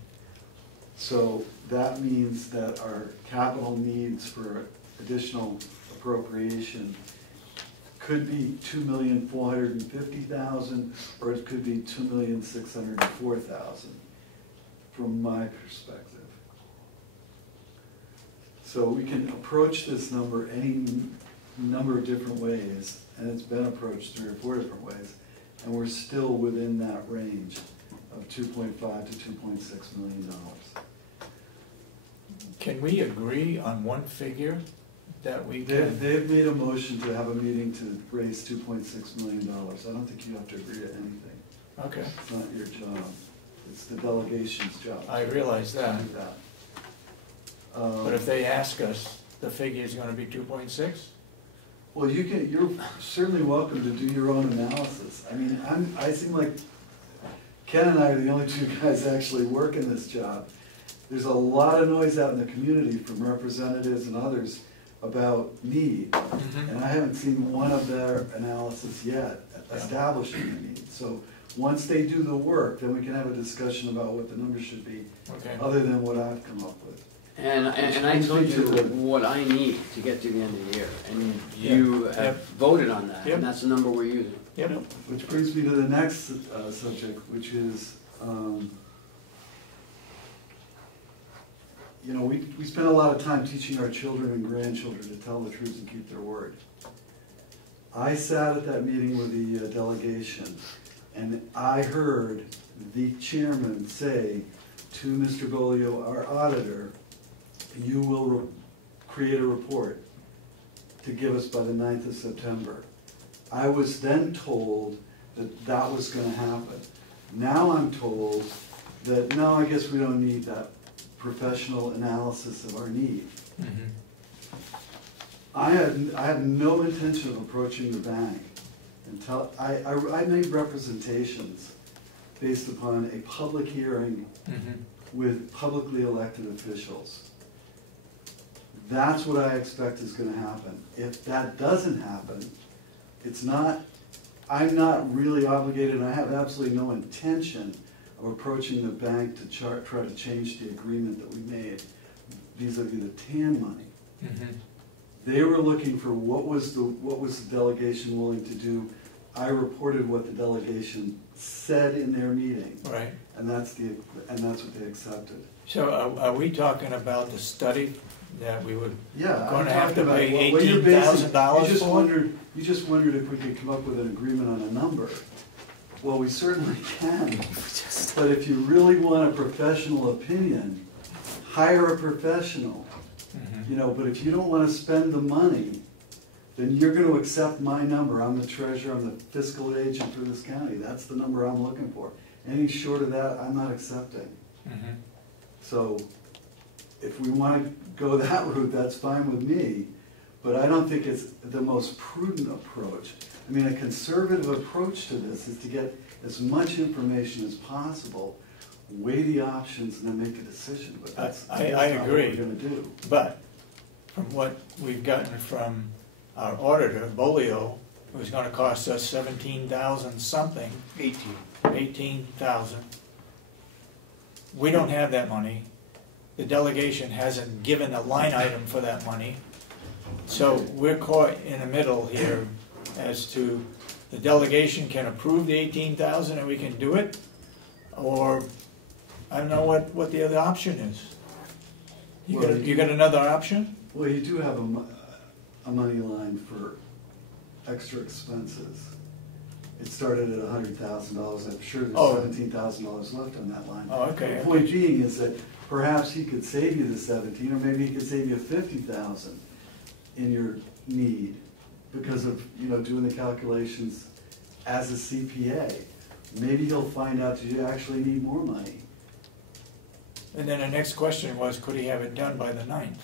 So that means that our capital needs for additional appropriation could be $2,450,000, or it could be $2,604,000, from my perspective. So we can approach this number any number of different ways, and it's been approached 3 or 4 different ways, and we're still within that range of $2.5 to $2.6 million. Can we agree on one figure that we can? They've made a motion to have a meeting to raise $2.6 million. I don't think you have to agree to anything. Okay, It's not your job. It's the delegation's job. I realize that, to do that. but if they ask us, the figure's gonna be 2.6? Well, you're certainly welcome to do your own analysis. I mean, I seem like Ken and I are the only two guys actually working this job. There's a lot of noise out in the community from representatives and others about need, and I haven't seen one of their analysis yet establishing a need. So once they do the work, then we can have a discussion about what the numbers should be, Okay, other than what I've come up with. And I told you what I need to get to the end of the year, and you Yep. have voted on that, Yep. and that's the number we're using. yep, Which brings me to the next subject, which is, you know, we spend a lot of time teaching our children and grandchildren to tell the truth and keep their word. I sat at that meeting with the delegation, and I heard the chairman say to Mr. Golio, our auditor, you will create a report to give us by the 9th of September. I was then told that that was gonna happen. Now I'm told that, no, I guess we don't need that professional analysis of our need. I have no intention of approaching the bank until, I made representations based upon a public hearing with publicly elected officials. That's what I expect is gonna happen. If that doesn't happen, I'm not really obligated, and I have absolutely no intention of approaching the bank to try to change the agreement that we made vis-a-vis the TAN money. They were looking for what was the delegation willing to do. I reported what the delegation said in their meeting. Right. And that's what they accepted. So are we talking about the study that we would, Yeah. going to have to about pay what you're basing- $18,000 You just wondered if we could come up with an agreement on a number. Well, we certainly can. But if you really want a professional opinion, hire a professional. You know, but if you don't want to spend the money, then you're going to accept my number. I'm the treasurer, I'm the fiscal agent for this county. That's the number I'm looking for. Anything short of that, I'm not accepting. So if we want to go that route, that's fine with me. But I don't think it's the most prudent approach. I mean, a conservative approach to this is to get as much information as possible, weigh the options, and then make a decision. But that's I not agree. what we're going to do. But from what we've gotten from our auditor, Bolio, it was gonna cost us 17,000 something. 18,000. We don't have that money. The delegation hasn't given a line item for that money. So we're caught in the middle here as to the delegation can approve the 18,000 and we can do it, or I don't know what the other option is. You got another option? Well, you do have a money line for extra expenses. It started at $100,000. I'm sure there's $17,000 left on that line. Oh, okay. The point being is that perhaps he could save you the 17, or maybe he could save you 50,000 in your need because of doing the calculations as a CPA. Maybe he'll find out that you actually need more money. And then the next question was, could he have it done by the 9th?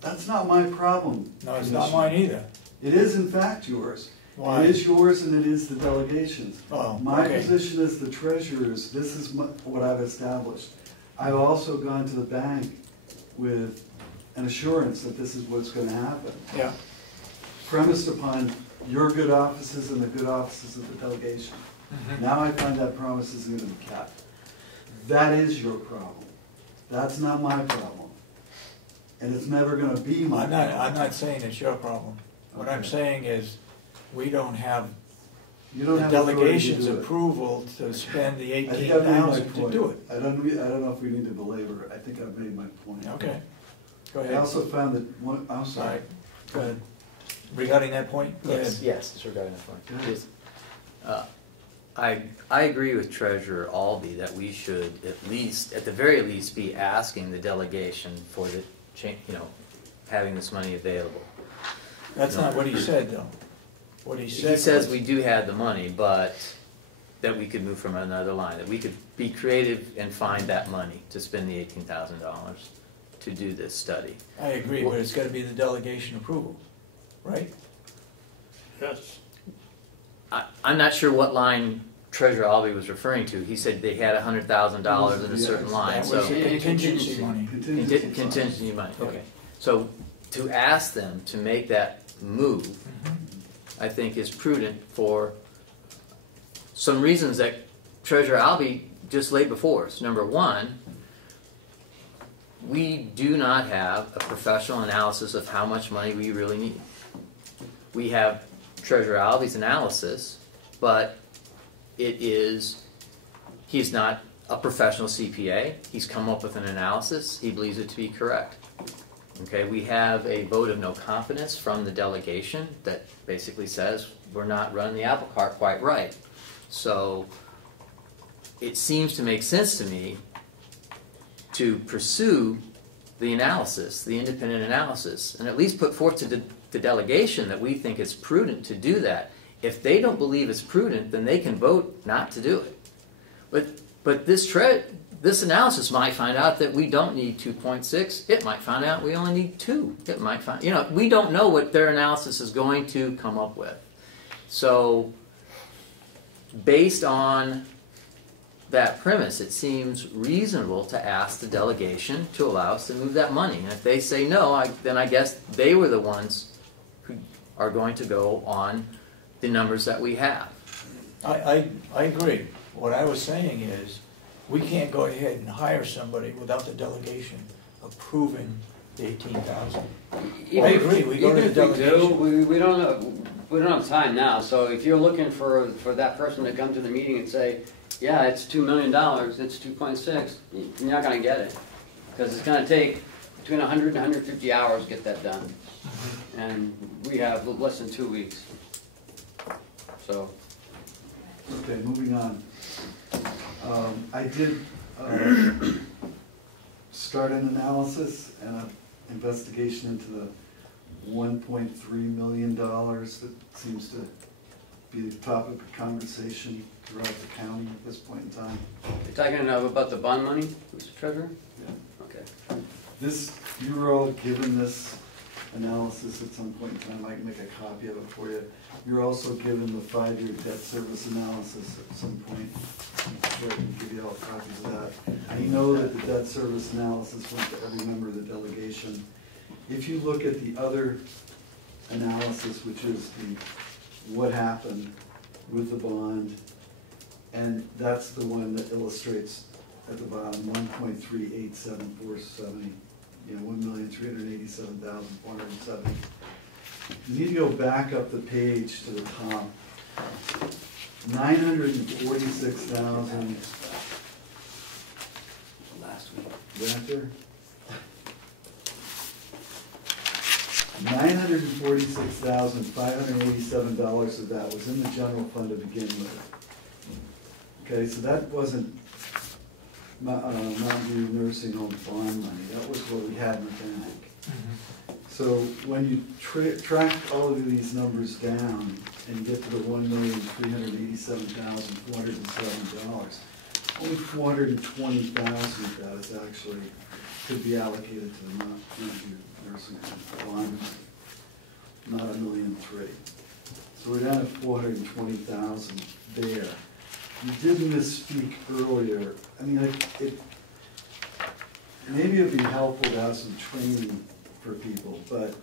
That's not my problem. No, it's not mine either. It is in fact yours. Why? It is yours and it is the delegation's. Oh, My okay. position as the treasurer is this is what I've established. I've also gone to the bank with an assurance that this is what's going to happen. Yeah. Premised upon your good offices and the good offices of the delegation. Now I find that promise isn't going to be kept. That is your problem. That's not my problem. And it's never going to be my problem. I'm not saying it's your problem. What I'm saying is, we don't have You don't the have authority to delegation's do it. approval to spend the I think I've made my 18,000 to point. do it. I don't know if we need to belabor it. I think I've made my point. Okay, go I ahead. also found that I'm All sorry. right, go ahead. Regarding that point? Go ahead. Yes, it's regarding that Go point. ahead. I agree with Treasurer Albee that we should at the very least, be asking the delegation for the having this money available. That's not what he said, though. What he said He says was- we do have the money, but that we could move from another line, that we could be creative and find that money to spend the $18,000 to do this study. I agree, but it's gotta be the delegation approval, right? Yes. I'm not sure what line Treasurer Albee was referring to. He said they had $100,000 in a certain line, That so. was contingency money. Contingency money, okay. So to ask them to make that move, I think is prudent for some reasons that Treasurer Albee just laid before us. Number one, we do not have a professional analysis of how much money we really need. We have Treasurer Albee's analysis, but he's not a professional CPA. He's come up with an analysis. He believes it to be correct. Okay, we have a vote of no confidence from the delegation that basically says we're not running the apple cart quite right. So it seems to make sense to me to pursue the analysis, the independent analysis, and at least put forth to the delegation that we think it's prudent to do that. If they don't believe it's prudent, then they can vote not to do it. But But this analysis might find out that we don't need 2.6. It might find out we only need 2. It might find, we don't know what their analysis is going to come up with. So, based on that premise, it seems reasonable to ask the delegation to allow us to move that money. And if they say no, then I guess they were the ones who are going to go on the numbers that we have. I agree. What I was saying is, we can't go ahead and hire somebody without the delegation approving the 18,000. I agree, we go to the delegation. We don't know, we don't have time now, so if you're looking for that person to come to the meeting and say, yeah, it's $2 million, it's 2.6, you're not gonna get it. Because it's gonna take between 100 and 150 hours to get that done. And we have less than 2 weeks. So. Okay, moving on. I did start an analysis and an investigation into the $1.3 million that seems to be the topic of conversation throughout the county at this point in time. You're talking about the bond money, Mr. Treasurer? Yeah. Okay. You were all given this analysis at some point in time. I can make a copy of it for you. You're also given the 5-year debt service analysis at some point. I'm sure I can give you all copies of that. And you know that the debt service analysis went to every member of the delegation. If you look at the other analysis, which is what happened with the bond, and that's the one that illustrates at the bottom 1.387470, $1,387,470. You need to go back up the page to the top. 946,000. Last week. After. $946,587 of that was in the general fund to begin with. Okay, so that wasn't Mountain View Nursing Home bond money. That was what we had in the bank. So when you track all of these numbers down and get to the $1,387,470, only $420,000 of that is actually could be allocated to the Mountain View Nursing Home bond money, not $1.3 million. So we're down to $420,000 there. You did misspeak earlier. I mean, maybe it'd be helpful to have some training for people, but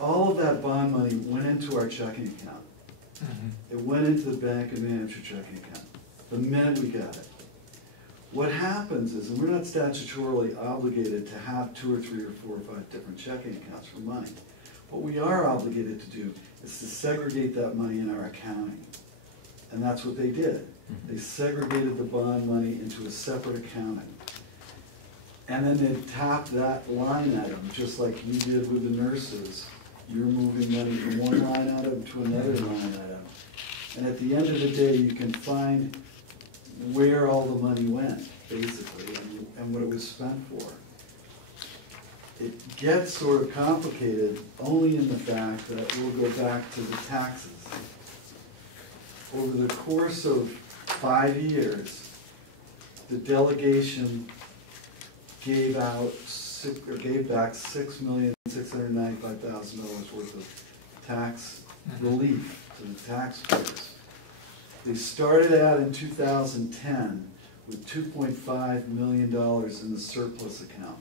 all of that bond money went into our checking account. It went into the Bank of New Hampshire checking account the minute we got it. What happens is, and we're not statutorily obligated to have 2 or 3 or 4 or 5 different checking accounts for money. What we are obligated to do is to segregate that money in our accounting. And that's what they did. They segregated the bond money into a separate accounting. And then they tapped that line item, just like you did with the nurses. You're moving money from one line item to another line item. And at the end of the day, you can find where all the money went, basically, and what it was spent for. It gets sort of complicated only in the fact that we'll go back to the taxes. Over the course of 5 years, the delegation gave back $6,695,000 worth of tax relief to the taxpayers. They started out in 2010 with $2.5 million in the surplus account,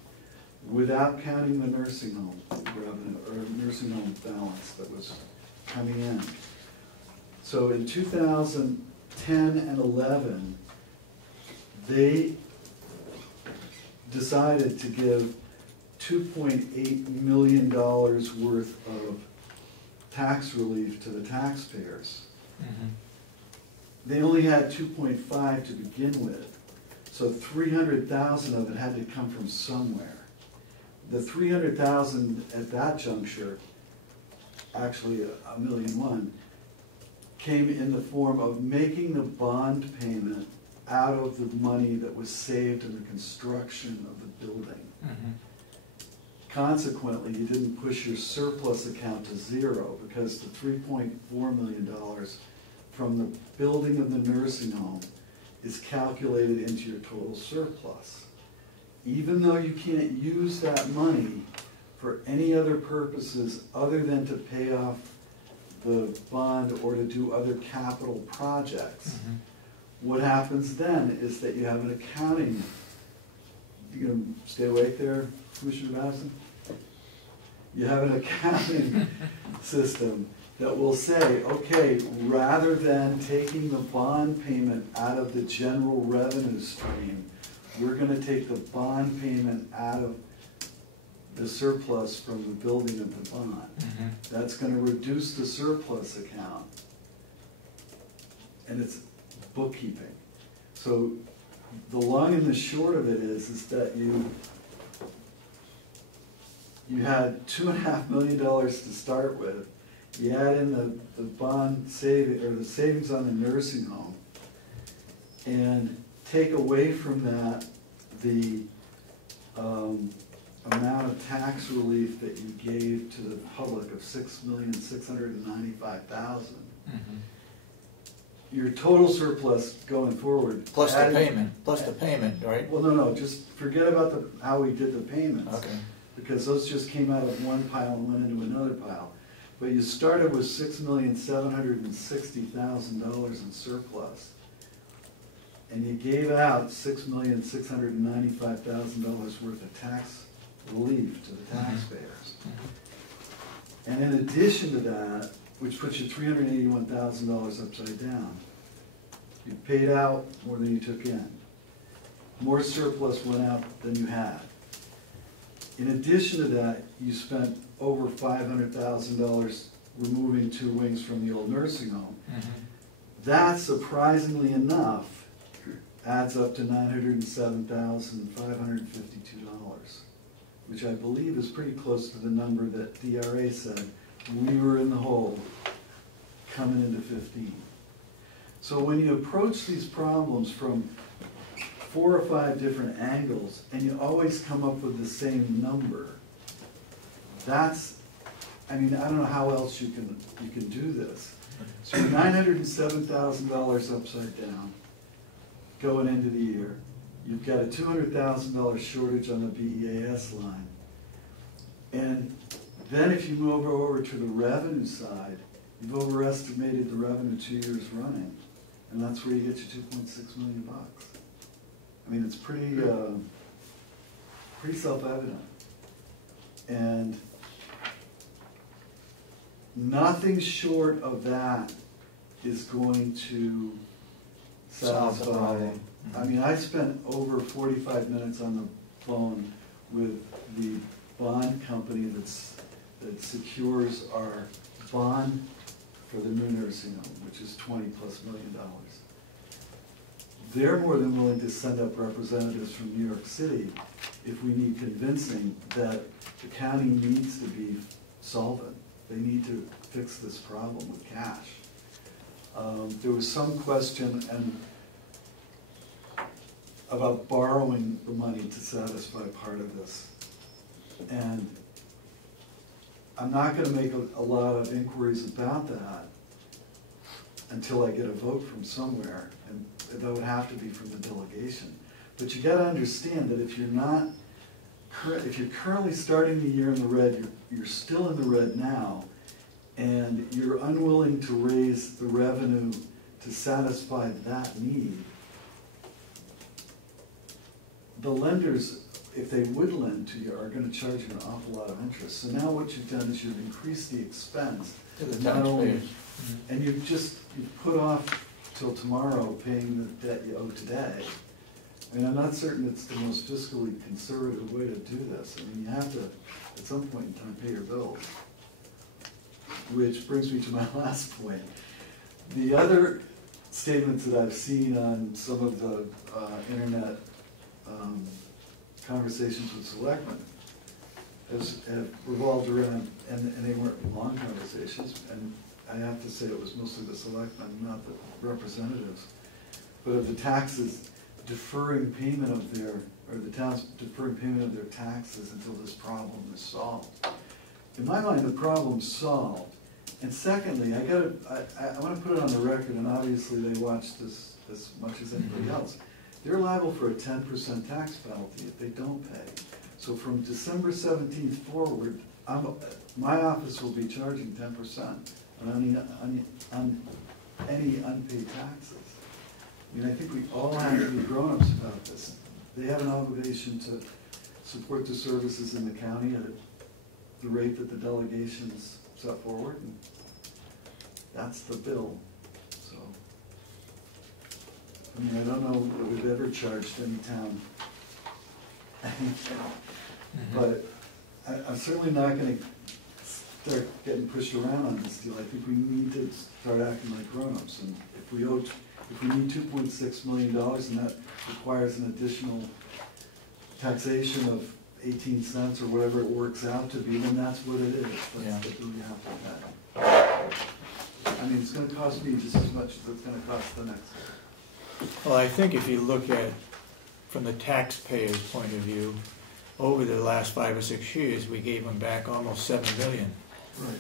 without counting the nursing home revenue or nursing home balance that was coming in. So in 2010 and 11, they decided to give $2.8 million worth of tax relief to the taxpayers. They only had 2.5 to begin with, so 300,000 of it had to come from somewhere. The 300,000 at that juncture, actually $1.1 million, came in the form of making the bond payment out of the money that was saved in the construction of the building. Consequently, you didn't push your surplus account to zero, because the $3.4 million from the building of the nursing home is calculated into your total surplus. Even though you can't use that money for any other purposes other than to pay off the bond or to do other capital projects, what happens then is that you have an accounting, you gonna stay awake there, Commissioner Babson? You have an accounting system that will say, okay, rather than taking the bond payment out of the general revenue stream, we're gonna take the bond payment out of the surplus from the building of the bond. That's gonna reduce the surplus account. And it's bookkeeping. So the long and the short of it is that you had $2.5 million to start with. You add in the bond saving, or the savings on the nursing home, and take away from that the amount of tax relief that you gave to the public of $6,695,000. Your total surplus going forward. Plus the payment, right? Well, no, just forget about how we did the payments. Okay. Because those just came out of one pile and went into another pile. But you started with $6,760,000 in surplus. And you gave out $6,695,000 worth of tax relief to the taxpayers. And in addition to that, which puts you $381,000 upside down, you paid out more than you took in. More surplus went out than you had. In addition to that, you spent over $500,000 removing 2 wings from the old nursing home. That, surprisingly enough, adds up to $907,552, which I believe is pretty close to the number that DRA said we were in the hole coming into 15. So when you approach these problems from 4 or 5 different angles, and you always come up with the same number, that's, I mean, I don't know how else you can do this. So you're $907,000 upside down going into the year. You've got a $200,000 shortage on the BEAS line. And then if you move over to the revenue side, you've overestimated the revenue 2 years running. And that's where you get your $2.6 million. I mean, it's pretty self-evident. And nothing short of that is going to satisfy. I mean, I spent over 45 minutes on the phone with the bond company that secures our bond for the new nursing home, which is $20+ million. They're more than willing to send up representatives from New York City if we need convincing that the county needs to be solvent. They need to fix this problem with cash. There was some question about borrowing the money to satisfy part of this. And I'm not going to make a lot of inquiries about that until I get a vote from somewhere, and that would have to be from the delegation. But you got to understand that if you're currently starting the year in the red, you're still in the red now, and you're unwilling to raise the revenue to satisfy that need, the lenders, if they would lend to you, are going to charge you an awful lot of interest. So now what you've done is you've increased the expense To the not only, taxpayers. and you've put off till tomorrow paying the debt you owe today. I mean, I'm not certain it's the most fiscally conservative way to do this. I mean, you have to, at some point in time, pay your bills. Which brings me to my last point. The other statements that I've seen on some of the internet conversations with selectmen have revolved around, and they weren't long conversations, and I have to say it was mostly the selectmen, not the representatives, but of the taxes deferring payment of their, or the towns deferring payment of their taxes until this problem is solved. In my mind, the problem's solved. And secondly, I want to put it on the record, and obviously they watch this as much as anybody else. They're liable for a 10% tax penalty if they don't pay. So from December 17th forward, my office will be charging 10% on any unpaid taxes. I mean, I think we all have to be grown-ups about this. They have an obligation to support the services in the county at the rate that the delegations set forward, and that's the bill. So, I mean, I don't know that we've ever charged any town anything, but I'm certainly not gonna start getting pushed around on this deal. I think we need to start acting like grown-ups, and if we need $2.6 million, and that requires an additional taxation of 18 cents or whatever it works out to be, then that's what it is. That's the bill you have to pay. I mean, it's gonna cost me just as much as it's gonna cost the next guy. Well, I think if you look at, from the taxpayer's point of view, over the last 5 or 6 years, we gave them back almost $7 million. Right.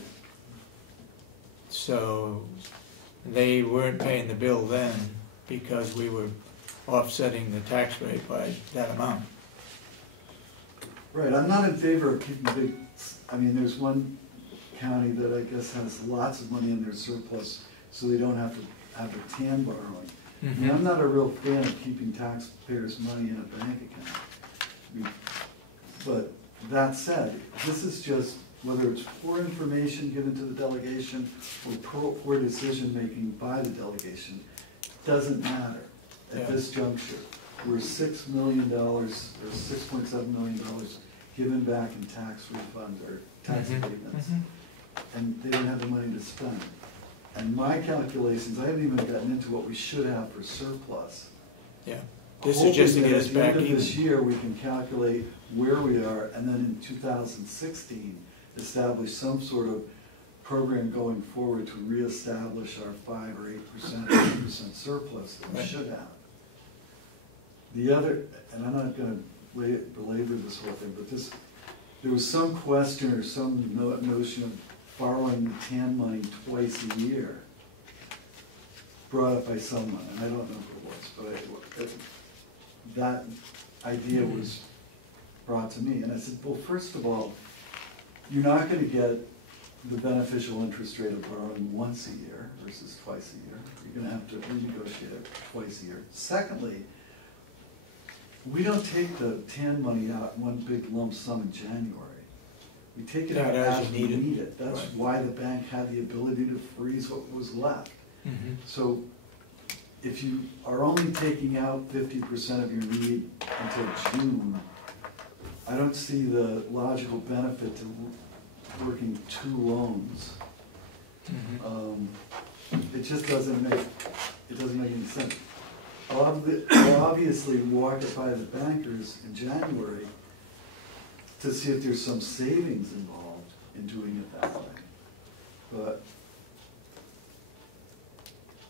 So they weren't paying the bill then because we were offsetting the tax rate by that amount. Right, I'm not in favor of keeping big, I mean, there's one county that I guess has lots of money in their surplus, so they don't have to have a TAN borrowing. I mean, I'm not a real fan of keeping taxpayers' money in a bank account. I mean, but that said, this is just, whether it's poor information given to the delegation or poor decision-making by the delegation, doesn't matter at this juncture. We're $6 million, or $6.7 million given back in tax refund or tax abatements, and they didn't have the money to spend. And my calculations, I haven't even gotten into what we should have for surplus. Yeah, this is just to get us back At the end even. of this year, we can calculate where we are, and then in 2016, establish some sort of program going forward to reestablish our 5 or 8% or 8% surplus that we should have. The other, and I'm not going to belabor this whole thing, but there was some question or some notion of borrowing the TAN money twice a year, brought up by someone, and I don't know who it was, but that idea was brought to me, and I said, well, first of all, you're not going to get the beneficial interest rate of borrowing once a year versus twice a year. You're going to have to renegotiate it twice a year. Secondly, we don't take the TAN money out in one big lump sum in January. We take it out as we need it. That's why the bank had the ability to freeze what was left. So if you are only taking out 50% of your need until June, I don't see the logical benefit to working 2 loans. It just doesn't make any sense. I'll obviously walk it by the bankers in January to see if there's some savings involved in doing it that way. But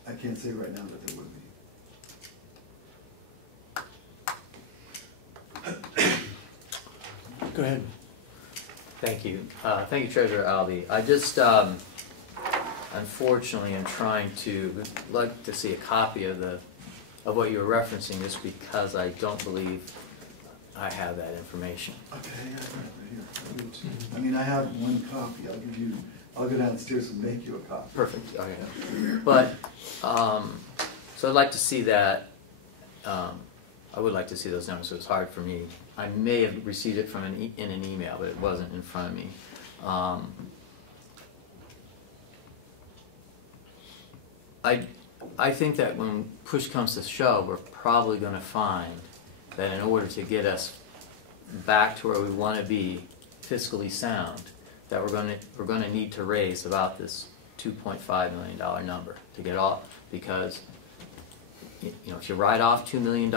I can't say right now that there would be. Go ahead. Thank you. Thank you, Treasurer Alvey. I just, unfortunately, am would like to see a copy of what you're referencing, just because I don't believe I have that information. Okay, I have it right here. I mean, I have one copy. I'll go downstairs and make you a copy. Perfect. Okay. But, so I'd like to see that. I would like to see those numbers, so it's hard for me. I may have received it from in an email, but it wasn't in front of me. I think that when push comes to shove, we're probably going to find that in order to get us back to where we want to be fiscally sound, that we're going to need to raise about this $2.5 million number to get off, because if you write off $2 million,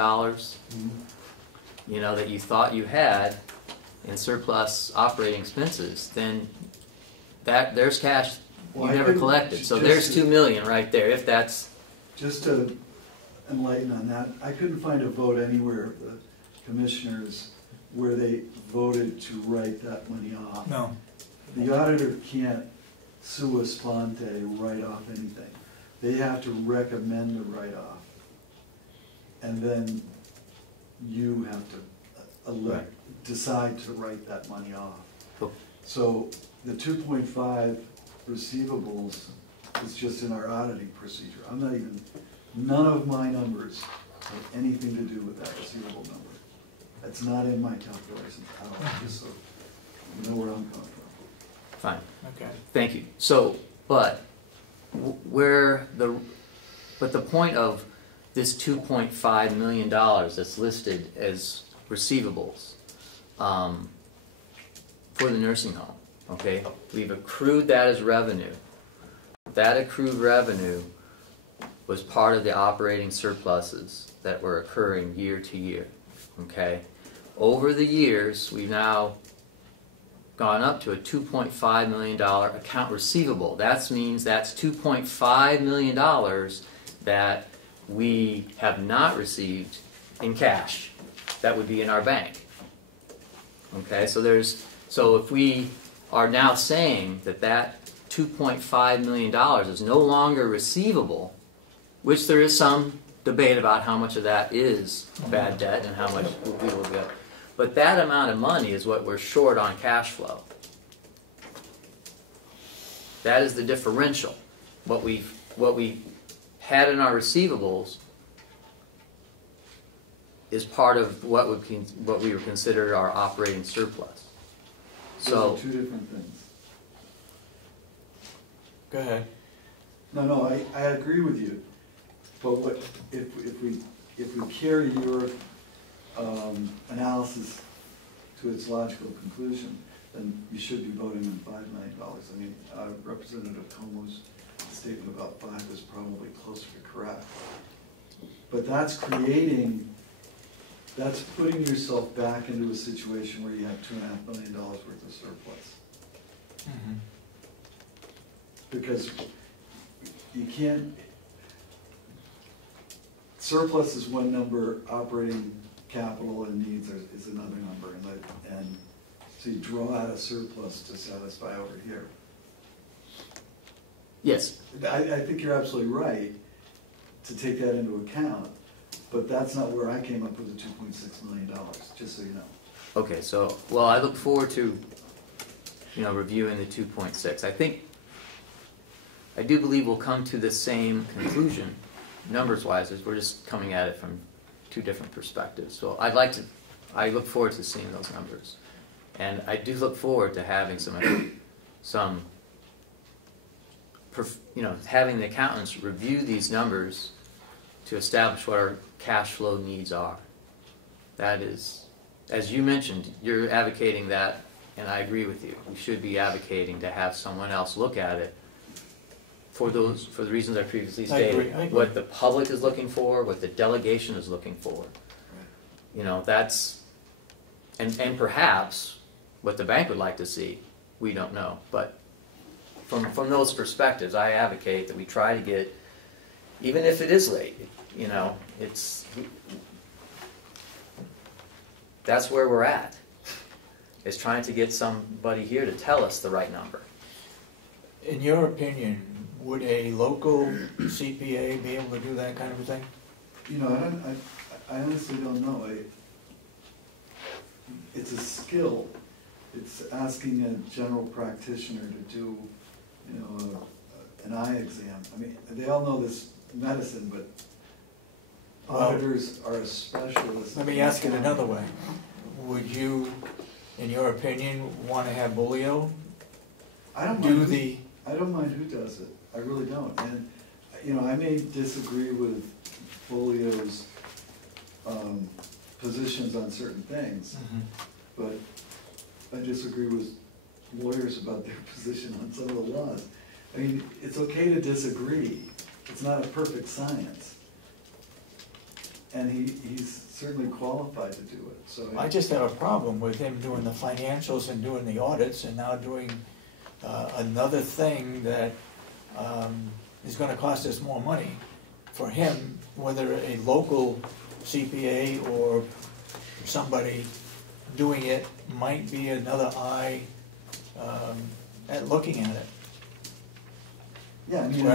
that you thought you had in surplus operating expenses, then there's cash you never collected. So there's $2 million right there, if that's... Just to enlighten on that, I couldn't find a vote anywhere of the commissioners where they voted to write that money off. No. The auditor can't sua sponte write off anything. They have to recommend the write-off. and then you have to decide to write that money off. Cool. So the 2.5 receivables is just in our auditing procedure. None of my numbers have anything to do with that receivable number. That's not in my calculations at all, just so you know where I'm coming from. Fine. Okay. Thank you. So, but the point of this $2.5 million that's listed as receivables for the nursing home, okay? We've accrued that as revenue. That accrued revenue was part of the operating surpluses that were occurring year to year, okay? Over the years, we've now gone up to a $2.5 million account receivable. That means that's $2.5 million that we have not received in cash. That would be in our bank. Okay, so if we are now saying that $2.5 million is no longer receivable, which there is some debate about how much of that is bad debt and how much we will get. But that amount of money is what we're short on cash flow. That is the differential. What we had in our receivables is part of what we would consider our operating surplus. So Those are two different things. Go ahead. No, I agree with you. But if we carry your analysis to its logical conclusion, then you should be voting on $5 million. I mean, Representative Comeau's statement about 5 is probably closer to correct. But that's putting yourself back into a situation where you have $2.5 million worth of surplus. Mm-hmm. Because you can't, surplus is one number, operating capital and needs is another number, and so you draw out a surplus to satisfy over here. yes, I think you're absolutely right to take that into account, but that's not where I came up with the $2.6 million, just so you know. okay. So I look forward to reviewing the 2.6. I do believe we'll come to the same conclusion, numbers-wise, as we're just coming at it from two different perspectives. So I look forward to seeing those numbers. And I do look forward to having having the accountants review these numbers to establish what our cash flow needs are. That is, as you mentioned, you're advocating that, and I agree with you. We should be advocating to have someone else look at it for the reasons I previously stated. I agree. What the public is looking for, what the delegation is looking for. That's, and perhaps what the bank would like to see, we don't know. But from those perspectives, I advocate that we try to get, even if it is late, that's where we're at, is trying to get somebody here to tell us the right number. In your opinion, would a local CPA be able to do that kind of a thing? I honestly don't know. It's a skill. It's asking a general practitioner to do, an eye exam. I mean, they all know this medicine, but auditors are a specialist. Let me ask it another way. Would you, in your opinion, want to have Bulio I don't mind who does it. I really don't. And, I may disagree with Folio's positions on certain things, but I disagree with lawyers about their position on some of the laws. I mean, it's okay to disagree. It's not a perfect science. And he's certainly qualified to do it. So I just have a problem with him doing the financials and doing the audits and now doing another thing that is going to cost us more money for him, whether a local CPA or somebody doing it might be another eye at looking at it. Yeah, I mean,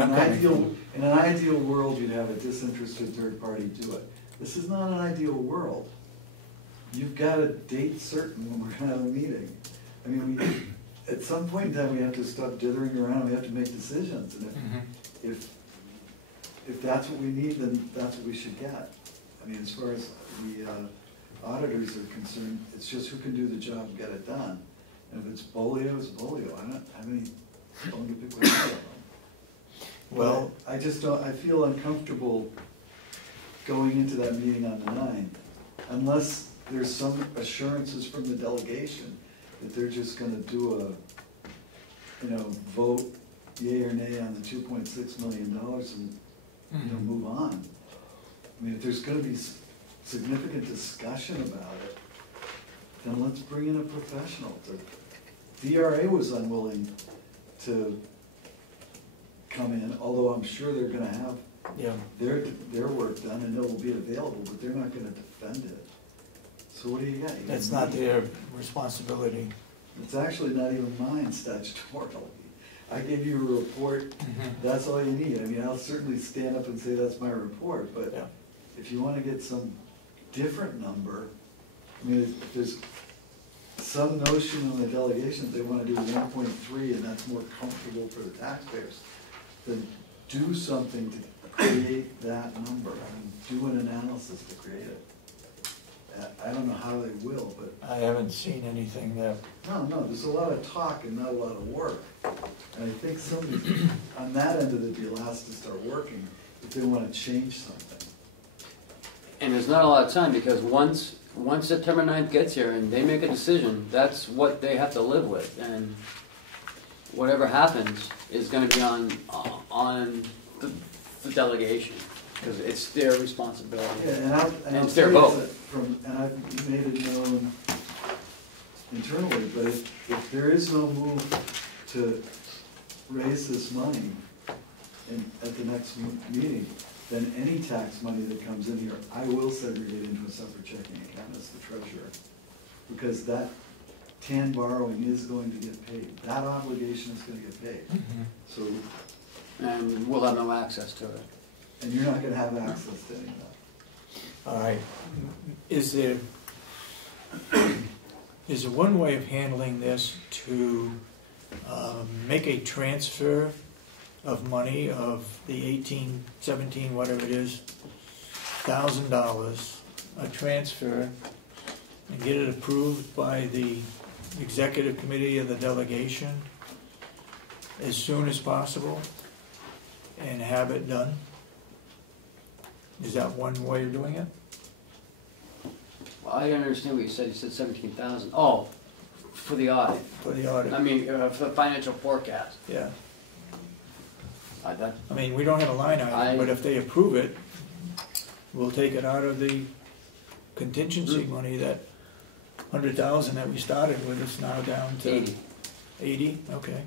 in an ideal world, you'd have a disinterested third party do it. This is not an ideal world. You've got a date certain when we're gonna have a meeting. I mean, at some point in time, we have to stop dithering around, we have to make decisions, and if that's what we need, then that's what we should get. I mean, as far as the auditors are concerned, it's just who can do the job and get it done. And if it's Bolio, it's Bolio. I don't have any bone to pick with any of them. Well, I just don't, I feel uncomfortable going into that meeting on the 9th, unless there's some assurances from the delegation that they're just gonna do a, vote yea or nay on the $2.6 million and, move on. I mean, if there's gonna be significant discussion about it, then let's bring in a professional. The DRA was unwilling to come in, although I'm sure they're gonna have their work done and it will be available, but they're not gonna defend it. So what do you got? that's not their responsibility. It's actually not even mine statutorily. I gave you a report, that's all you need. I mean, I'll certainly stand up and say that's my report, but if you wanna get some different number, I mean, if there's some notion in the delegation that they wanna do 1.3 and that's more comfortable for the taxpayers, then do something to create that number. I mean, do an analysis to create it. I don't know how they will, but. I haven't seen anything that. No, there's a lot of talk and not a lot of work. And I think somebody on that end of the deal has to start working if they want to change something. And there's not a lot of time, because once September 9th gets here and they make a decision, that's what they have to live with. And whatever happens is going to be on the delegation, because it's their responsibility. Yeah, and it's their vote. And I've made it known internally, but if there is no move to raise this money at the next meeting, then any tax money that comes in here, I will segregate into a separate checking account as the treasurer. Because that TAN borrowing is going to get paid. That obligation is going to get paid. So, and we'll have no access to it. And you're not going to have access to any of that. All right. Is there one way of handling this to make a transfer of money of the 18, 17, whatever it is, $1,000, a transfer, and get it approved by the executive committee of the delegation as soon as possible and have it done? Is that one way of doing it? Well, I don't understand what you said. You said 17,000. Oh, for the audit. For the audit. I mean, for the financial forecast. Yeah. That, I mean, we don't have a line item, but if they approve it, we'll take it out of the contingency money, that 100,000 that we started with is now down to 80. 80, okay.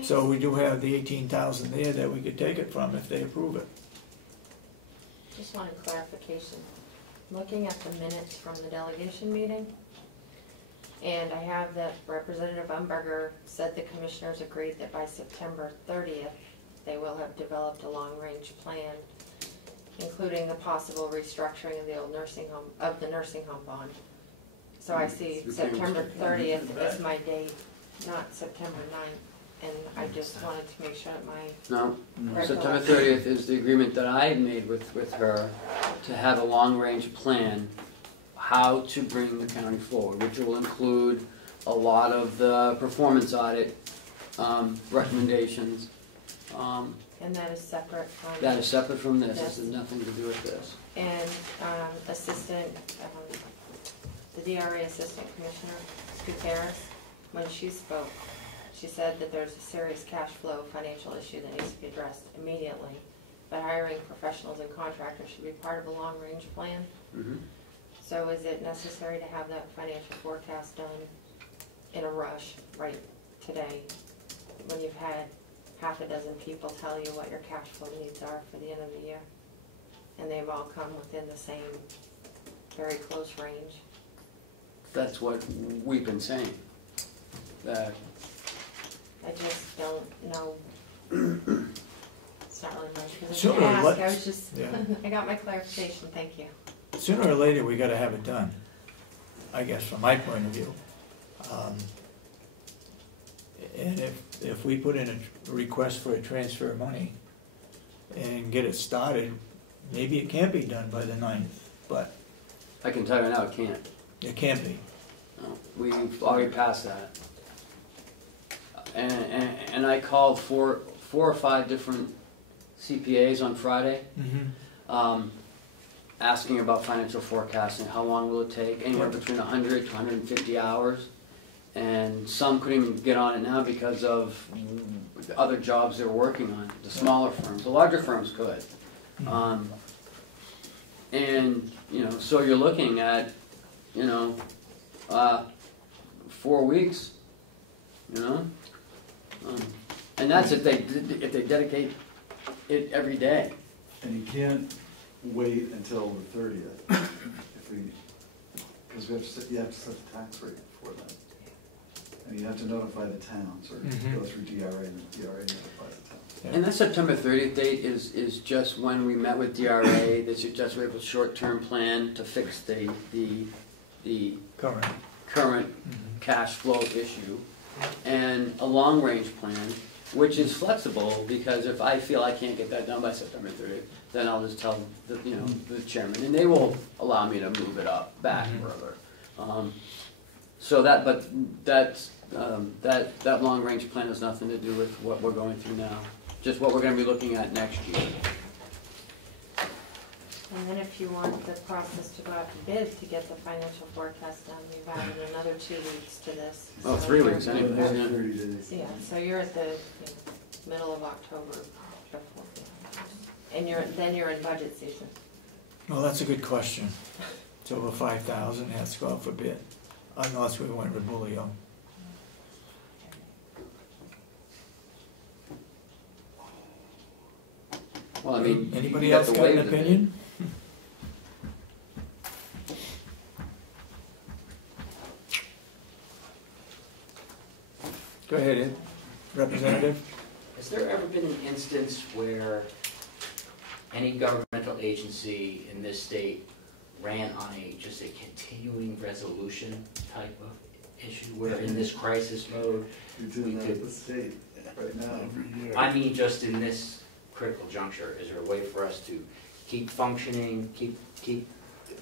So we do have the 18,000 there that we could take it from if they approve it. Just wanted clarification. Looking at the minutes from the delegation meeting, and I have that Representative Umberger said the commissioners agreed that by September 30th, they will have developed a long-range plan, including the possible restructuring of the old nursing home, of the nursing home bond. So I see September 30th is my date, not September 9th, and I just wanted to make sure that my... No, September 30th is the agreement that I made with her to have a long-range plan, how to bring the county forward, which will include a lot of the performance audit recommendations. And that is separate from... That is separate from this. This has nothing to do with this. And the DRA Assistant Commissioner, Gutierrez, when she spoke, she said that there's a serious cash flow financial issue that needs to be addressed immediately, but hiring professionals and contractors should be part of a long-range plan. So is it necessary to have that financial forecast done in a rush right today, when you've had half a dozen people tell you what your cash flow needs are for the end of the year? And they've all come within the same very close range. That's what we've been saying. That I just don't know. So not really much, because Sure, if you ask, I let's- was just, yeah. I got my clarification, thank you. Sooner or later, we gotta have it done, I guess, from my point of view. And if we put in a request for a transfer of money and get it started, maybe it can't be done by the 9th, but I can tell you now, it can't. it can be. No, we've already passed that. And I called four or five different CPAs on Friday, asking about financial forecasting. How long will it take? Anywhere between 100 to 150 hours. And some couldn't even get on it now because of other jobs they're working on, the smaller firms. The larger firms could. And, you know, so you're looking at, you know, 4 weeks, you know? And that's if they dedicate it every day. And you can't wait until the 30th, because you have to set the tax rate for that. And you have to notify the towns, or go through DRA, and the DRA notifies the towns. And that September 30th date is just when we met with DRA, that you just were able to short-term plan to fix the current cash flow issue, and a long-range plan, which is flexible, because if I feel I can't get that done by September 30th, then I'll just tell the, you know, the chairman, and they will allow me to move it back further. So that, but that's, that long-range plan has nothing to do with what we're going through now, just what we're gonna be looking at next year. And then if you want the process to go out to bid to get the financial forecast done, you've added another 2 weeks to this. Oh, So 3 you're- weeks anyway, Another yeah. 30 days. Yeah, so you're at the middle of October before, and then you're in budget season. Well, that's a good question. It's over 5,000, has to go out for bid, unless we went with Bulio. Well, I mean, Anybody you have else to got an waive the bid. opinion? Go ahead, Ed. Representative. Has there ever been an instance where any governmental agency in this state ran on just a continuing resolution type of issue, where in this crisis mode? You're doing that at the state right now. I mean, just in this critical juncture, is there a way for us to keep functioning, keep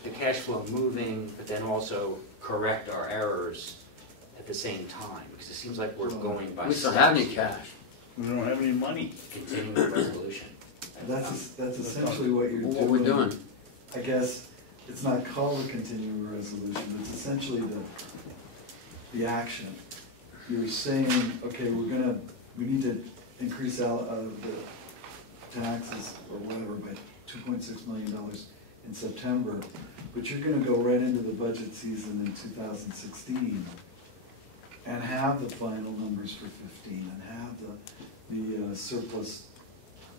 the cash flow moving, but then also correct our errors at the same time? Because it seems like we're going by We don't have any steps. cash. We don't have any money. Continuing resolution. That's essentially what you're doing. What we're doing. I guess it's not called a continuing resolution, it's essentially the action. You're saying, okay, we need to increase out the taxes or whatever by $2.6 million in September, but you're gonna go right into the budget season in 2016 and have the final numbers for 15 and have the surplus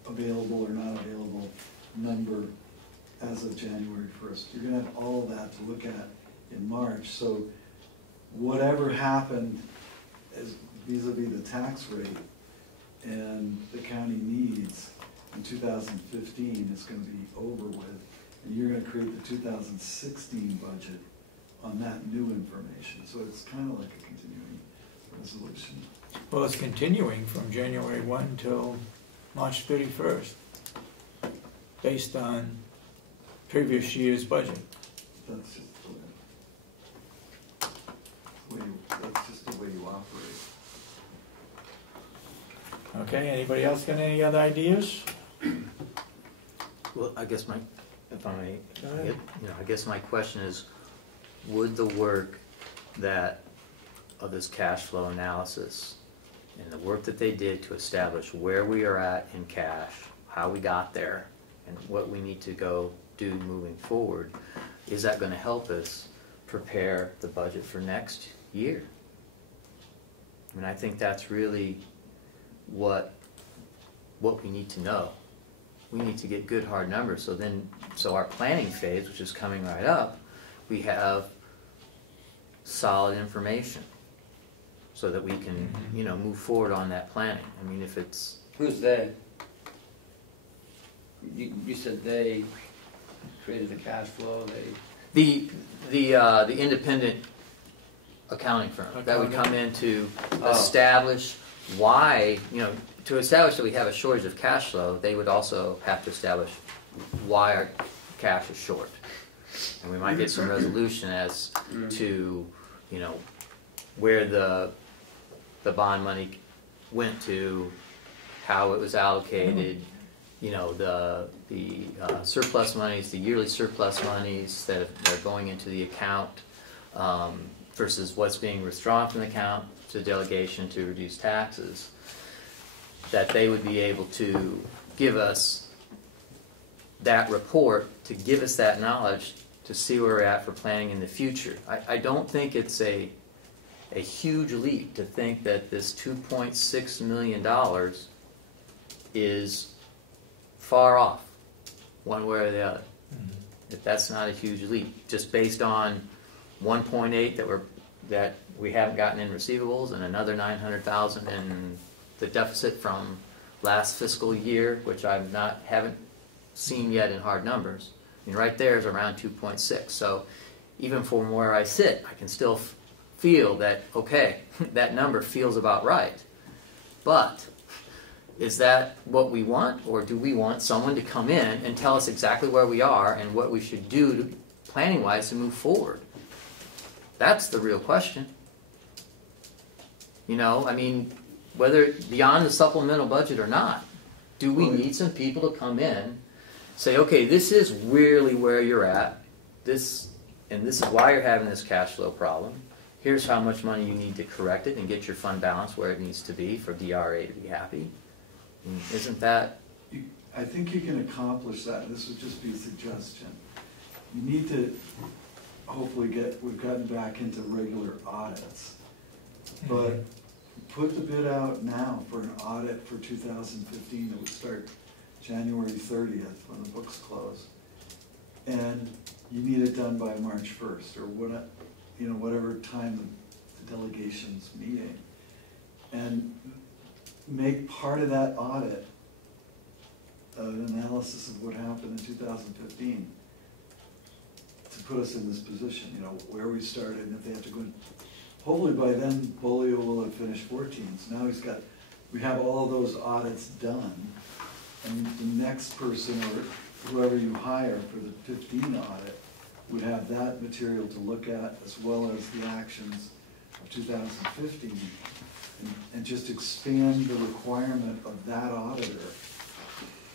available or not available number as of January 1st. You're gonna have all of that to look at in March. So whatever happened as vis-a-vis the tax rate and the county needs in 2015 is gonna be over with. And you're gonna create the 2016 budget on that new information. So it's kind of like a continuing resolution. Well, it's continuing from January 1 till March 31st, based on previous year's budget. That's just that's just the way you operate. Okay, anybody else got any other ideas? Well, I guess if I may, I guess my question is, would the work of this cash flow analysis and the work that they did to establish where we are at in cash, how we got there, and what we need to go do moving forward, is that going to help us prepare the budget for next year? I mean, I think that's really what we need to know. We need to get good hard numbers, so our planning phase, which is coming right up, we have solid information so that we can, move forward on that planning. I mean, if it's... Who's they? you said they created the cash flow, they, The independent accounting firm that would come in to establish why, to establish that we have a shortage of cash flow, they would also have to establish why our cash is short. And we might get some resolution as to, where the bond money went to, how it was allocated, the surplus monies, the yearly surplus monies that are going into the account versus what's being withdrawn from the account to the delegation to reduce taxes, that they would be able to give us that report, to give us that knowledge, to see where we're at for planning in the future. I don't think it's a huge leap to think that this $2.6 million is far off, one way or the other. If that's not a huge leap, just based on 1.8 that we haven't gotten in receivables, and another 900,000 in the deficit from last fiscal year, which I haven't seen yet in hard numbers. I mean, right there is around 2.6. So even from where I sit, I can still feel that, okay, that number feels about right. But is that what we want, or do we want someone to come in and tell us exactly where we are and what we should do planning-wise to move forward? That's the real question. I mean, whether beyond the supplemental budget or not, do we need some people to come in, say, okay, this is really where you're at, and this is why you're having this cash flow problem. Here's how much money you need to correct it and get your fund balance where it needs to be for DRA to be happy. Isn't that? I think you can accomplish that. This would just be a suggestion. You need to hopefully we've gotten back into regular audits, but put the bid out now for an audit for 2015 that would start January 30th when the books close. And you need it done by March 1st or whatever time the delegation's meeting. And make part of that audit an analysis of what happened in 2015 to put us in this position, where we started, and if they have to go in. Hopefully by then, Bolio will have finished 14. So now we have all those audits done, and the next person or whoever you hire for the 15 audit would have that material to look at, as well as the actions of 2015, and just expand the requirement of that auditor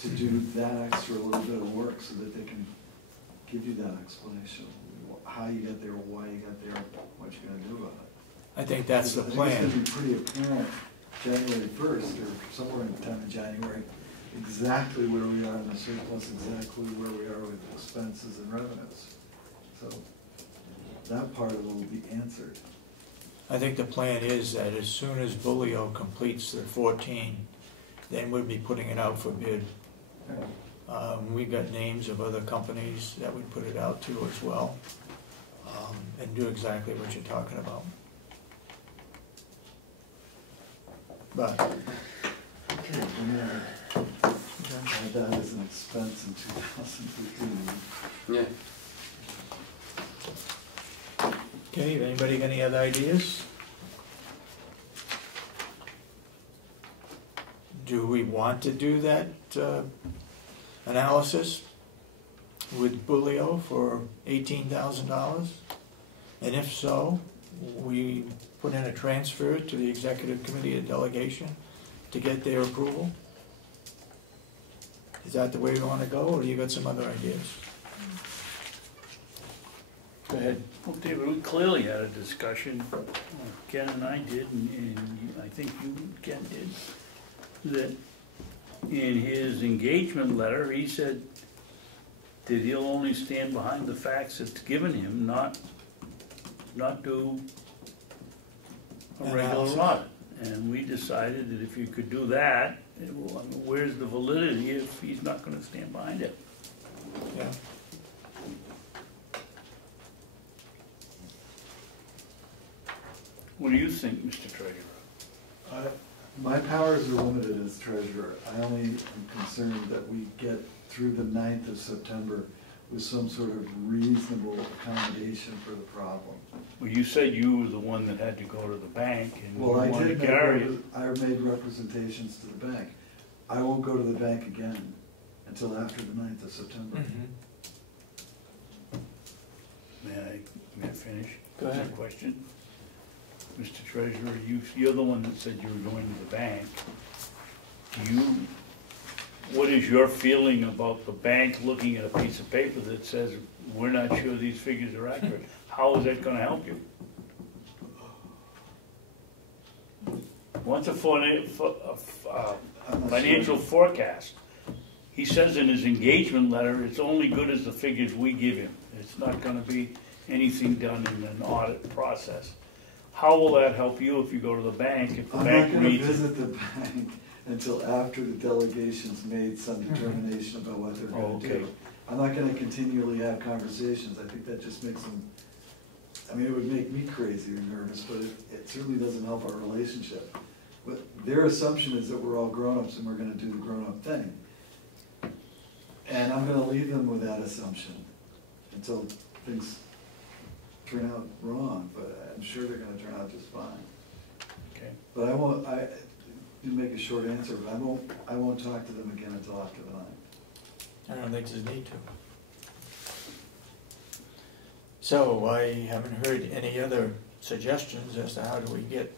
to do that extra little bit of work so that they can give you that explanation of how you got there, why you got there, what you're going to do about it. I think that's the plan. It's going to be pretty apparent January 1st or somewhere in the time of January exactly where we are in the surplus, exactly where we are with expenses and revenues. So that part of it will be answered. I think the plan is that as soon as Bolio completes the 14, then we'll be putting it out for bid. We've got names of other companies that we put it out to as well, and do exactly what you're talking about. But that is an expense in 2015. yeah. okay, anybody got any other ideas? Do we want to do that analysis with Bolio for $18,000? And if so, we put in a transfer to the executive committee of delegation to get their approval? Is that the way we want to go, or do you got some other ideas? Go ahead. Well, David, we clearly had a discussion, Ken and I did, and I think you, Ken, did, that in his engagement letter, he said that he'll only stand behind the facts that's given him, not do a regular audit. And we decided that if you could do that, where's the validity if he's not going to stand behind it? Yeah. What do you think, Mr. Treasurer? My powers are limited as treasurer. I only am concerned that we get through the 9th of September with some sort of reasonable accommodation for the problem. Well, you said you were the one that had to go to the bank and you Well, I wanted did to carry it. I made representations to the bank. I won't go to the bank again until after the 9th of September. May I finish? Go ahead. My question? Mr. Treasurer, you're the one that said you were going to the bank. What is your feeling about the bank looking at a piece of paper that says, we're not sure these figures are accurate? How is that gonna help you? What's a financial forecast? He says in his engagement letter, it's only good as the figures we give him. It's not gonna be anything done in an audit process. How will that help you if you go to the bank, if the bank reads it? I'm not gonna visit the bank until after the delegation's made some determination about what they're gonna do. I'm not gonna continually have conversations. I think that just makes them, I mean, it would make me crazy or nervous, but it certainly doesn't help our relationship. But their assumption is that we're all grown-ups and we're gonna do the grown-up thing. And I'm gonna leave them with that assumption until things turn out wrong, but I'm sure they're gonna turn out just fine. Okay. But I didn't make a short answer, but I won't talk to them again until after the 9th. I don't think there's need to. So I haven't heard any other suggestions as to how do we get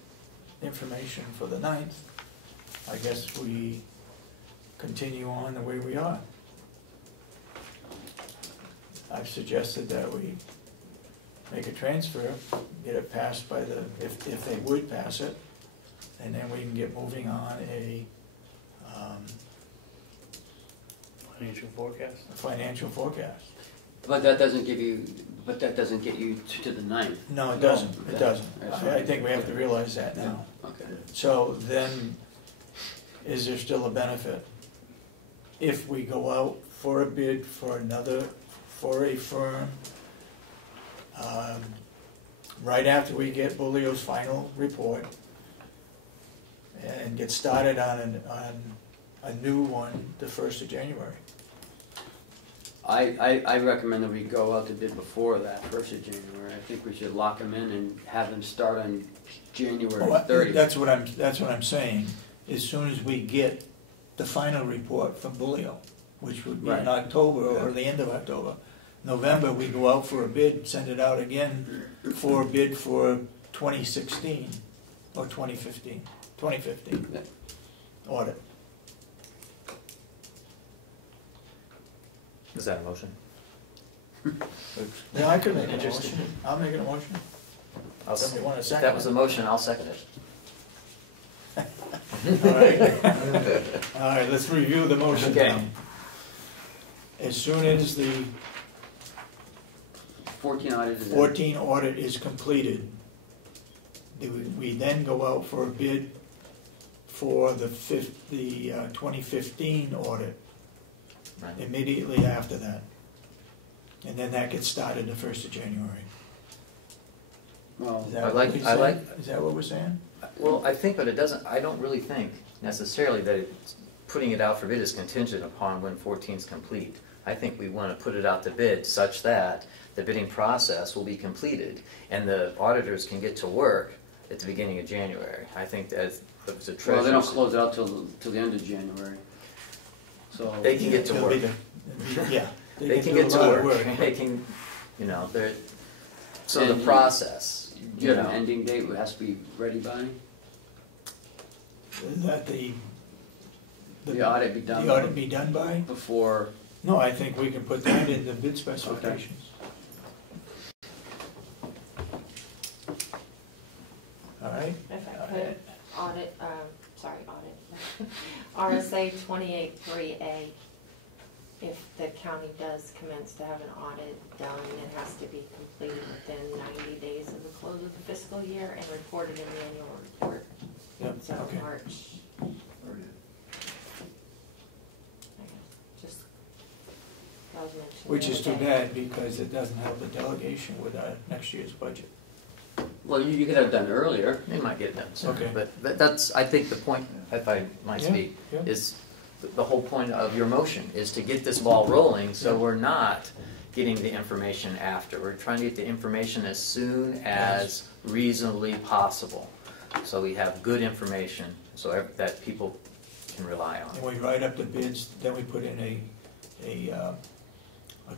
information for the 9th. I guess we continue on the way we are. I've suggested that we make a transfer, get it passed by the, if they would pass it, and then we can get moving on a Financial forecast? financial forecast. But that doesn't give you, get you to the 9th. No, it doesn't, it doesn't. That's I think we have to realize that now. Okay. So then, is there still a benefit? If we go out for a bid for a firm, right after we get Bulio's final report, and get started on a new one the 1st of January. I recommend that we go out to bid before that, 1st of January. I think we should lock them in and have them start on January 30th. That's what I'm saying. As soon as we get the final report from Bulio, which would be in October or the end of October, November, we go out for a bid, send it out again for a bid for 2016 or 2015 audit. Is that a motion? Yeah, I could make a motion. I'll make a motion. Somebody want a If second? that was a motion, I'll second it. All right. All right, let's review the motion Okay. now. As soon as the 14 audit is in. 14 audit is completed, we then go out for a bid for the 2015 audit Right. immediately after that. And then that gets started the 1st of January. Well, Is that I what like- we're I like- saying? Is that what we're saying? Well, I think, but it doesn't, I don't really think necessarily that it's, putting it out for bid is contingent upon when 14 is complete. I think we want to put it out to bid such that the bidding process will be completed and the auditors can get to work at the beginning of January. I think that it's a treasure. well, they don't close it out till the end of January. So They can get to It'll work. be yeah. They can do a get to lot of work. They can, they're, so And the process, do you have an ending date it has to be ready by? That The audit be done? The audit be done by? Before, No, I think we can put that in the bid specifications. All right? If I could, RSA 28(3)A, if the county does commence to have an audit done, it has to be completed within 90 days of the close of the fiscal year and reported in the annual report. Yep, So okay. March, just, that was mentioned. Which the is other too day. bad because it doesn't help the delegation with our next year's budget. Well, you could have it done earlier. They might get it done sooner, Okay. but that's, I think the point, if I might Yeah, speak, yeah. is the whole point of your motion is to get this ball rolling, so we're not getting the information after. We're trying to get the information as soon as reasonably possible, so we have good information, so that people can rely on. And we write up the bids, then we put in a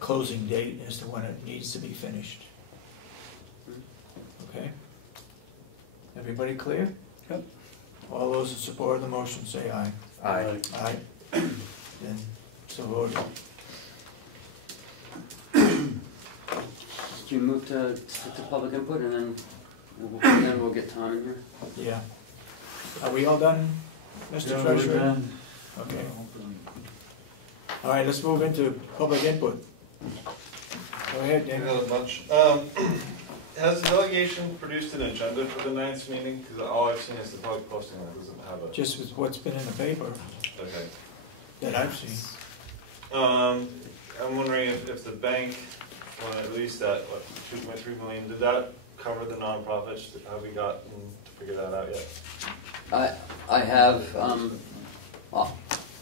closing date as to when it needs to be finished. Okay? Everybody clear? Yep. All those in support of the motion say aye. Aye. Aye. Then, so voted. Should we move to public input and then we'll get Tom in here? Yeah. Are we all done, Mr. Yeah, we're Treasurer? done. Okay. All right, let's move into public input. Go ahead, I Dan. got a bunch. Has the delegation produced an agenda for the 9th meeting? Because all I've seen is the public posting that doesn't have a. Just with what's been in the paper Okay. that I've seen. I'm wondering if the bank, well, at least that, what, 2.3 million, did that cover the nonprofits? Have we gotten to figure that out yet? I have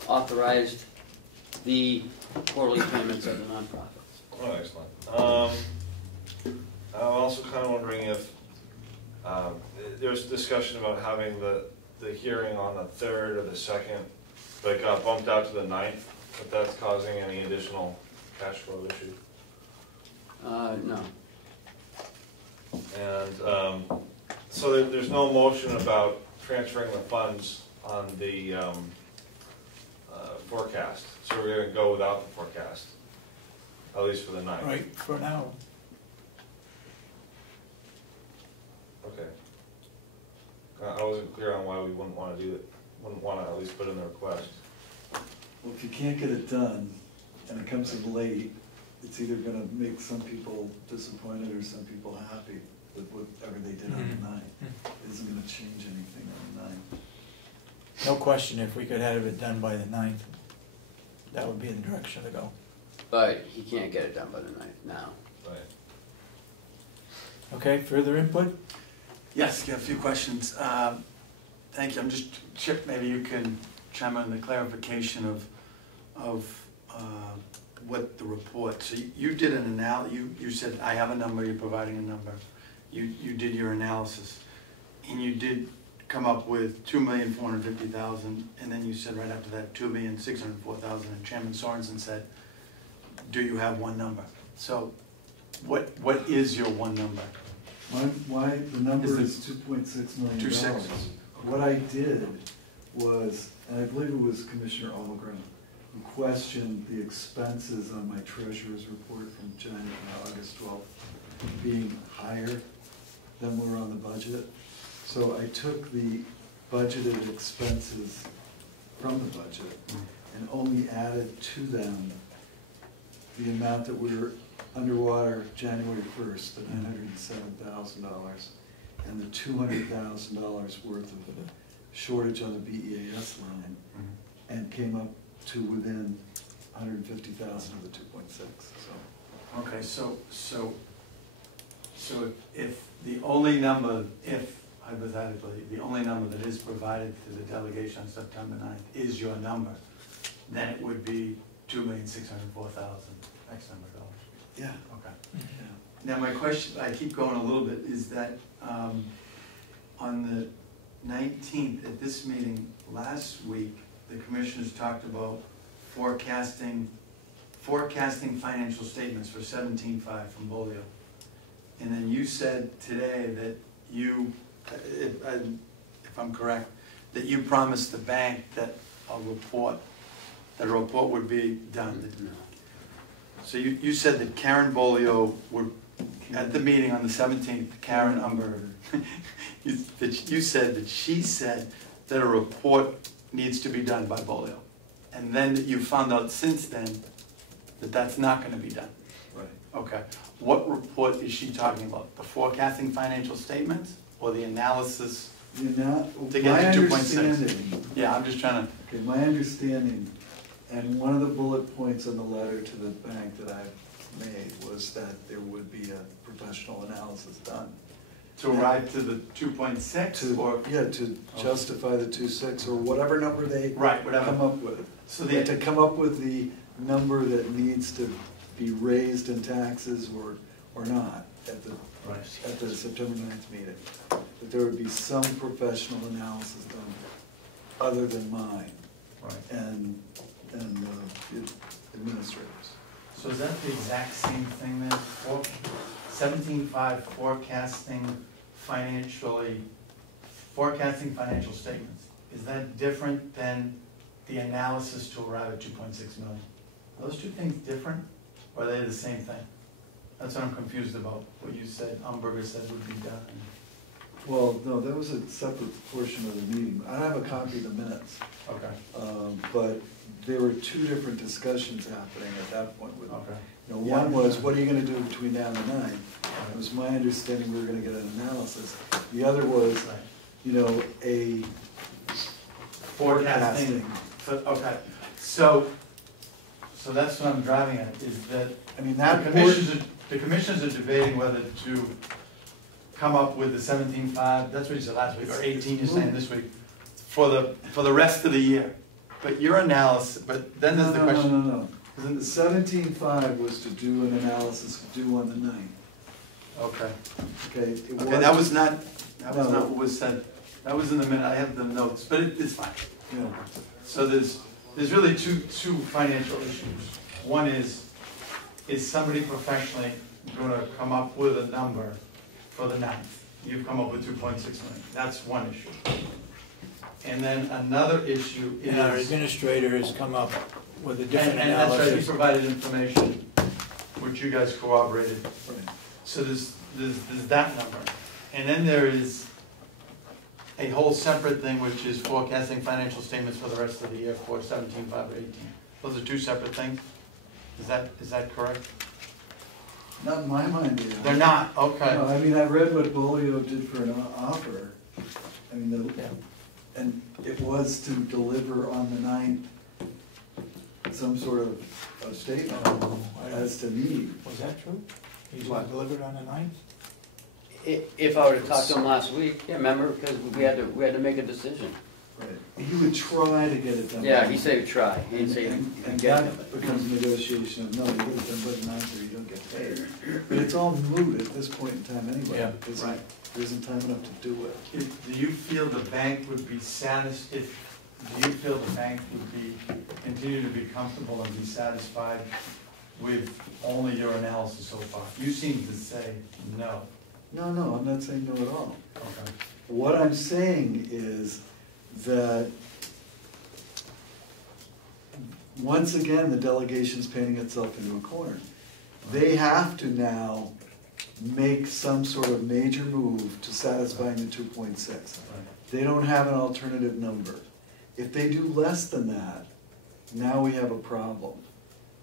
authorized the quarterly payments of the nonprofits. Oh, excellent. I'm also kind of wondering if there's discussion about having the hearing on the 3rd or the 2nd, but it got bumped out to the 9th, if that's causing any additional cash flow issue. No. And so there's no motion about transferring the funds on the forecast. So we're going to go without the forecast, at least for the 9th. Right, for now. Okay. I wasn't clear on why we wouldn't want to do it, wouldn't want to at least put in the request. Well, if you can't get it done and it comes in late, it's either gonna make some people disappointed or some people happy with whatever they did on the 9th. It isn't gonna change anything on the 9th. No question, if we could have it done by the 9th, that would be the direction to go. But he can't get it done by the 9th now. Right. Okay, further input? Yes, got a few questions. Thank you. I'm just, Chip, maybe you can chime in the clarification of what the report. So you did an you said, I have a number, you're providing a number. You did your analysis, and you did come up with 2,450,000, and then you said right after that 2,604,000, and Chairman Sorensen said, do you have one number? So what is your one number? The number is $2.6 million. 2.6. What I did was, and I believe it was Commissioner Ahlgren, who questioned the expenses on my treasurer's report from August 12th being higher than were on the budget. So I took the budgeted expenses from the budget and only added to them the amount that we were underwater January 1st, the $907,000, and the $200,000 worth of shortage on the BEAS line, and came up to within 150,000 of the 2.6. So. Okay, so if the only number, if hypothetically, the only number that is provided to the delegation on September 9th is your number, then it would be 2,604,000, X number of dollars. Yeah. Okay. Yeah. Now my question, I keep going a little bit, is that on the 19th at this meeting last week, the commissioners talked about forecasting financial statements for 17.5 from Bolio. And then you said today that you, if I'm correct, that you promised the bank that a report would be done. No. So you said that Karen Bolio would, at the meeting on the 17th, Karen Umber, you said that she said that a report needs to be done by Bolio. And then that you found out since then that that's not going to be done. Right. Okay. What report is she talking about? The forecasting financial statements or the analysis to get to 2.6? Yeah, I'm just trying to... Okay, my understanding, and one of the bullet points on the letter to the bank that I made was that there would be a professional analysis done. to arrive to the 2.6 or? Yeah, to justify the 2.6 or whatever number they Right, whatever. come up with. So They have to come up with the number that needs to be raised in taxes or not at the, Right. at the September 9th meeting. That there would be some professional analysis done other than mine Right. and the administrators. So is that the exact same thing then? 17.5 forecasting financial statements. Is that different than the analysis to arrive at 2.6 million? Are those two things different, or are they the same thing? That's what I'm confused about, what you said, Umberger said would be done. Well, no, that was a separate portion of the meeting. I don't have a copy of the minutes. Okay. But there were two different discussions happening at that point with, Okay. you know, one was, what are you gonna do between now and the 9th? It was my understanding we were gonna get an analysis. The other was, Right. you know, a forecasting. Okay, so that's what I'm driving at, is that I mean, that the commissioners are debating whether to come up with the 17.5, that's what you said last week, or 18, you're saying this week, for the rest of the year. But your analysis, but then there's the question. No. The 17.5 was to do an analysis due on the 9th. Okay. Okay. Okay, that was not what was said. That was in the minute, I have the notes, but it's fine. Yeah. So there's really two financial issues. One is somebody professionally gonna come up with a number for the 9th? You've come up with 2.6 million. That's one issue. And then another issue is. And our administrator has come up with a different And that's right, he analysis. provided information, which you guys corroborated. Right. So there's that number. And then there is a whole separate thing, which is forecasting financial statements for the rest of the year for 17.5 or 18. Those are two separate things? Is that correct? Not in my mind, yeah. They're not, okay. No, I mean, I read what Bolio did for an offer. I mean, and it was to deliver on the 9th some sort of a statement as to need. Was that true? He's not delivered on the 9th? If I were to talk to him last week, yeah, remember, because we had to make a decision. Right. He would try to get it done. Yeah, he said he'd try. He didn't say And he'd get it. that becomes negotiation of, no, you get it done by the 9th or you don't get paid. But it's all moot at this point in time anyway. Yeah, because right. there isn't time enough to do it. Do you feel the bank would be satisfied, do you feel the bank would continue to be comfortable and be satisfied with only your analysis so far? You seem to say no. No, I'm not saying no at all. Okay. What I'm saying is that once again, the delegation's painting itself into a corner. They have to now make some sort of major move to satisfying the 2.6. They don't have an alternative number. If they do less than that, now we have a problem.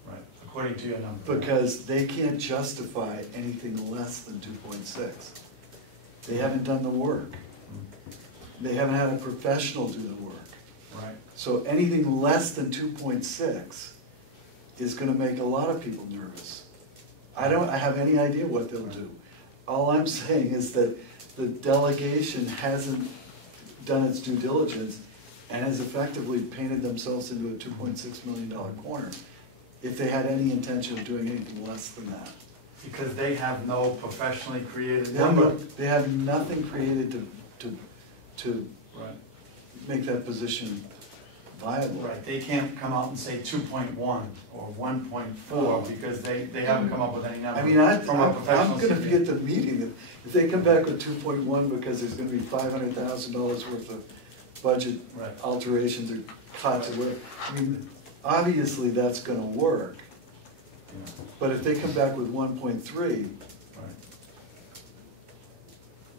Right, according to your number. Because they can't justify anything less than 2.6. They haven't done the work. They haven't had a professional do the work. Right. So anything less than 2.6 is gonna make a lot of people nervous. I don't have any idea what they'll do. All I'm saying is that the delegation hasn't done its due diligence and has effectively painted themselves into a $2.6 million corner if they had any intention of doing anything less than that. Because they have no professionally created number. They have nothing created to Right. make that position viable. Right, they can't come out and say 2.1 or 1.4 because they haven't come up with any number. I mean, I'm from a professional gonna CPA. be at the meeting, if they come back with 2.1 because there's gonna be $500,000 worth of budget Right. alterations or cuts or whatever, I mean, obviously that's gonna work. Yeah. But if they come back with 1.3, Right.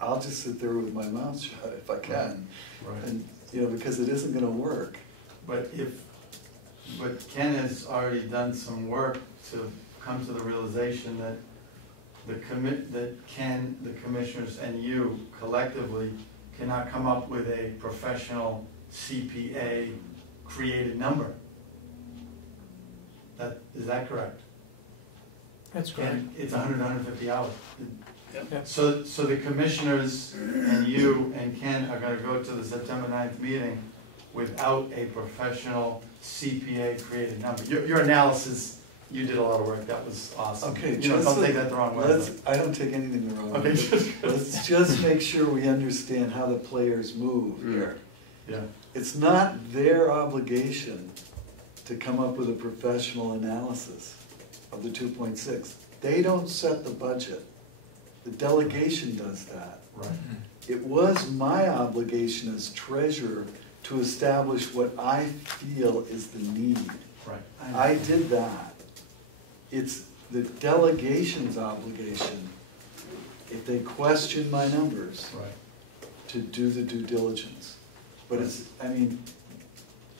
I'll just sit there with my mouth shut if I can. Right. And, you know, because it isn't gonna work. But Ken has already done some work to come to the realization that Ken, the commissioners, and you collectively cannot come up with a professional CPA created number. Is that correct? That's correct. And it's 100, 150 hours. So the commissioners and you and Ken are gonna go to the September 9th meeting without a professional CPA created number. Your analysis, you did a lot of work, that was awesome. Okay, You know, don't take that the wrong way. I don't take anything the wrong way. Okay, Let's just make sure we understand how the players move here. yeah. It's not their obligation to come up with a professional analysis of the 2.6. They don't set the budget. The delegation does that. Right. It was my obligation as treasurer to establish what I feel is the need. Right. I did that. It's the delegation's obligation, if they question my numbers, Right. to do the due diligence. But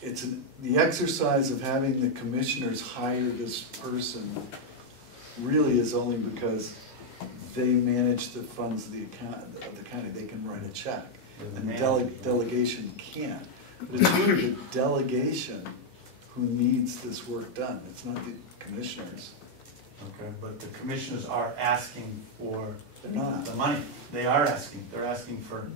the exercise of having the commissioners hire this person really is only because they manage the funds of the county. They can write a check, and the delegation can't. But it's really the delegation who needs this work done. It's not the commissioners. Okay, but the commissioners are asking for They're not. the money. They are asking. They're asking for,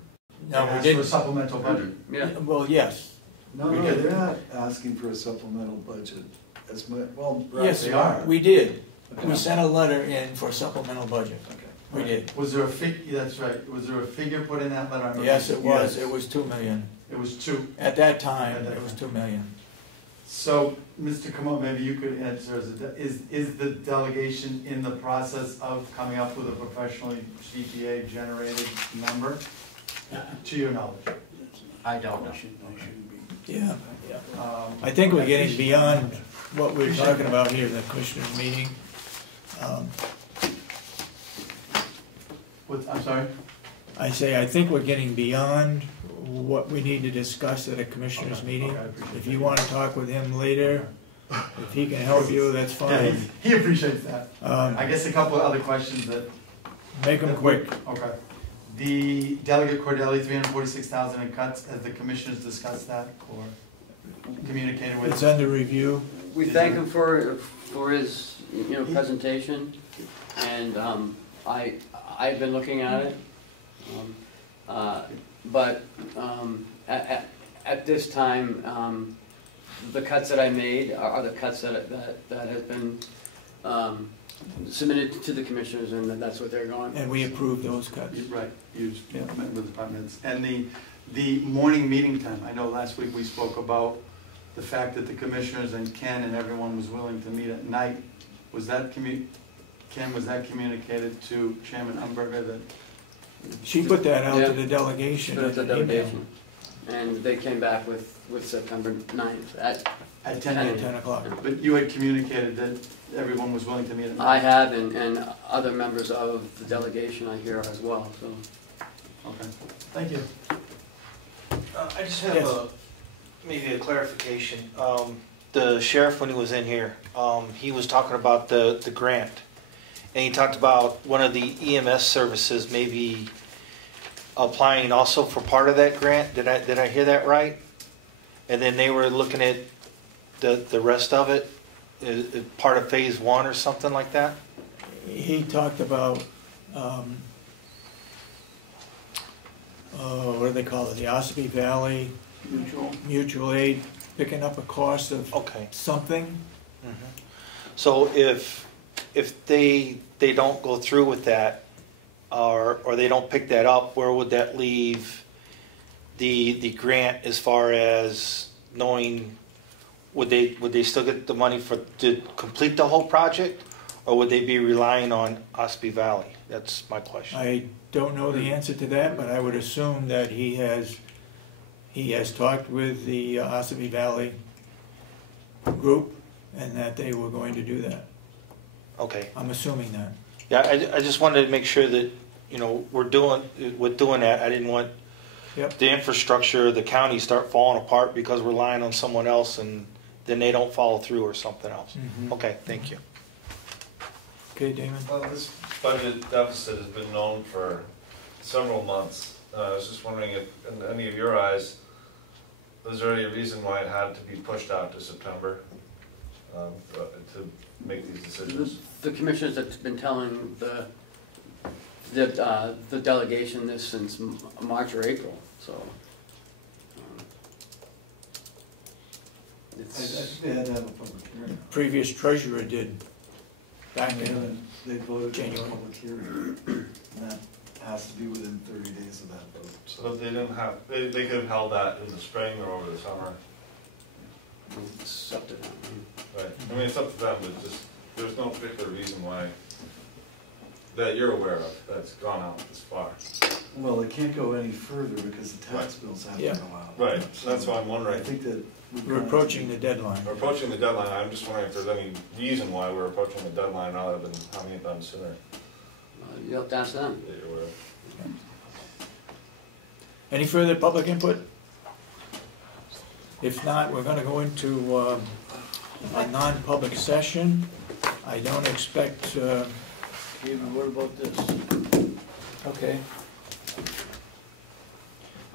No, we for a didn't. supplemental budget. Yeah. Well, yes. No, We no, did. they're not asking for a supplemental budget as much, well, Yes, they are. we did. Okay. We sent a letter in for supplemental budget. Okay. We did. Was there that's right. Was there a figure put in that letter? I remember. Yes, it was. Yes. It was 2 million. It was 2. At that time, it was 2 million. So, Mr. Comeau, maybe you could answer, is the delegation in the process of coming up with a professionally CPA generated number? To your knowledge? I don't know. Yeah. I think we're getting beyond what we're talking about here, the commissioners meeting. I'm sorry? I say, I think we're getting beyond what we need to discuss at a commissioners meeting. Okay, I appreciate If you want to talk with him later, if he can help you, that's Yeah, fine. he appreciates that. Um, I guess a couple of other questions that. Make them quick. Okay. The Delegate Cordelli, 346,000 in cuts, has the commissioners discussed that or communicated with? It's under review. We thank him for his, presentation, and I've been looking at it. But at this time, the cuts that I made are the cuts that have been submitted to the commissioners, and that's what they're going. And we approved those cuts. Right, you met with departments. And the morning meeting time, I know last week we spoke about the fact that the commissioners and Ken and everyone was willing to meet at night. Was that Ken, was that communicated to Chairman Umberger that? She put that out to the delegation. Put it to the in an email. delegation. And they came back with September 9th at 10 a.m. 10 o'clock. But you had communicated that everyone was willing to meet at night? I have, and other members of the delegation I hear as well, so. Okay, thank you. I just have Yes. maybe a clarification. The sheriff, when he was in here, he was talking about the grant. And he talked about one of the EMS services maybe applying also for part of that grant. Did I hear that right? And then they were looking at the rest of it, part of phase 1 or something like that? He talked about, what do they call it, the Ossipee Valley Mutual Aid, picking up a cost of something. Mm-hmm. So if they don't go through with that, or they don't pick that up, where would that leave the grant as far as knowing, would they still get the money to complete the whole project, or would they be relying on Ossipee Valley? That's my question. I don't know the answer to that, but I would assume that he has talked with the Ossipee Valley group, and that they were going to do that. Okay. I'm assuming that. Yeah, I just wanted to make sure that, we're doing that. I didn't want the infrastructure of the county start falling apart because we're relying on someone else and then they don't follow through or something else. Mm-hmm. Okay, thank you. Okay, Damon? This budget deficit has been known for several months. I was just wondering if, in any of your eyes, was there any reason why it had to be pushed out to September to make these decisions? The commissioners have been telling the the delegation this since March or April, so. I It's, think they had to have a public hearing. Previous treasurer did back They in, haven't- They voted on January. a public hearing, and that has to be within 30 days of that vote. So they didn't have, they could have held that in the spring or over the summer. it's up to them. Right, I mean, it's up to them, but just, there's no particular reason why, that you're aware of, that's gone out this far. Well, it can't go any further because the tax bills have to Yeah. go out. Right, so that's why I'm I wondering, think that. we're approaching the deadline. we're approaching the deadline, I'm just wondering if there's any reason why we're approaching the deadline rather than having it done sooner, You'll have to ask them. that you're aware of. Any further public input? If not, we're gonna go into a non-public session. I don't expect, David, what about this? okay.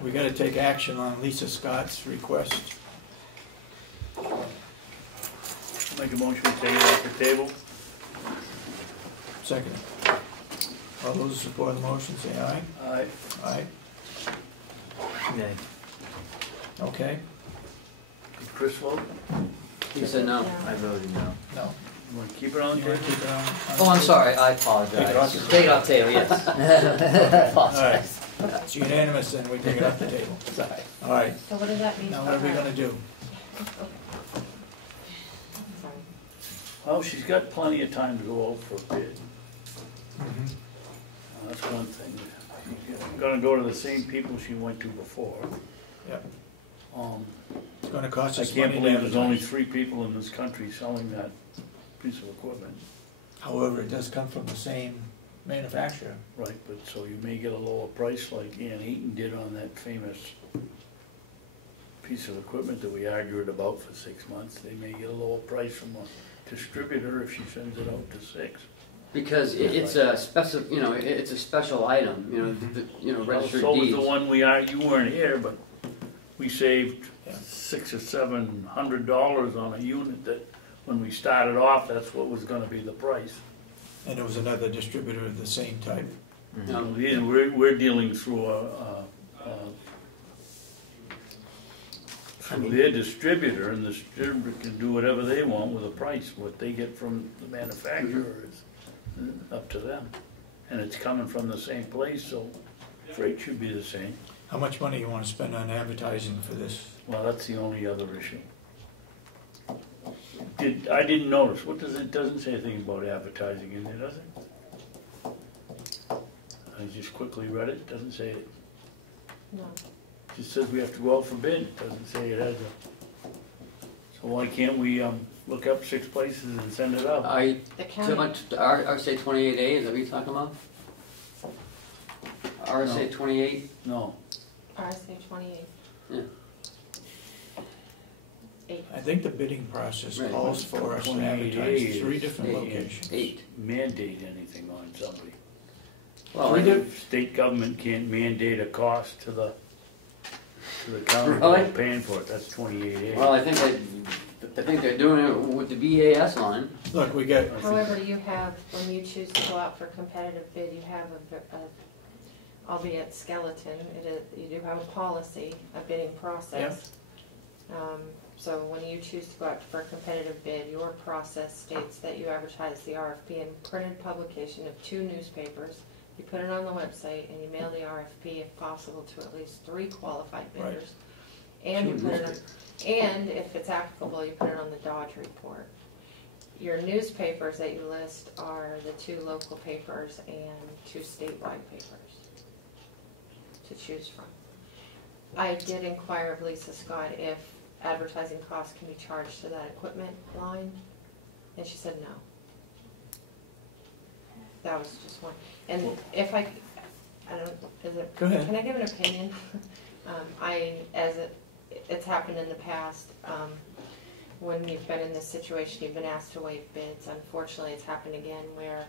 We gotta take action on Lisa Scott's request. Make a motion to take it off the table? Second. All those who support the motion, say aye. Aye. Aye. Nay. Okay, Did Chris vote? He said no. I voted no. no. You wanna keep it on the You wanna table? keep it on? Oh, I'm sorry, I Take it off apologize. the Take it off the table, yes. All right, it's unanimous, then we take it off the table. Sorry. All right, So what does that mean? now what are we gonna do? Sorry. Well, she's got plenty of time to go out for a bid. That's one thing. She's gonna go to the same people she went to before. Yep. Um, It's gonna cost I us can't money to believe there's only advertise. 3 people in this country selling that piece of equipment. However, it does come from the same manufacturer. Right, but so you may get a lower price like Ann Eaton did on that famous piece of equipment that we argued about for 6 months. They may get a lower price from a distributor if she sends it out to 6. Because it's a it's a special item, Well, registered so was deeds. the one you weren't here, but we saved $600 or $700 on a unit that, when we started off, that's what was gonna be the price. And it was another distributor of the same type. No. These, we're dealing through through their distributor, and the distributor can do whatever they want with a price. What they get from the manufacturer is up to them. And it's coming from the same place, so freight should be the same. How much money you wanna spend on advertising for this? Well, that's the only other issue. I didn't notice, it doesn't say anything about advertising in there, does it? I just quickly read it, doesn't say it. No. It just says we have to go out for bid, it doesn't say it has a. So why can't we, look up 6 places and send it out? The county, RSA 28A, is that what you're talking about? RSA 28? No, RSA 28. Yeah. 8. I think the bidding process Right. calls for us to 28 advertise days. 3 different 8. locations. 8. mandate anything on somebody. Well, State government can't mandate a cost to the county Really? that's paying for it, that's 28A. well, I think they're doing it with the BAS line. Look, we got, However, you have, when you choose to go out for competitive bid, you have albeit skeleton, you do have a policy, a bidding process. So when you choose to go out for a competitive bid, your process states that you advertise the RFP in printed publication of 2 newspapers. You put it on the website and you mail the RFP if possible to at least 3 qualified bidders. And you put it on, and if it's applicable, you put it on the Dodge report. Your newspapers that you list are the 2 local papers and 2 statewide papers to choose from. I did inquire of Lisa Scott if advertising costs can be charged to that equipment line, and she said no. That was just one. And if I don't, is it? Go ahead. Can I give an opinion? It's happened in the past, when you've been in this situation, you've been asked to waive bids. Unfortunately, it's happened again where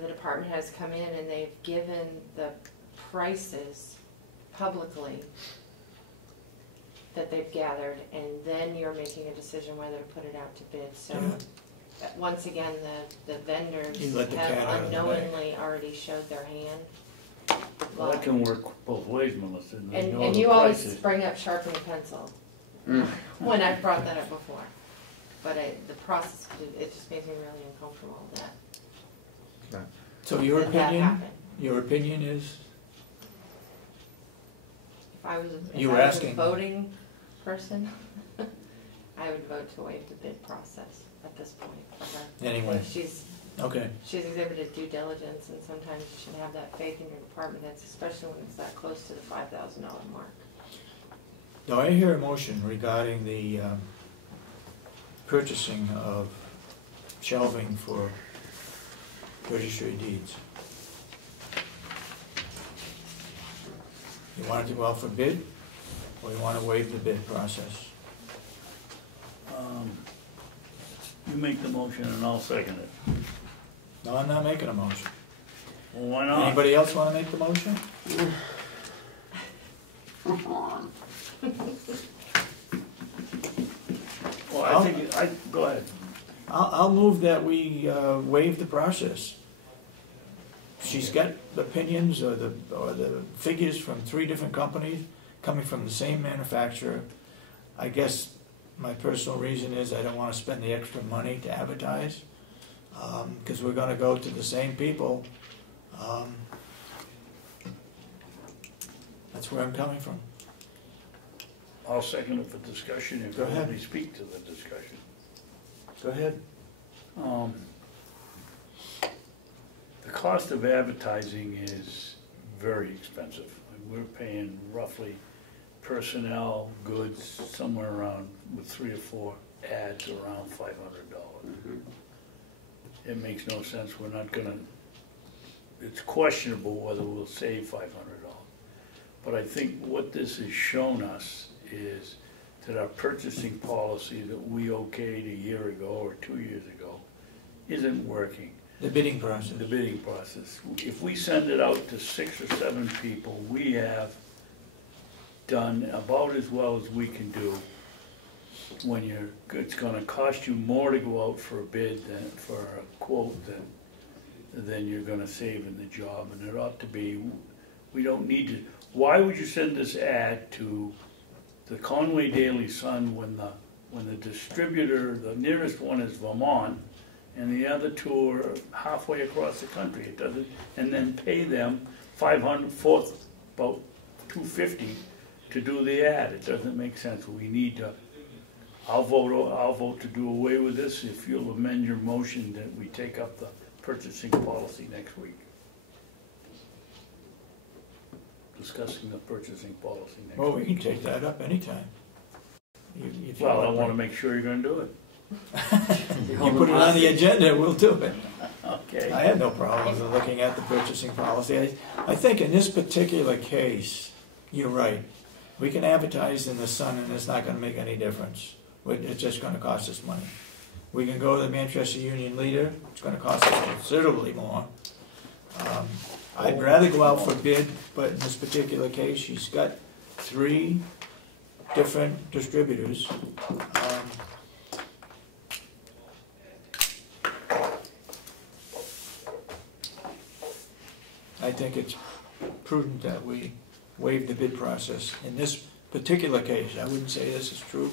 the department has come in and they've given the prices publicly that they've gathered, and then you're making a decision whether to put it out to bid. So Yeah. once again, the vendors You let the cat out have of the bag. unknowingly already showed their hand. Well, that can work both ways, Melissa. They know And the you always prices. bring up sharpen a pencil, Mm. when I've brought that up before. But the process, it just makes me really uncomfortable that So your that opinion, happened. your opinion is, If I was You were a asking. voting person, I would vote to waive the bid process at this point for her. anyway, She's okay. exhibited due diligence, and sometimes you should have that faith in your department heads, especially when it's that close to the $5,000 mark. Do I hear a motion regarding the purchasing of shelving for registry of deeds? You want it to go out for bid, or you want to waive the bid process? You make the motion and I'll second it. No, I'm not making a motion. Well, why not? Anybody else want to make the motion? Well, I think, go ahead. I'll move that we waive the process. She's got opinions or the figures from 3 different companies coming from the same manufacturer. I guess my personal reason is I don't want to spend the extra money to advertise, because we're going to go to the same people. That's where I'm coming from. I'll second it for discussion if Go ahead. nobody speak to the discussion. Go ahead. The cost of advertising is very expensive. We're paying roughly personnel, goods, somewhere around, with 3 or 4 ads, around $500. It makes no sense. We're not gonna, it's questionable whether we'll save $500. But I think what this has shown us is that our purchasing policy that we okayed a year ago or 2 years ago isn't working. The bidding process. The bidding process. If we send it out to 6 or 7 people, we have done about as well as we can do when it's gonna cost you more to go out for a bid than for a quote than you're gonna save in the job. And it ought to be, we don't need to, why would you send this ad to the Conway Daily Sun when the distributor, the nearest one is Vermont, and the other 2 are halfway across the country? It doesn't, and then pay them $500, about $250 to do the ad. It doesn't make sense. We need to, I'll vote to do away with this if you'll amend your motion that we take up the purchasing policy next week. Discussing the purchasing policy next Well, week. we can take that up anytime. If you Well, I want want to make sure you're going to do it. You put it on the agenda, we'll do it. Okay. I have no problem with looking at the purchasing policy. I think in this particular case, you're right. We can advertise in the Sun and it's not gonna make any difference. It's just gonna cost us money. We can go to the Manchester Union Leader, it's gonna cost us considerably more. I'd rather go out for bid, but in this particular case, she's got 3 different distributors. I think it's prudent that we waive the bid process in this particular case. I wouldn't say this is true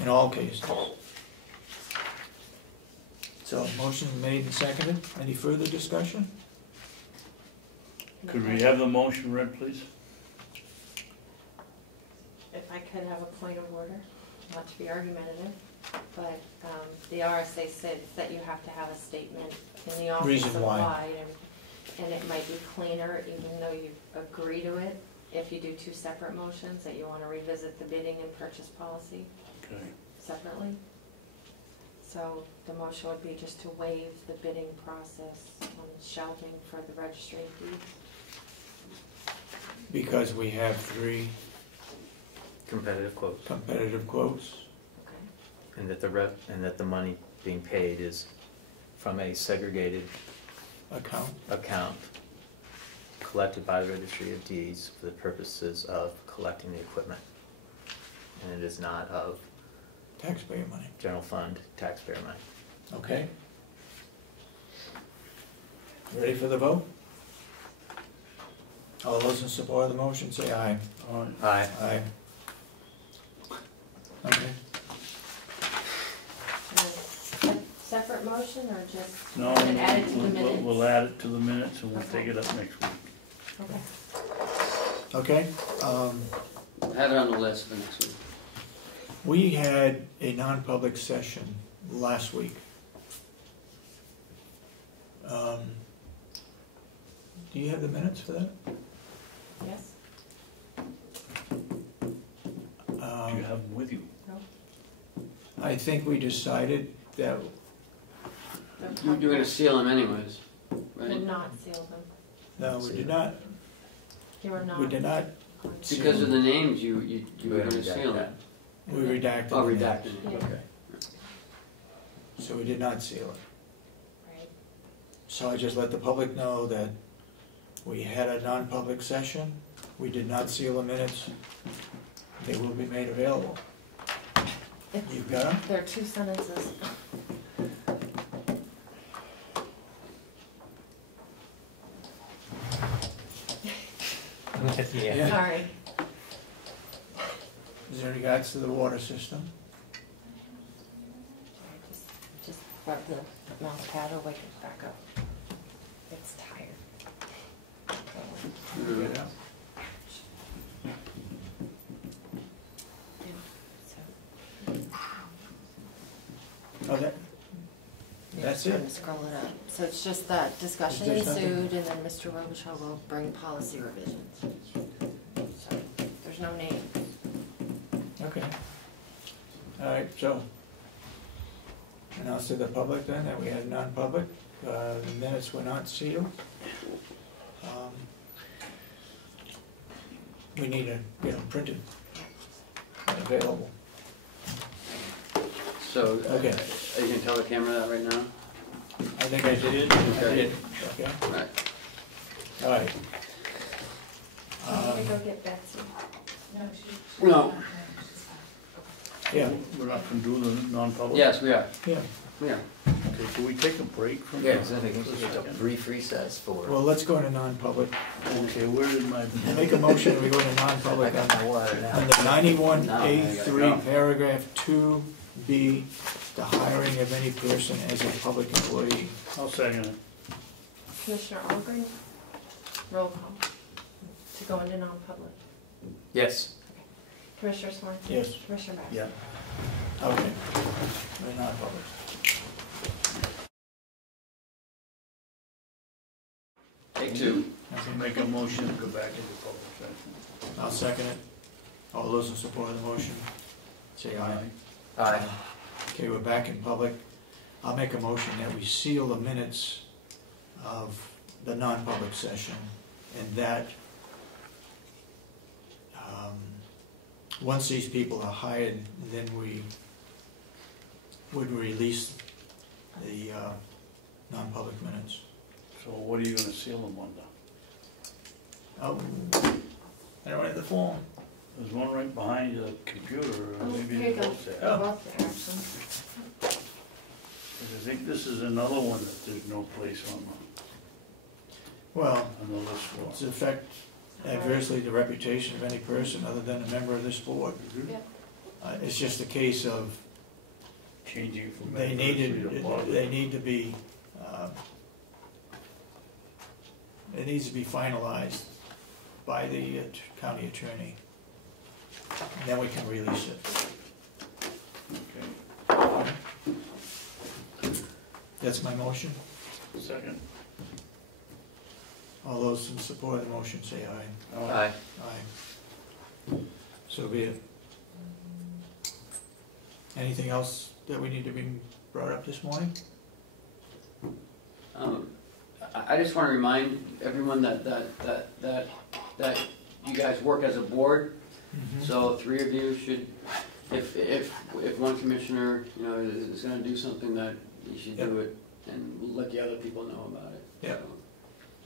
in all cases. So, motion made and seconded. Any further discussion? Could we have the motion read, please? If I could have a point of order, not to be argumentative, but the RSA said that you have to have a statement in the office Reason of why. why, and it might be cleaner, even though you agree to it, if you do 2 separate motions, that you want to revisit the bidding and purchase policy Okay. separately. So the motion would be just to waive the bidding process on shelving for the registry of deeds. Because we have 3 Competitive quotes. competitive quotes. Okay. And that the money being paid is from a segregated account collected by the Registry of Deeds for the purposes of collecting the equipment. And it is not of Taxpayer money. general fund taxpayer money. Okay? Ready for the vote? All those in support of the motion, say aye. Aye. Aye. Okay. Separate motion or just? No, And add it to the minutes? we'll add it to the minutes and we'll Okay. take it up next week. Okay. Okay, Have it on the list for next week. we had a non-public session last week. Do you have the minutes for that? Yes? Do you have them with you? I think we decided that, You're gonna seal them anyways, right? Did not seal them. no, we did not, They were not. we did not seal Because of them. the names, you were gonna Redact seal that. them. We redacted. Oh, the redacted, names. Yeah. okay. So we did not seal it. Right. So I just let the public know that we had a non-public session, we did not seal the minutes, they will be made available. You've got them? There are two sentences. Yeah. Sorry. Is in regards to the water system? Just rub the mouse pad or wake it back up. It's tired. Get out. So, Oh, that, yeah, That's trying it? to scroll it up. So it's just that discussion Is there something? ensued and then Mr. Robichaud will bring policy revisions. So there's no name. okay. All right, so, announce to the public then that we had non-public, the minutes were not sealed. We need to get them printed and available. So, Okay. are you gonna tell the camera that right now? I think I did, I Okay. did, okay, Right. all right. I'm gonna go get Betsy. No. Yeah, We're not gonna do the non-public? Yes, we are, yeah, we are. Okay, can we take a break from? Yeah, because I think we for a should take a second? brief recess for. well, let's go into non-public. Okay, where did my? Make a motion, we go into I non-public got my water now. under 91A3, Now, paragraph 2B, the hiring of any person as a public employee. I'll second it. Commissioner Ahlgren, roll call to go into non-public. Yes. Commissioner Sorensen? Yes. Commissioner Babson? Yeah. Okay, we're non-public. Take two. I'll make a motion to go back into public session. I'll second it. All those in support of the motion, say aye. Aye. Okay, we're back in public. I'll make a motion that we seal the minutes of the non-public session, and that once these people are hired, then we would release the non-public minutes. So what are you gonna seal them under? Oh, I don't have the form. There's one right behind the computer, or Oh, maybe here you it's go. both there. They're both there, actually. I think this is another one that there's no place on Well, the list for. it's affect adversely the reputation of any person other than a member of this board. Yep. It's just a case of Changing from. they adversely to positive. need to be, it needs to be finalized by the county attorney. And then we can release it. Okay, That's my motion. second. All those in support of the motion say aye. Aye. Aye. So be it. Anything else that we need to be brought up this morning? I just want to remind everyone that you guys work as a board, so three of you should, if one commissioner, you know, is gonna do something, that you should do it and let the other people know about it. Yep.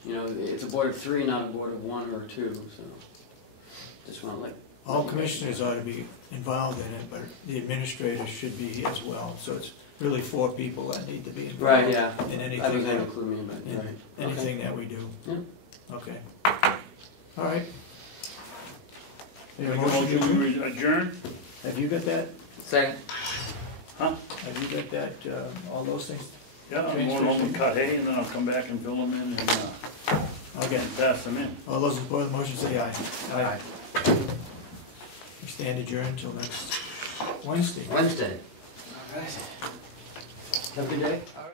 So, you know, it's a board of three, not a board of one or two, so just want to All commissioners ought to be involved in it, but the administrators should be as well. So it's really 4 people that need to be involved. Right, yeah. In I was anything, gonna that- include me, but, in right. anything that we do. Yeah. Okay. All right. Make a motion to adjourn? Have you got that? Second. Huh? Have you got that, all those things? Yeah, I'm going home and cut hay, and then I'll come back and fill them in and Okay. pass them in. All those in support of the motion say aye. Aye. We stand adjourned until next Wednesday. Wednesday. All right. Have a good day.